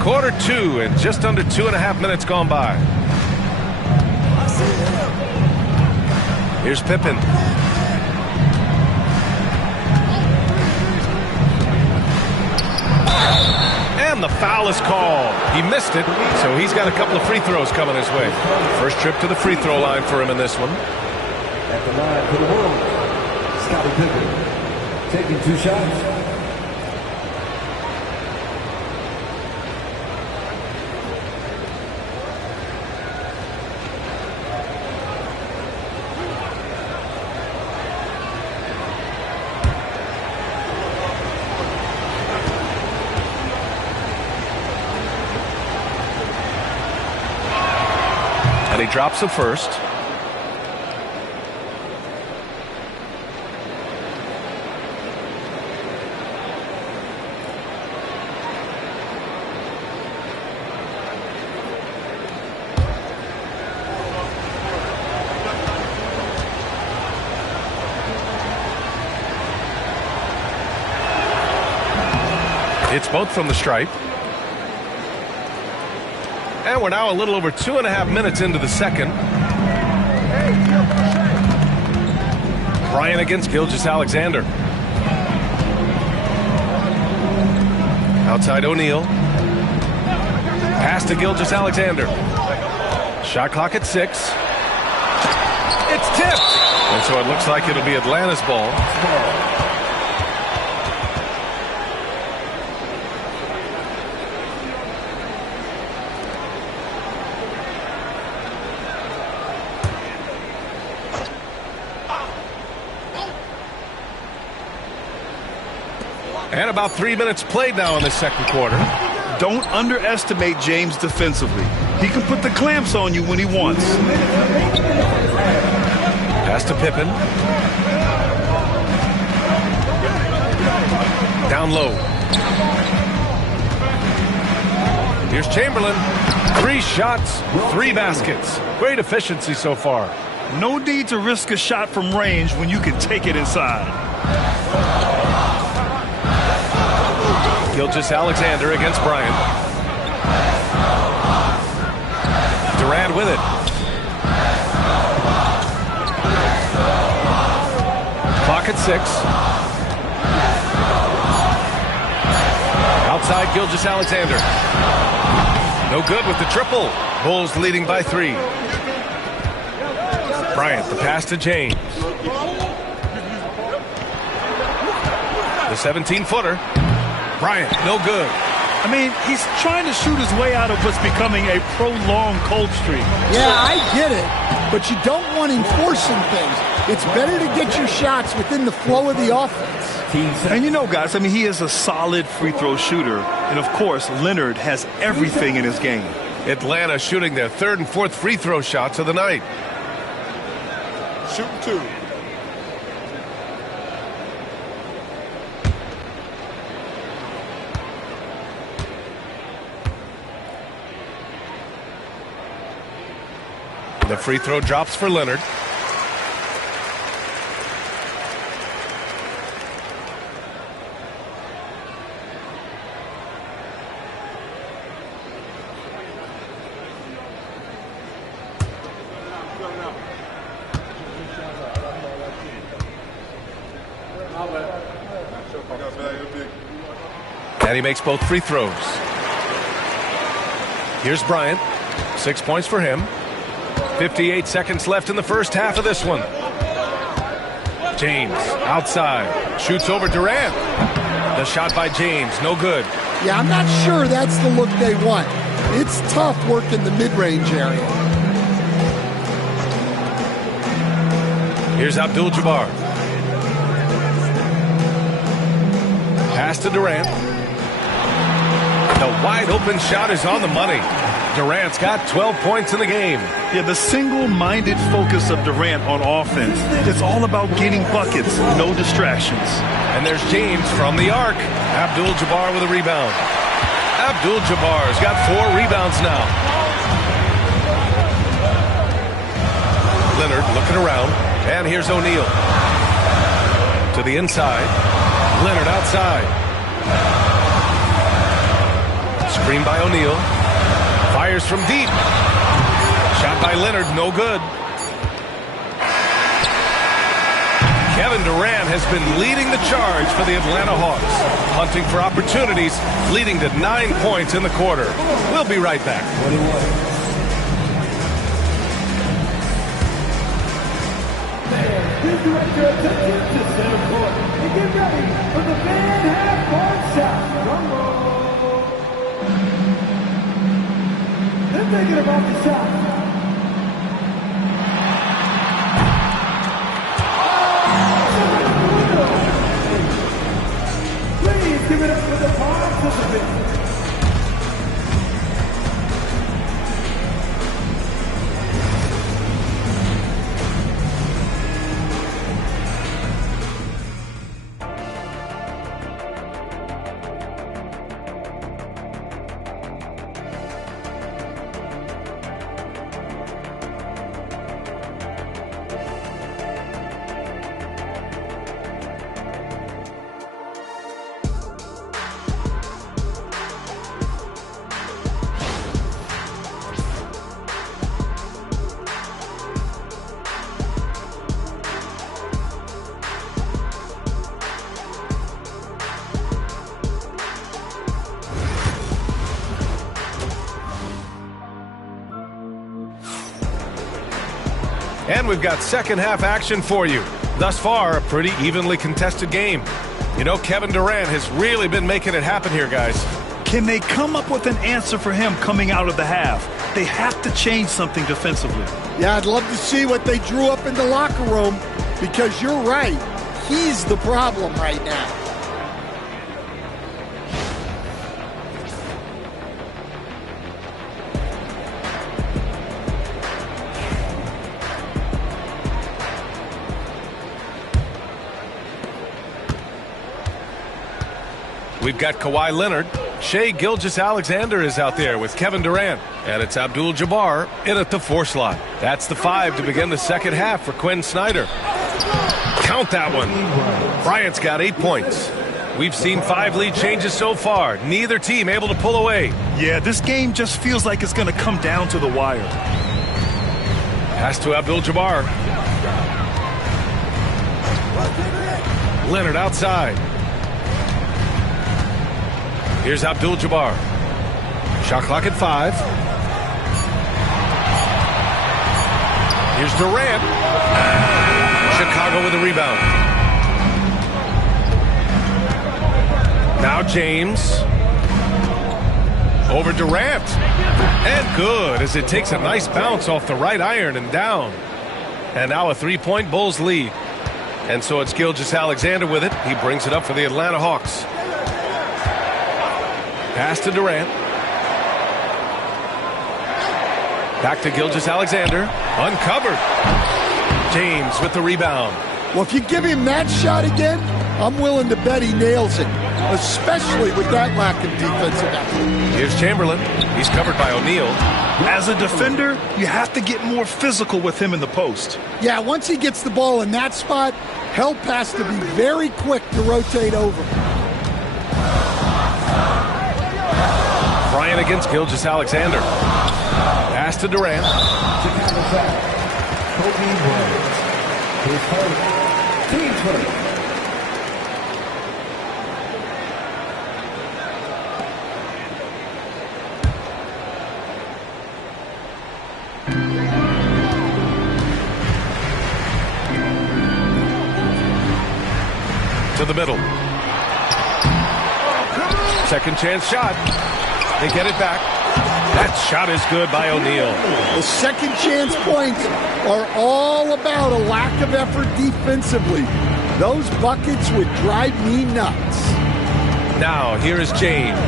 Quarter 2 and just under 2.5 minutes gone by. Here's Pippen. And the foul is called. He missed it, so he's got a couple of free throws coming his way. First trip to the free throw line for him in this one. At the line for the world, Scottie Pippen taking 2 shots. And he drops the first. It's both from the stripe. And we're now a little over 2.5 minutes into the second. Bryant against Gilgeous-Alexander. Outside O'Neal. Pass to Gilgeous-Alexander. Shot clock at 6. It's tipped. And so it looks like it'll be Atlanta's ball. And about 3 minutes played now in the second quarter. Don't underestimate James defensively. He can put the clamps on you when he wants. Pass to Pippen. Down low. Here's Chamberlain. 3 shots, 3 baskets. Great efficiency so far. No need to risk a shot from range when you can take it inside. Gilgeous-Alexander against Bryant. Durant with it. Clock at 6. Outside Gilgeous-Alexander. No good with the triple. Bulls leading by 3. Bryant, the pass to James. The 17-footer. Bryant, no good. I mean, he's trying to shoot his way out of what's becoming a prolonged cold streak. Yeah, I get it, but you don't want him forcing things. It's better to get your shots within the flow of the offense. And you know, guys, I mean, he is a solid free throw shooter. And, of course, Leonard has everything in his game. Atlanta shooting their 3rd and 4th free throw shots of the night. Shooting 2. The free throw drops for Leonard. And he makes both free throws. Here's Bryant. 6 points for him. 58 seconds left in the first half of this one. James outside. Shoots over Durant. The shot by James. No good. Yeah, I'm not sure that's the look they want. It's tough working the mid-range area. Here's Abdul-Jabbar. Pass to Durant. The wide open shot is on the money. Durant's got 12 points in the game. Yeah, the single-minded focus of Durant on offense is all about getting buckets, no distractions. And there's James from the arc. Abdul-Jabbar with a rebound. Abdul-Jabbar's got 4 rebounds now. Leonard looking around. And here's O'Neal. To the inside. Leonard outside. Screen by O'Neal. Fires from deep. Shot by Leonard, no good. Kevin Durant has been leading the charge for the Atlanta Hawks. Hunting for opportunities, leading to 9 points in the quarter. We'll be right back. Please direct your attention to center court and get ready for the fan half-court shot. Drum roll. They're thinking about the shot. Please give it up for the participants. And we've got second half action for you. Thus far, a pretty evenly contested game. You know, Kevin Durant has really been making it happen here, guys. Can they come up with an answer for him coming out of the half? They have to change something defensively. Yeah, I'd love to see what they drew up in the locker room, because you're right. He's the problem right now. We've got Kawhi Leonard. Shai Gilgeous-Alexander is out there with Kevin Durant. And it's Abdul-Jabbar in at the 4 slot. That's the 5 to begin the second half for Quinn Snyder. Count that one. Bryant's got 8 points. We've seen 5 lead changes so far. Neither team able to pull away. Yeah, this game just feels like it's going to come down to the wire. Pass to Abdul-Jabbar. Leonard outside. Here's Abdul-Jabbar. Shot clock at 5. Here's Durant. Chicago with a rebound. Now James. Over Durant. And good as it takes a nice bounce off the right iron and down. And now a 3-point Bulls lead. And so it's Gilgeous-Alexander with it. He brings it up for the Atlanta Hawks. Pass to Durant. Back to Gilgeous-Alexander. Uncovered. James with the rebound. Well, if you give him that shot again, I'm willing to bet he nails it, especially with that lack of defensive effort. Here's Chamberlain. He's covered by O'Neal. As a defender, you have to get more physical with him in the post. Yeah, once he gets the ball in that spot, help has to be very quick to rotate over. Bryant against Gilgeous-Alexander. Pass to Durant. To the middle. Second chance shot. They get it back. That shot is good by O'Neal. The second chance points are all about a lack of effort defensively. Those buckets would drive me nuts. Now, here is James.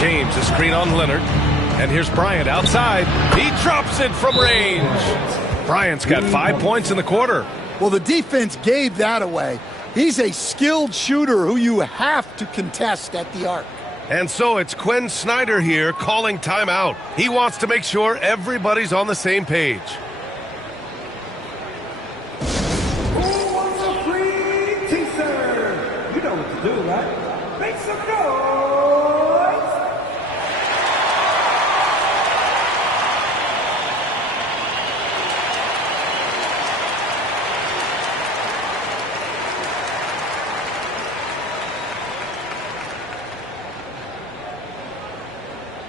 James, a screen on Leonard. And here's Bryant outside. He drops it from range. Bryant's got 5 points in the quarter. Well, the defense gave that away. He's a skilled shooter who you have to contest at the arc. And so it's Quinn Snyder here calling timeout. He wants to make sure everybody's on the same page. Who wants a free t-shirt? You know what to do, right? Make some noise!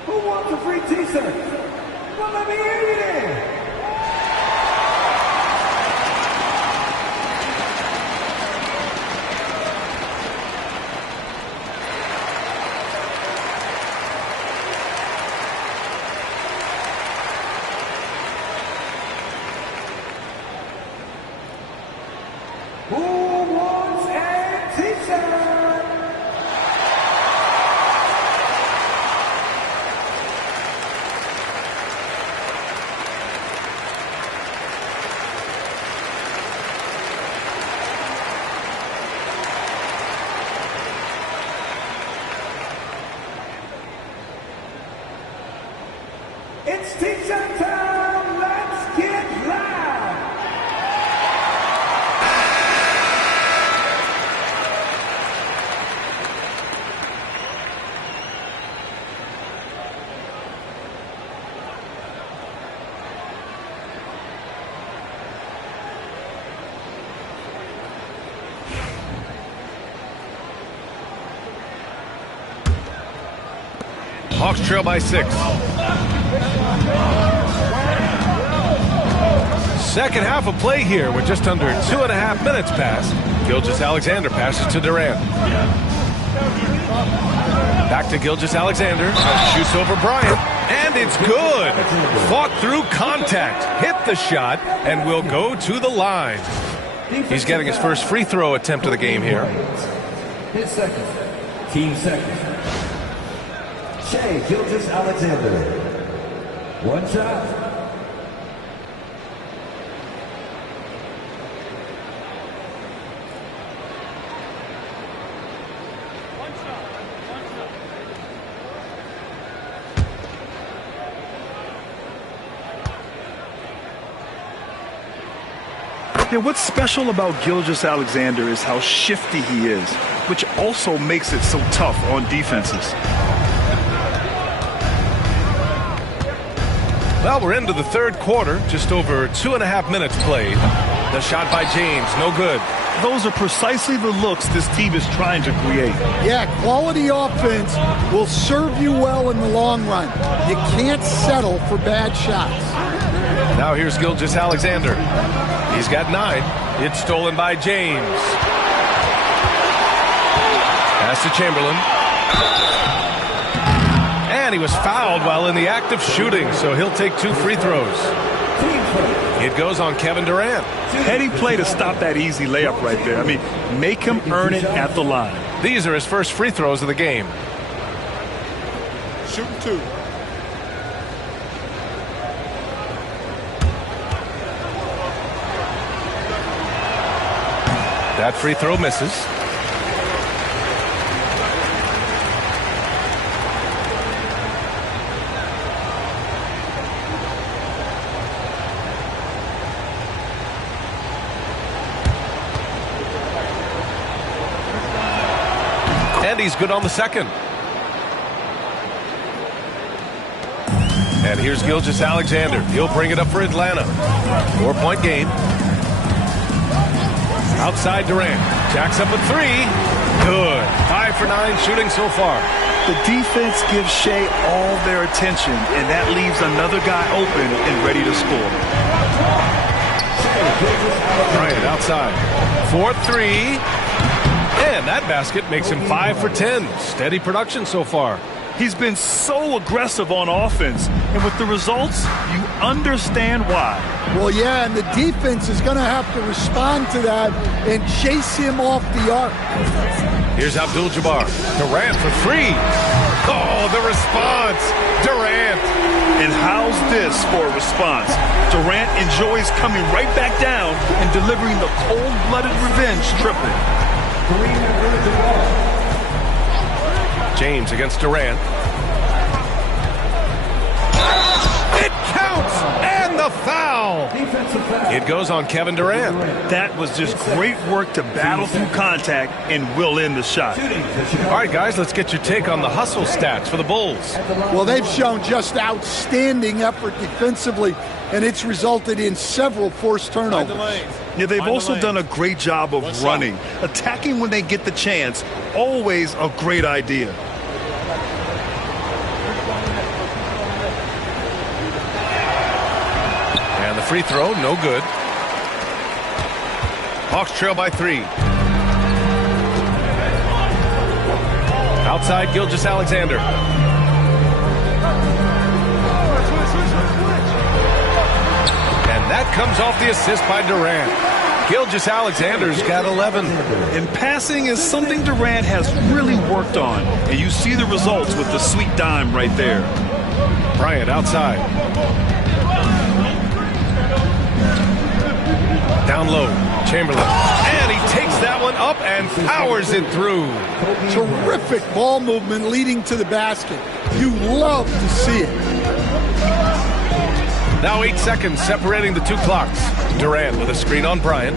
Who wants a free t-shirt? Well, let me hear you then. Who wants a t-shirt? It's t-shirt time! Let's get loud! Hawks trail by 6. Second half of play here with just under 2.5 minutes passed. Gilgeous-Alexander passes to Durant. Back to Gilgeous-Alexander. Shoots over Bryant. And it's good. Fought through contact. Hit the shot and will go to the line. He's getting his first free throw attempt of the game here. His second. Team second. Shai Gilgeous-Alexander. One shot. Yeah, what's special about Gilgeous-Alexander is how shifty he is, which also makes it so tough on defenses. Well, we're into the third quarter, just over 2.5 minutes played. The shot by James, no good. Those are precisely the looks this team is trying to create. Yeah, quality offense will serve you well in the long run. You can't settle for bad shots. Now here's Gilgeous-Alexander. He's got 9. It's stolen by James. Pass to Chamberlain. And he was fouled while in the act of shooting, so he'll take 2 free throws. It goes on Kevin Durant. Heady play to stop that easy layup right there. I mean, make him earn it at the line. These are his first free throws of the game. Shooting 2. That free throw misses. And he's good on the second. And here's Gilgeous-Alexander. He'll bring it up for Atlanta. 4-point game. Outside Durant. Jacks up a 3. Good. 5 for 9 shooting so far. The defense gives Shea all their attention, and that leaves another guy open and ready to score. Bryant outside. 4-3. And that basket makes him 5 for 10. Steady production so far. He's been so aggressive on offense, and with the results, you understand why. Well, yeah, and the defense is going to have to respond to that and chase him off the arc. Here's Abdul-Jabbar. Durant for 3. Oh, the response. Durant. And how's this for a response? Durant enjoys coming right back down and delivering the cold-blooded revenge triplet. James against Durant. It counts! And the foul! It goes on Kevin Durant. That was just great work to battle through contact and will end the shot. All right, guys, let's get your take on the hustle stats for the Bulls. Well, they've shown just outstanding effort defensively, and it's resulted in several forced turnovers. Yeah, they've also done a great job of running. Attacking when they get the chance, always a great idea. And the free throw, no good. Hawks trail by 3. Outside Gilgeous-Alexander. And that comes off the assist by Durant. Gilgeous-Alexander's got 11. And passing is something Durant has really worked on. And you see the results with the sweet dime right there. Bryant outside. Down low, Chamberlain. And he takes that one up and powers it through. Terrific ball movement leading to the basket. You love to see it. Now 8 seconds separating the 2 clocks. Durant with a screen on Bryant.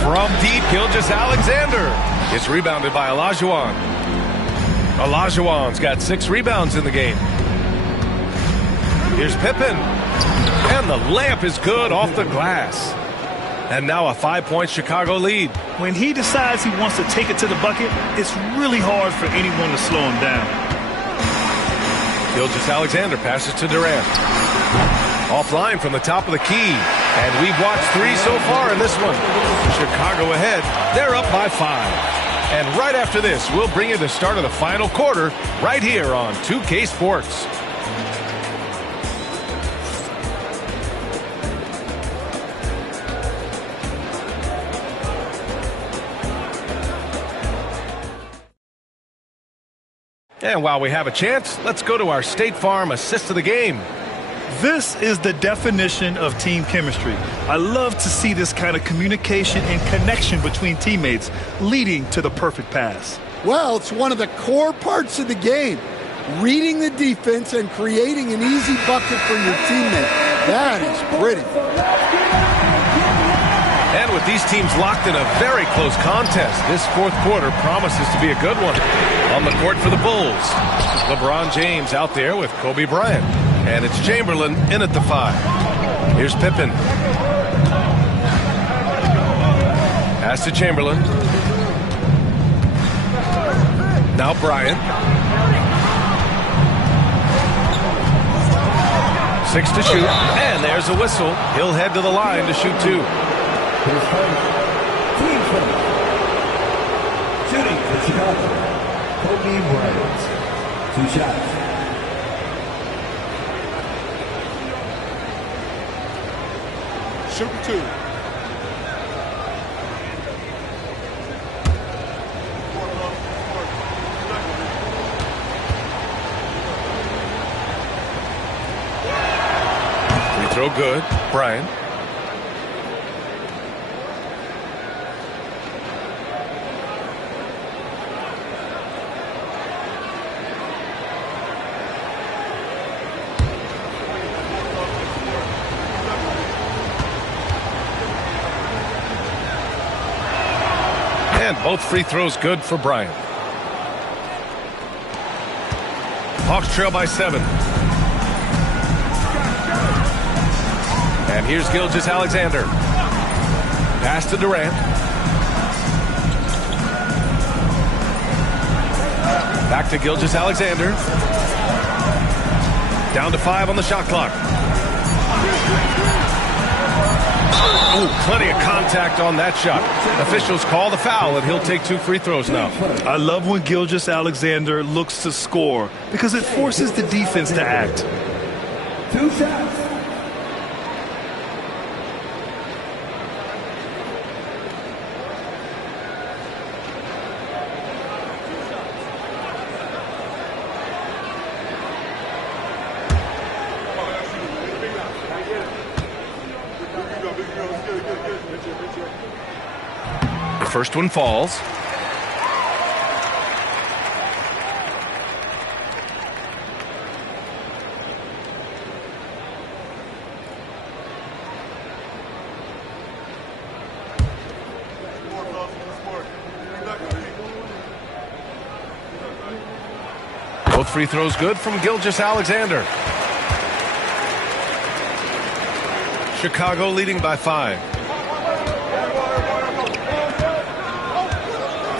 From deep, Gilgeous-Alexander. It's rebounded by Olajuwon. Olajuwon's got 6 rebounds in the game. Here's Pippen. And the layup is good off the glass. And now a 5-point Chicago lead. When he decides he wants to take it to the bucket, it's really hard for anyone to slow him down. Gilgeous-Alexander passes to Durant. Offline from the top of the key. And we've watched 3 so far in this one. Chicago ahead. They're up by 5. And right after this, we'll bring you the start of the final quarter right here on 2K Sports. And while we have a chance, let's go to our State Farm assist of the game. This is the definition of team chemistry. I love to see this kind of communication and connection between teammates leading to the perfect pass. Well, it's one of the core parts of the game. Reading the defense and creating an easy bucket for your teammate. That is pretty. And with these teams locked in a very close contest, this fourth quarter promises to be a good one. On the court for the Bulls, LeBron James out there with Kobe Bryant. And it's Chamberlain in at the 5. Here's Pippen. Pass to Chamberlain. Now Bryant. 6 to shoot. And there's a whistle. He'll head to the line to shoot 2. Shooting for Chicago, Kobe Bryant. 2 shots. Shooting 2. Free throw good. Bryant. Both free throws good for Bryant. Hawks trail by 7. And here's Gilgeous-Alexander. Pass to Durant. Back to Gilgeous-Alexander. Down to 5 on the shot clock. Oh, plenty of contact on that shot. Officials call the foul, and he'll take 2 free throws now. I love when Gilgeous-Alexander looks to score because it forces the defense to act. 2 shots. First one falls. Both free throws good from Gilgeous-Alexander. Chicago leading by 5.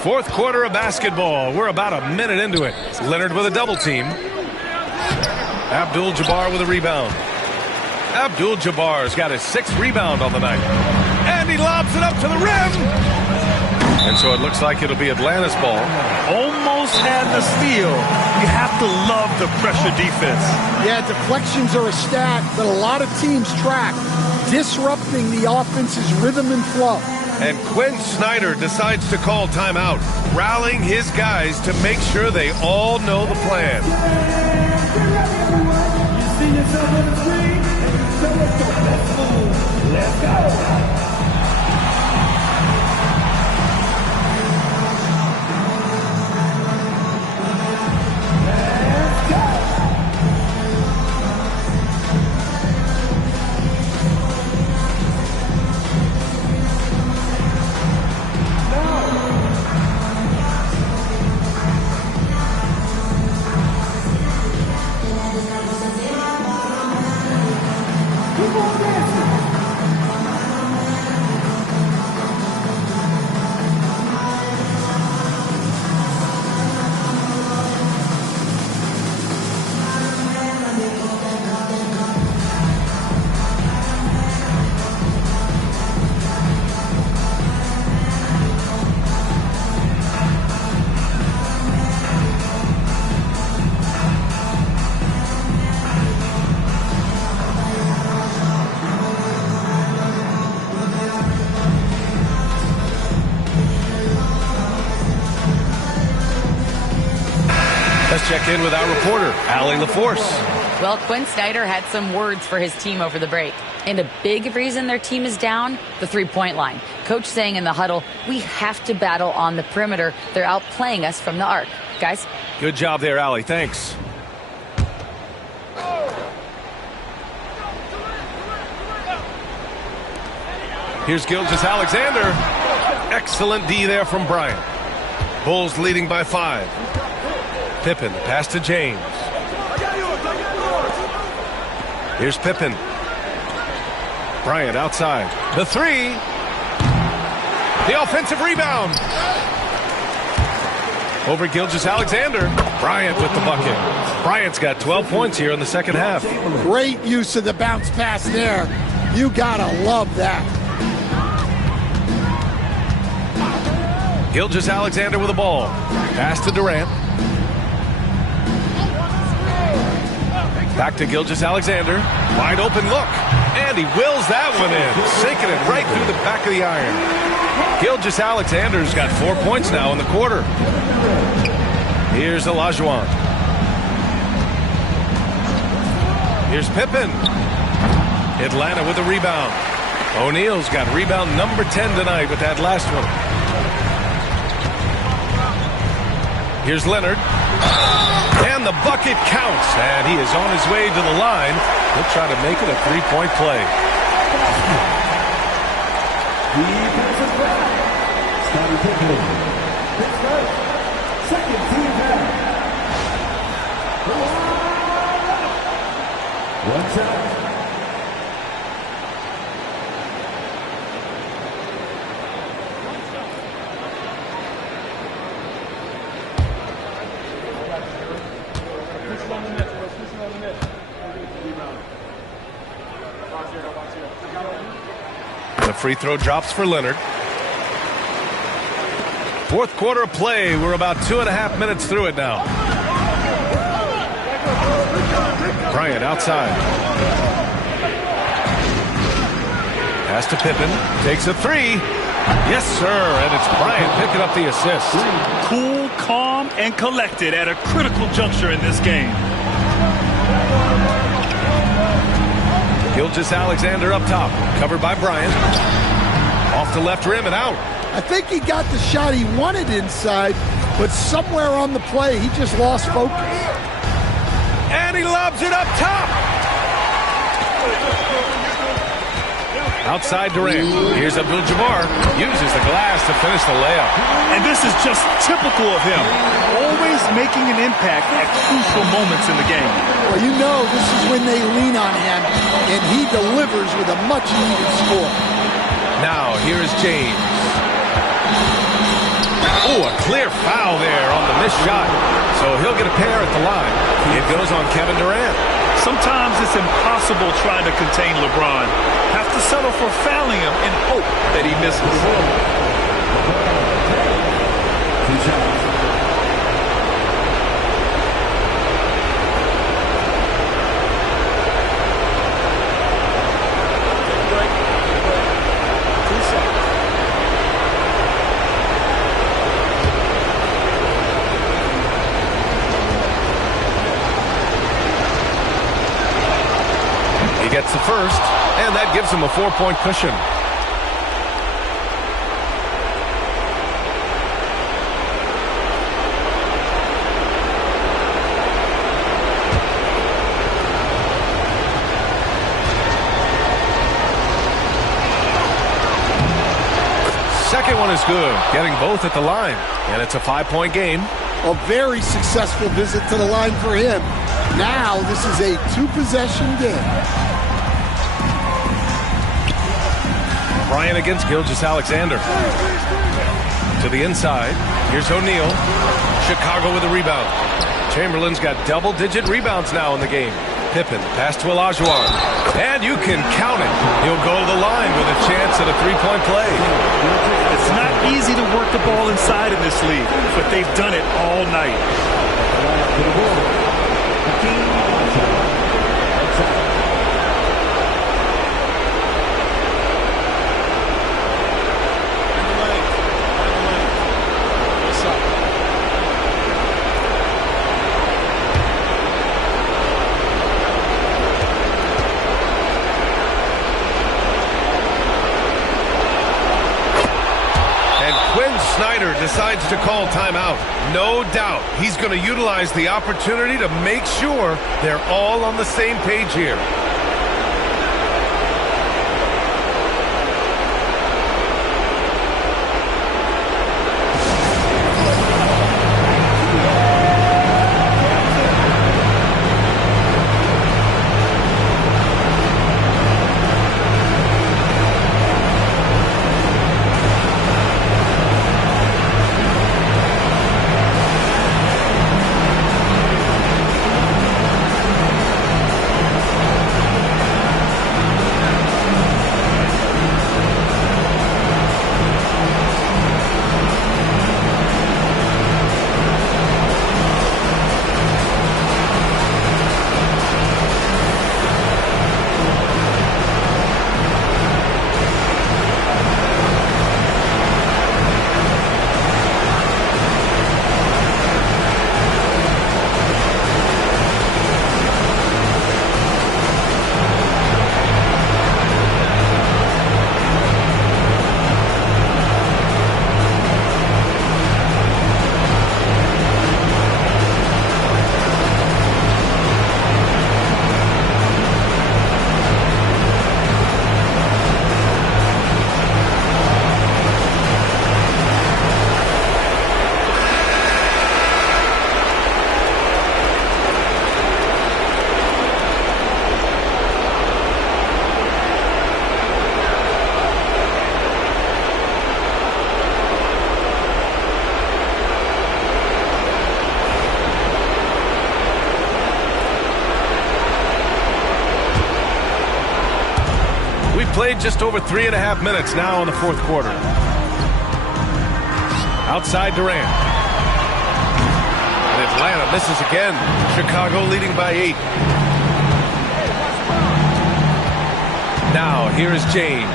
Fourth quarter of basketball. We're about a minute into it. Leonard with a double team. Abdul-Jabbar with a rebound. Abdul-Jabbar's got his 6th rebound on the night. And he lobs it up to the rim. And so it looks like it'll be Atlanta's ball. Almost had the steal. You have to love the pressure defense. Yeah, deflections are a stat that a lot of teams track, disrupting the offense's rhythm and flow. And Quinn Snyder decides to call timeout, rallying his guys to make sure they all know the plan. You see yourself on the screen, and you say, let's move. Let's go. Let's check in with our reporter, Allie LaForce. Well, Quinn Snyder had some words for his team over the break. And a big reason their team is down, the three-point line. Coach saying in the huddle, we have to battle on the perimeter. They're outplaying us from the arc. Guys? Good job there, Allie. Thanks. Here's Gilgeous-Alexander. Excellent D there from Bryant. Bulls leading by 5. Pippen, pass to James. Here's Pippen. Bryant outside. The 3. The offensive rebound. Over Gilgeous-Alexander. Bryant with the bucket. Bryant's got 12 points here in the second half. Great use of the bounce pass there. You gotta love that. Gilgeous-Alexander with the ball. Pass to Durant. Back to Gilgeous-Alexander. Wide open look. And he wills that one in. Sinking it right through the back of the iron. Gilgeous-Alexander's got 4 points now in the quarter. Here's Olajuwon. Here's Pippen. Atlanta with the rebound. O'Neal's got rebound number 10 tonight with that last one. Here's Leonard. And the bucket counts. And he is on his way to the line. He'll try to make it a three-point play. Defensive foul. Scottie Pippen. Pittsburgh. Second team foul. One shot. The free throw drops for Leonard. Fourth quarter of play. We're about 2.5 minutes through it now. Bryant outside. Pass to Pippen. Takes a 3. Yes, sir. And it's Bryant picking up the assist. Cool, calm, and collected at a critical juncture in this game. Gilgeous-Alexander up top. Covered by Bryant. Off the left rim and out. I think he got the shot he wanted inside, but somewhere on the play, he just lost focus. And he lobs it up top. Outside Durant. Here's Abdul-Jabbar. Uses the glass to finish the layup. And this is just typical of him. Always making an impact at crucial moments in the game. Well, you know this is when they lean on him, and he delivers with a much-needed score. Now, here is James. Oh, a clear foul there on the missed shot. So he'll get a pair at the line. It goes on Kevin Durant. Sometimes it's impossible trying to contain LeBron. Have to settle for fouling him and hope that he misses. Gets the first, and that gives him a 4-point cushion. Second one is good, getting both at the line, and it's a 5-point game. A very successful visit to the line for him. Now this is a 2-possession game. Bryant against Gilgeous-Alexander. To the inside. Here's O'Neal. Chicago with a rebound. Chamberlain's got double-digit rebounds now in the game. Pippen, pass to Olajuwon. And you can count it. He'll go to the line with a chance at a 3-point play. It's not easy to work the ball inside in this league, but they've done it all night. Snyder decides to call timeout. No doubt he's going to utilize the opportunity to make sure they're all on the same page here. played just over 3.5 minutes now in the fourth quarter. Outside Durant. And Atlanta misses again. Chicago leading by 8. Now, here is James.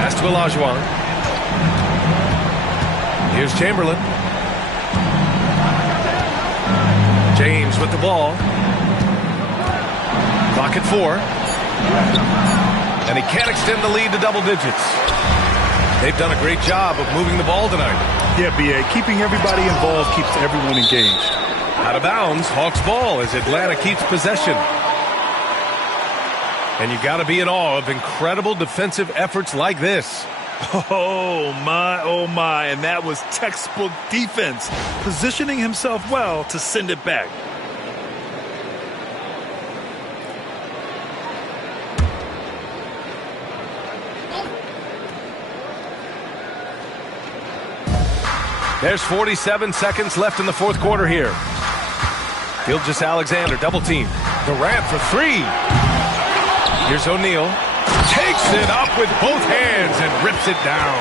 Pass to Olajuwon. Here's Chamberlain. James with the ball. Clock at 4. And he can't extend the lead to double digits. They've done a great job of moving the ball tonight. Yeah, B.A. Keeping everybody involved keeps everyone engaged. Out of bounds, Hawks ball as Atlanta keeps possession. And you got to be in awe of incredible defensive efforts like this. Oh, my. And that was textbook defense. Positioning himself well to send it back. There's 47 seconds left in the fourth quarter here. Gilgeous-Alexander double team. Durant for 3. Here's O'Neal. Takes it up with both hands and rips it down.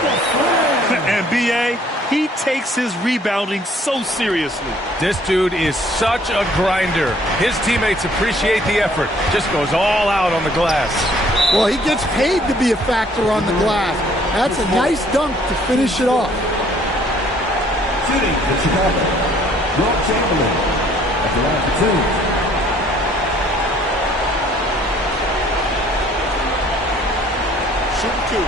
And B.A., he takes his rebounding so seriously. This dude is such a grinder. His teammates appreciate the effort. Just goes all out on the glass. Well, he gets paid to be a factor on the glass. That's a nice dunk to finish it off. Shooting for Chicago, Will Chamberlain at the line for 2. Shoot 2.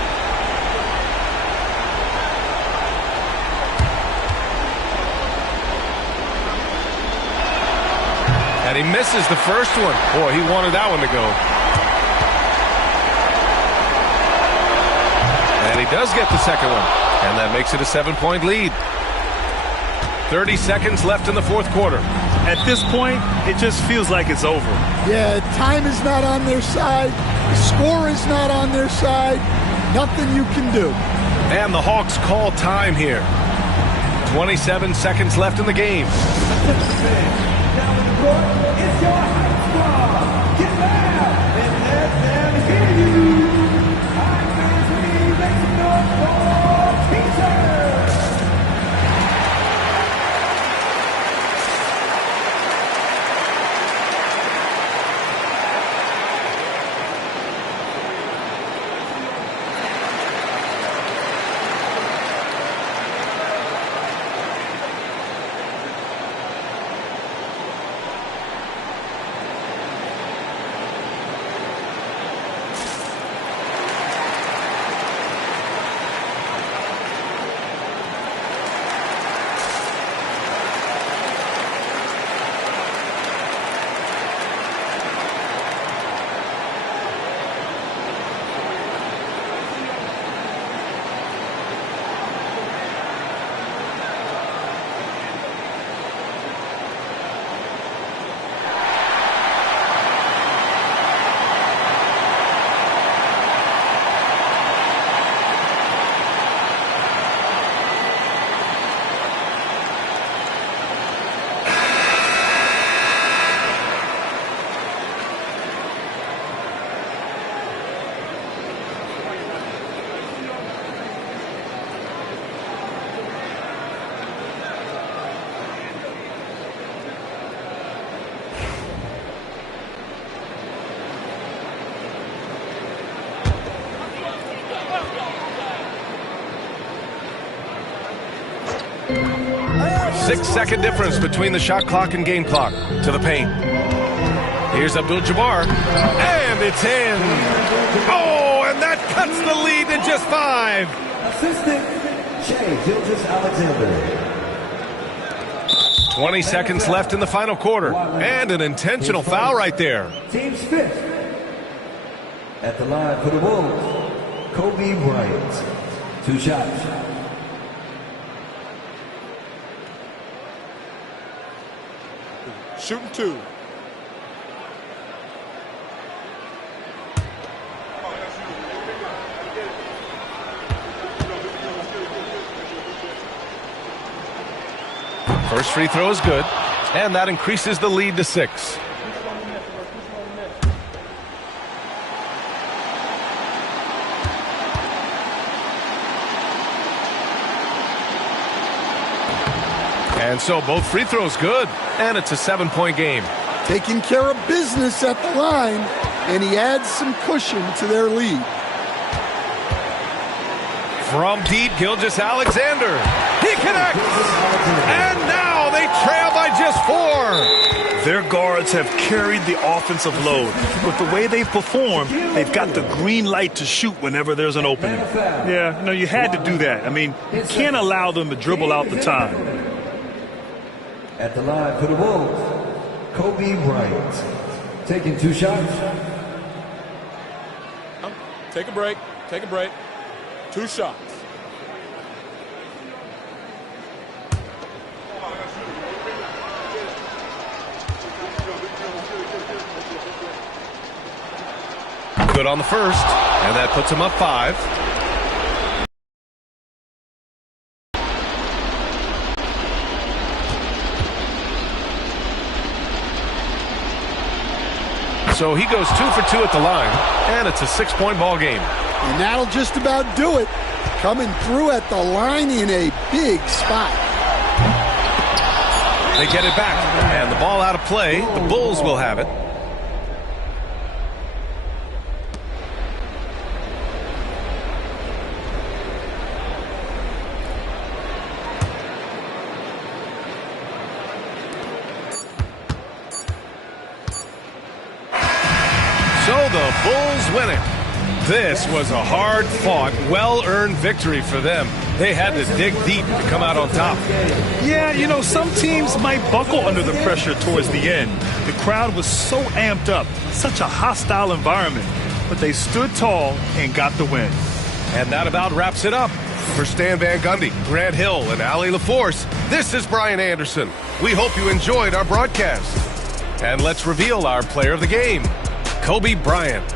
And he misses the first one. Boy, he wanted that one to go. And he does get the second one. And that makes it a 7-point lead. 30 seconds left in the fourth quarter. At this point, it just feels like it's over. Yeah, time is not on their side. The score is not on their side. Nothing you can do. And the Hawks call time here. 27 seconds left in the game. Down the court, it's your high squad. Get loud and let them hear you. High 93, make some noise for Peter. Six-second difference between the shot clock and game clock. To the paint. Here's Abdul-Jabbar. And it's in. Oh, and that cuts the lead to just 5. Assistant, Shai Gilgeous-Alexander. 20 seconds left in the final quarter. And an intentional foul right there. Team's 5th. At the line for the Wolves, Kobe Bryant. 2 shots. Shooting 2. First free throw is good, and that increases the lead to 6. And so both free throws good, and it's a 7-point game. Taking care of business at the line, and he adds some cushion to their lead. From deep, Gilgeous-Alexander. He connects! And now they trail by just 4. Their guards have carried the offensive load. With the way they've performed, they've got the green light to shoot whenever there's an opening. Yeah, no, you had to do that. I mean, you can't allow them to dribble out the time. At the line for the Wolves, Kobe Bryant. Taking 2 shots. Take a break. Take a break. 2 shots. Good on the first, and that puts him up 5. So he goes 2 for 2 at the line, and it's a 6-point ball game. And that'll just about do it. Coming through at the line in a big spot. They get it back, and the ball out of play. The Bulls will have it. So the Bulls win it. This was a hard-fought, well-earned victory for them. They had to dig deep to come out on top. Yeah, you know, some teams might buckle under the pressure towards the end. The crowd was so amped up, such a hostile environment. But they stood tall and got the win. And that about wraps it up. For Stan Van Gundy, Grant Hill, and Allie LaForce, this is Brian Anderson. We hope you enjoyed our broadcast. And let's reveal our player of the game, Kobe Bryant.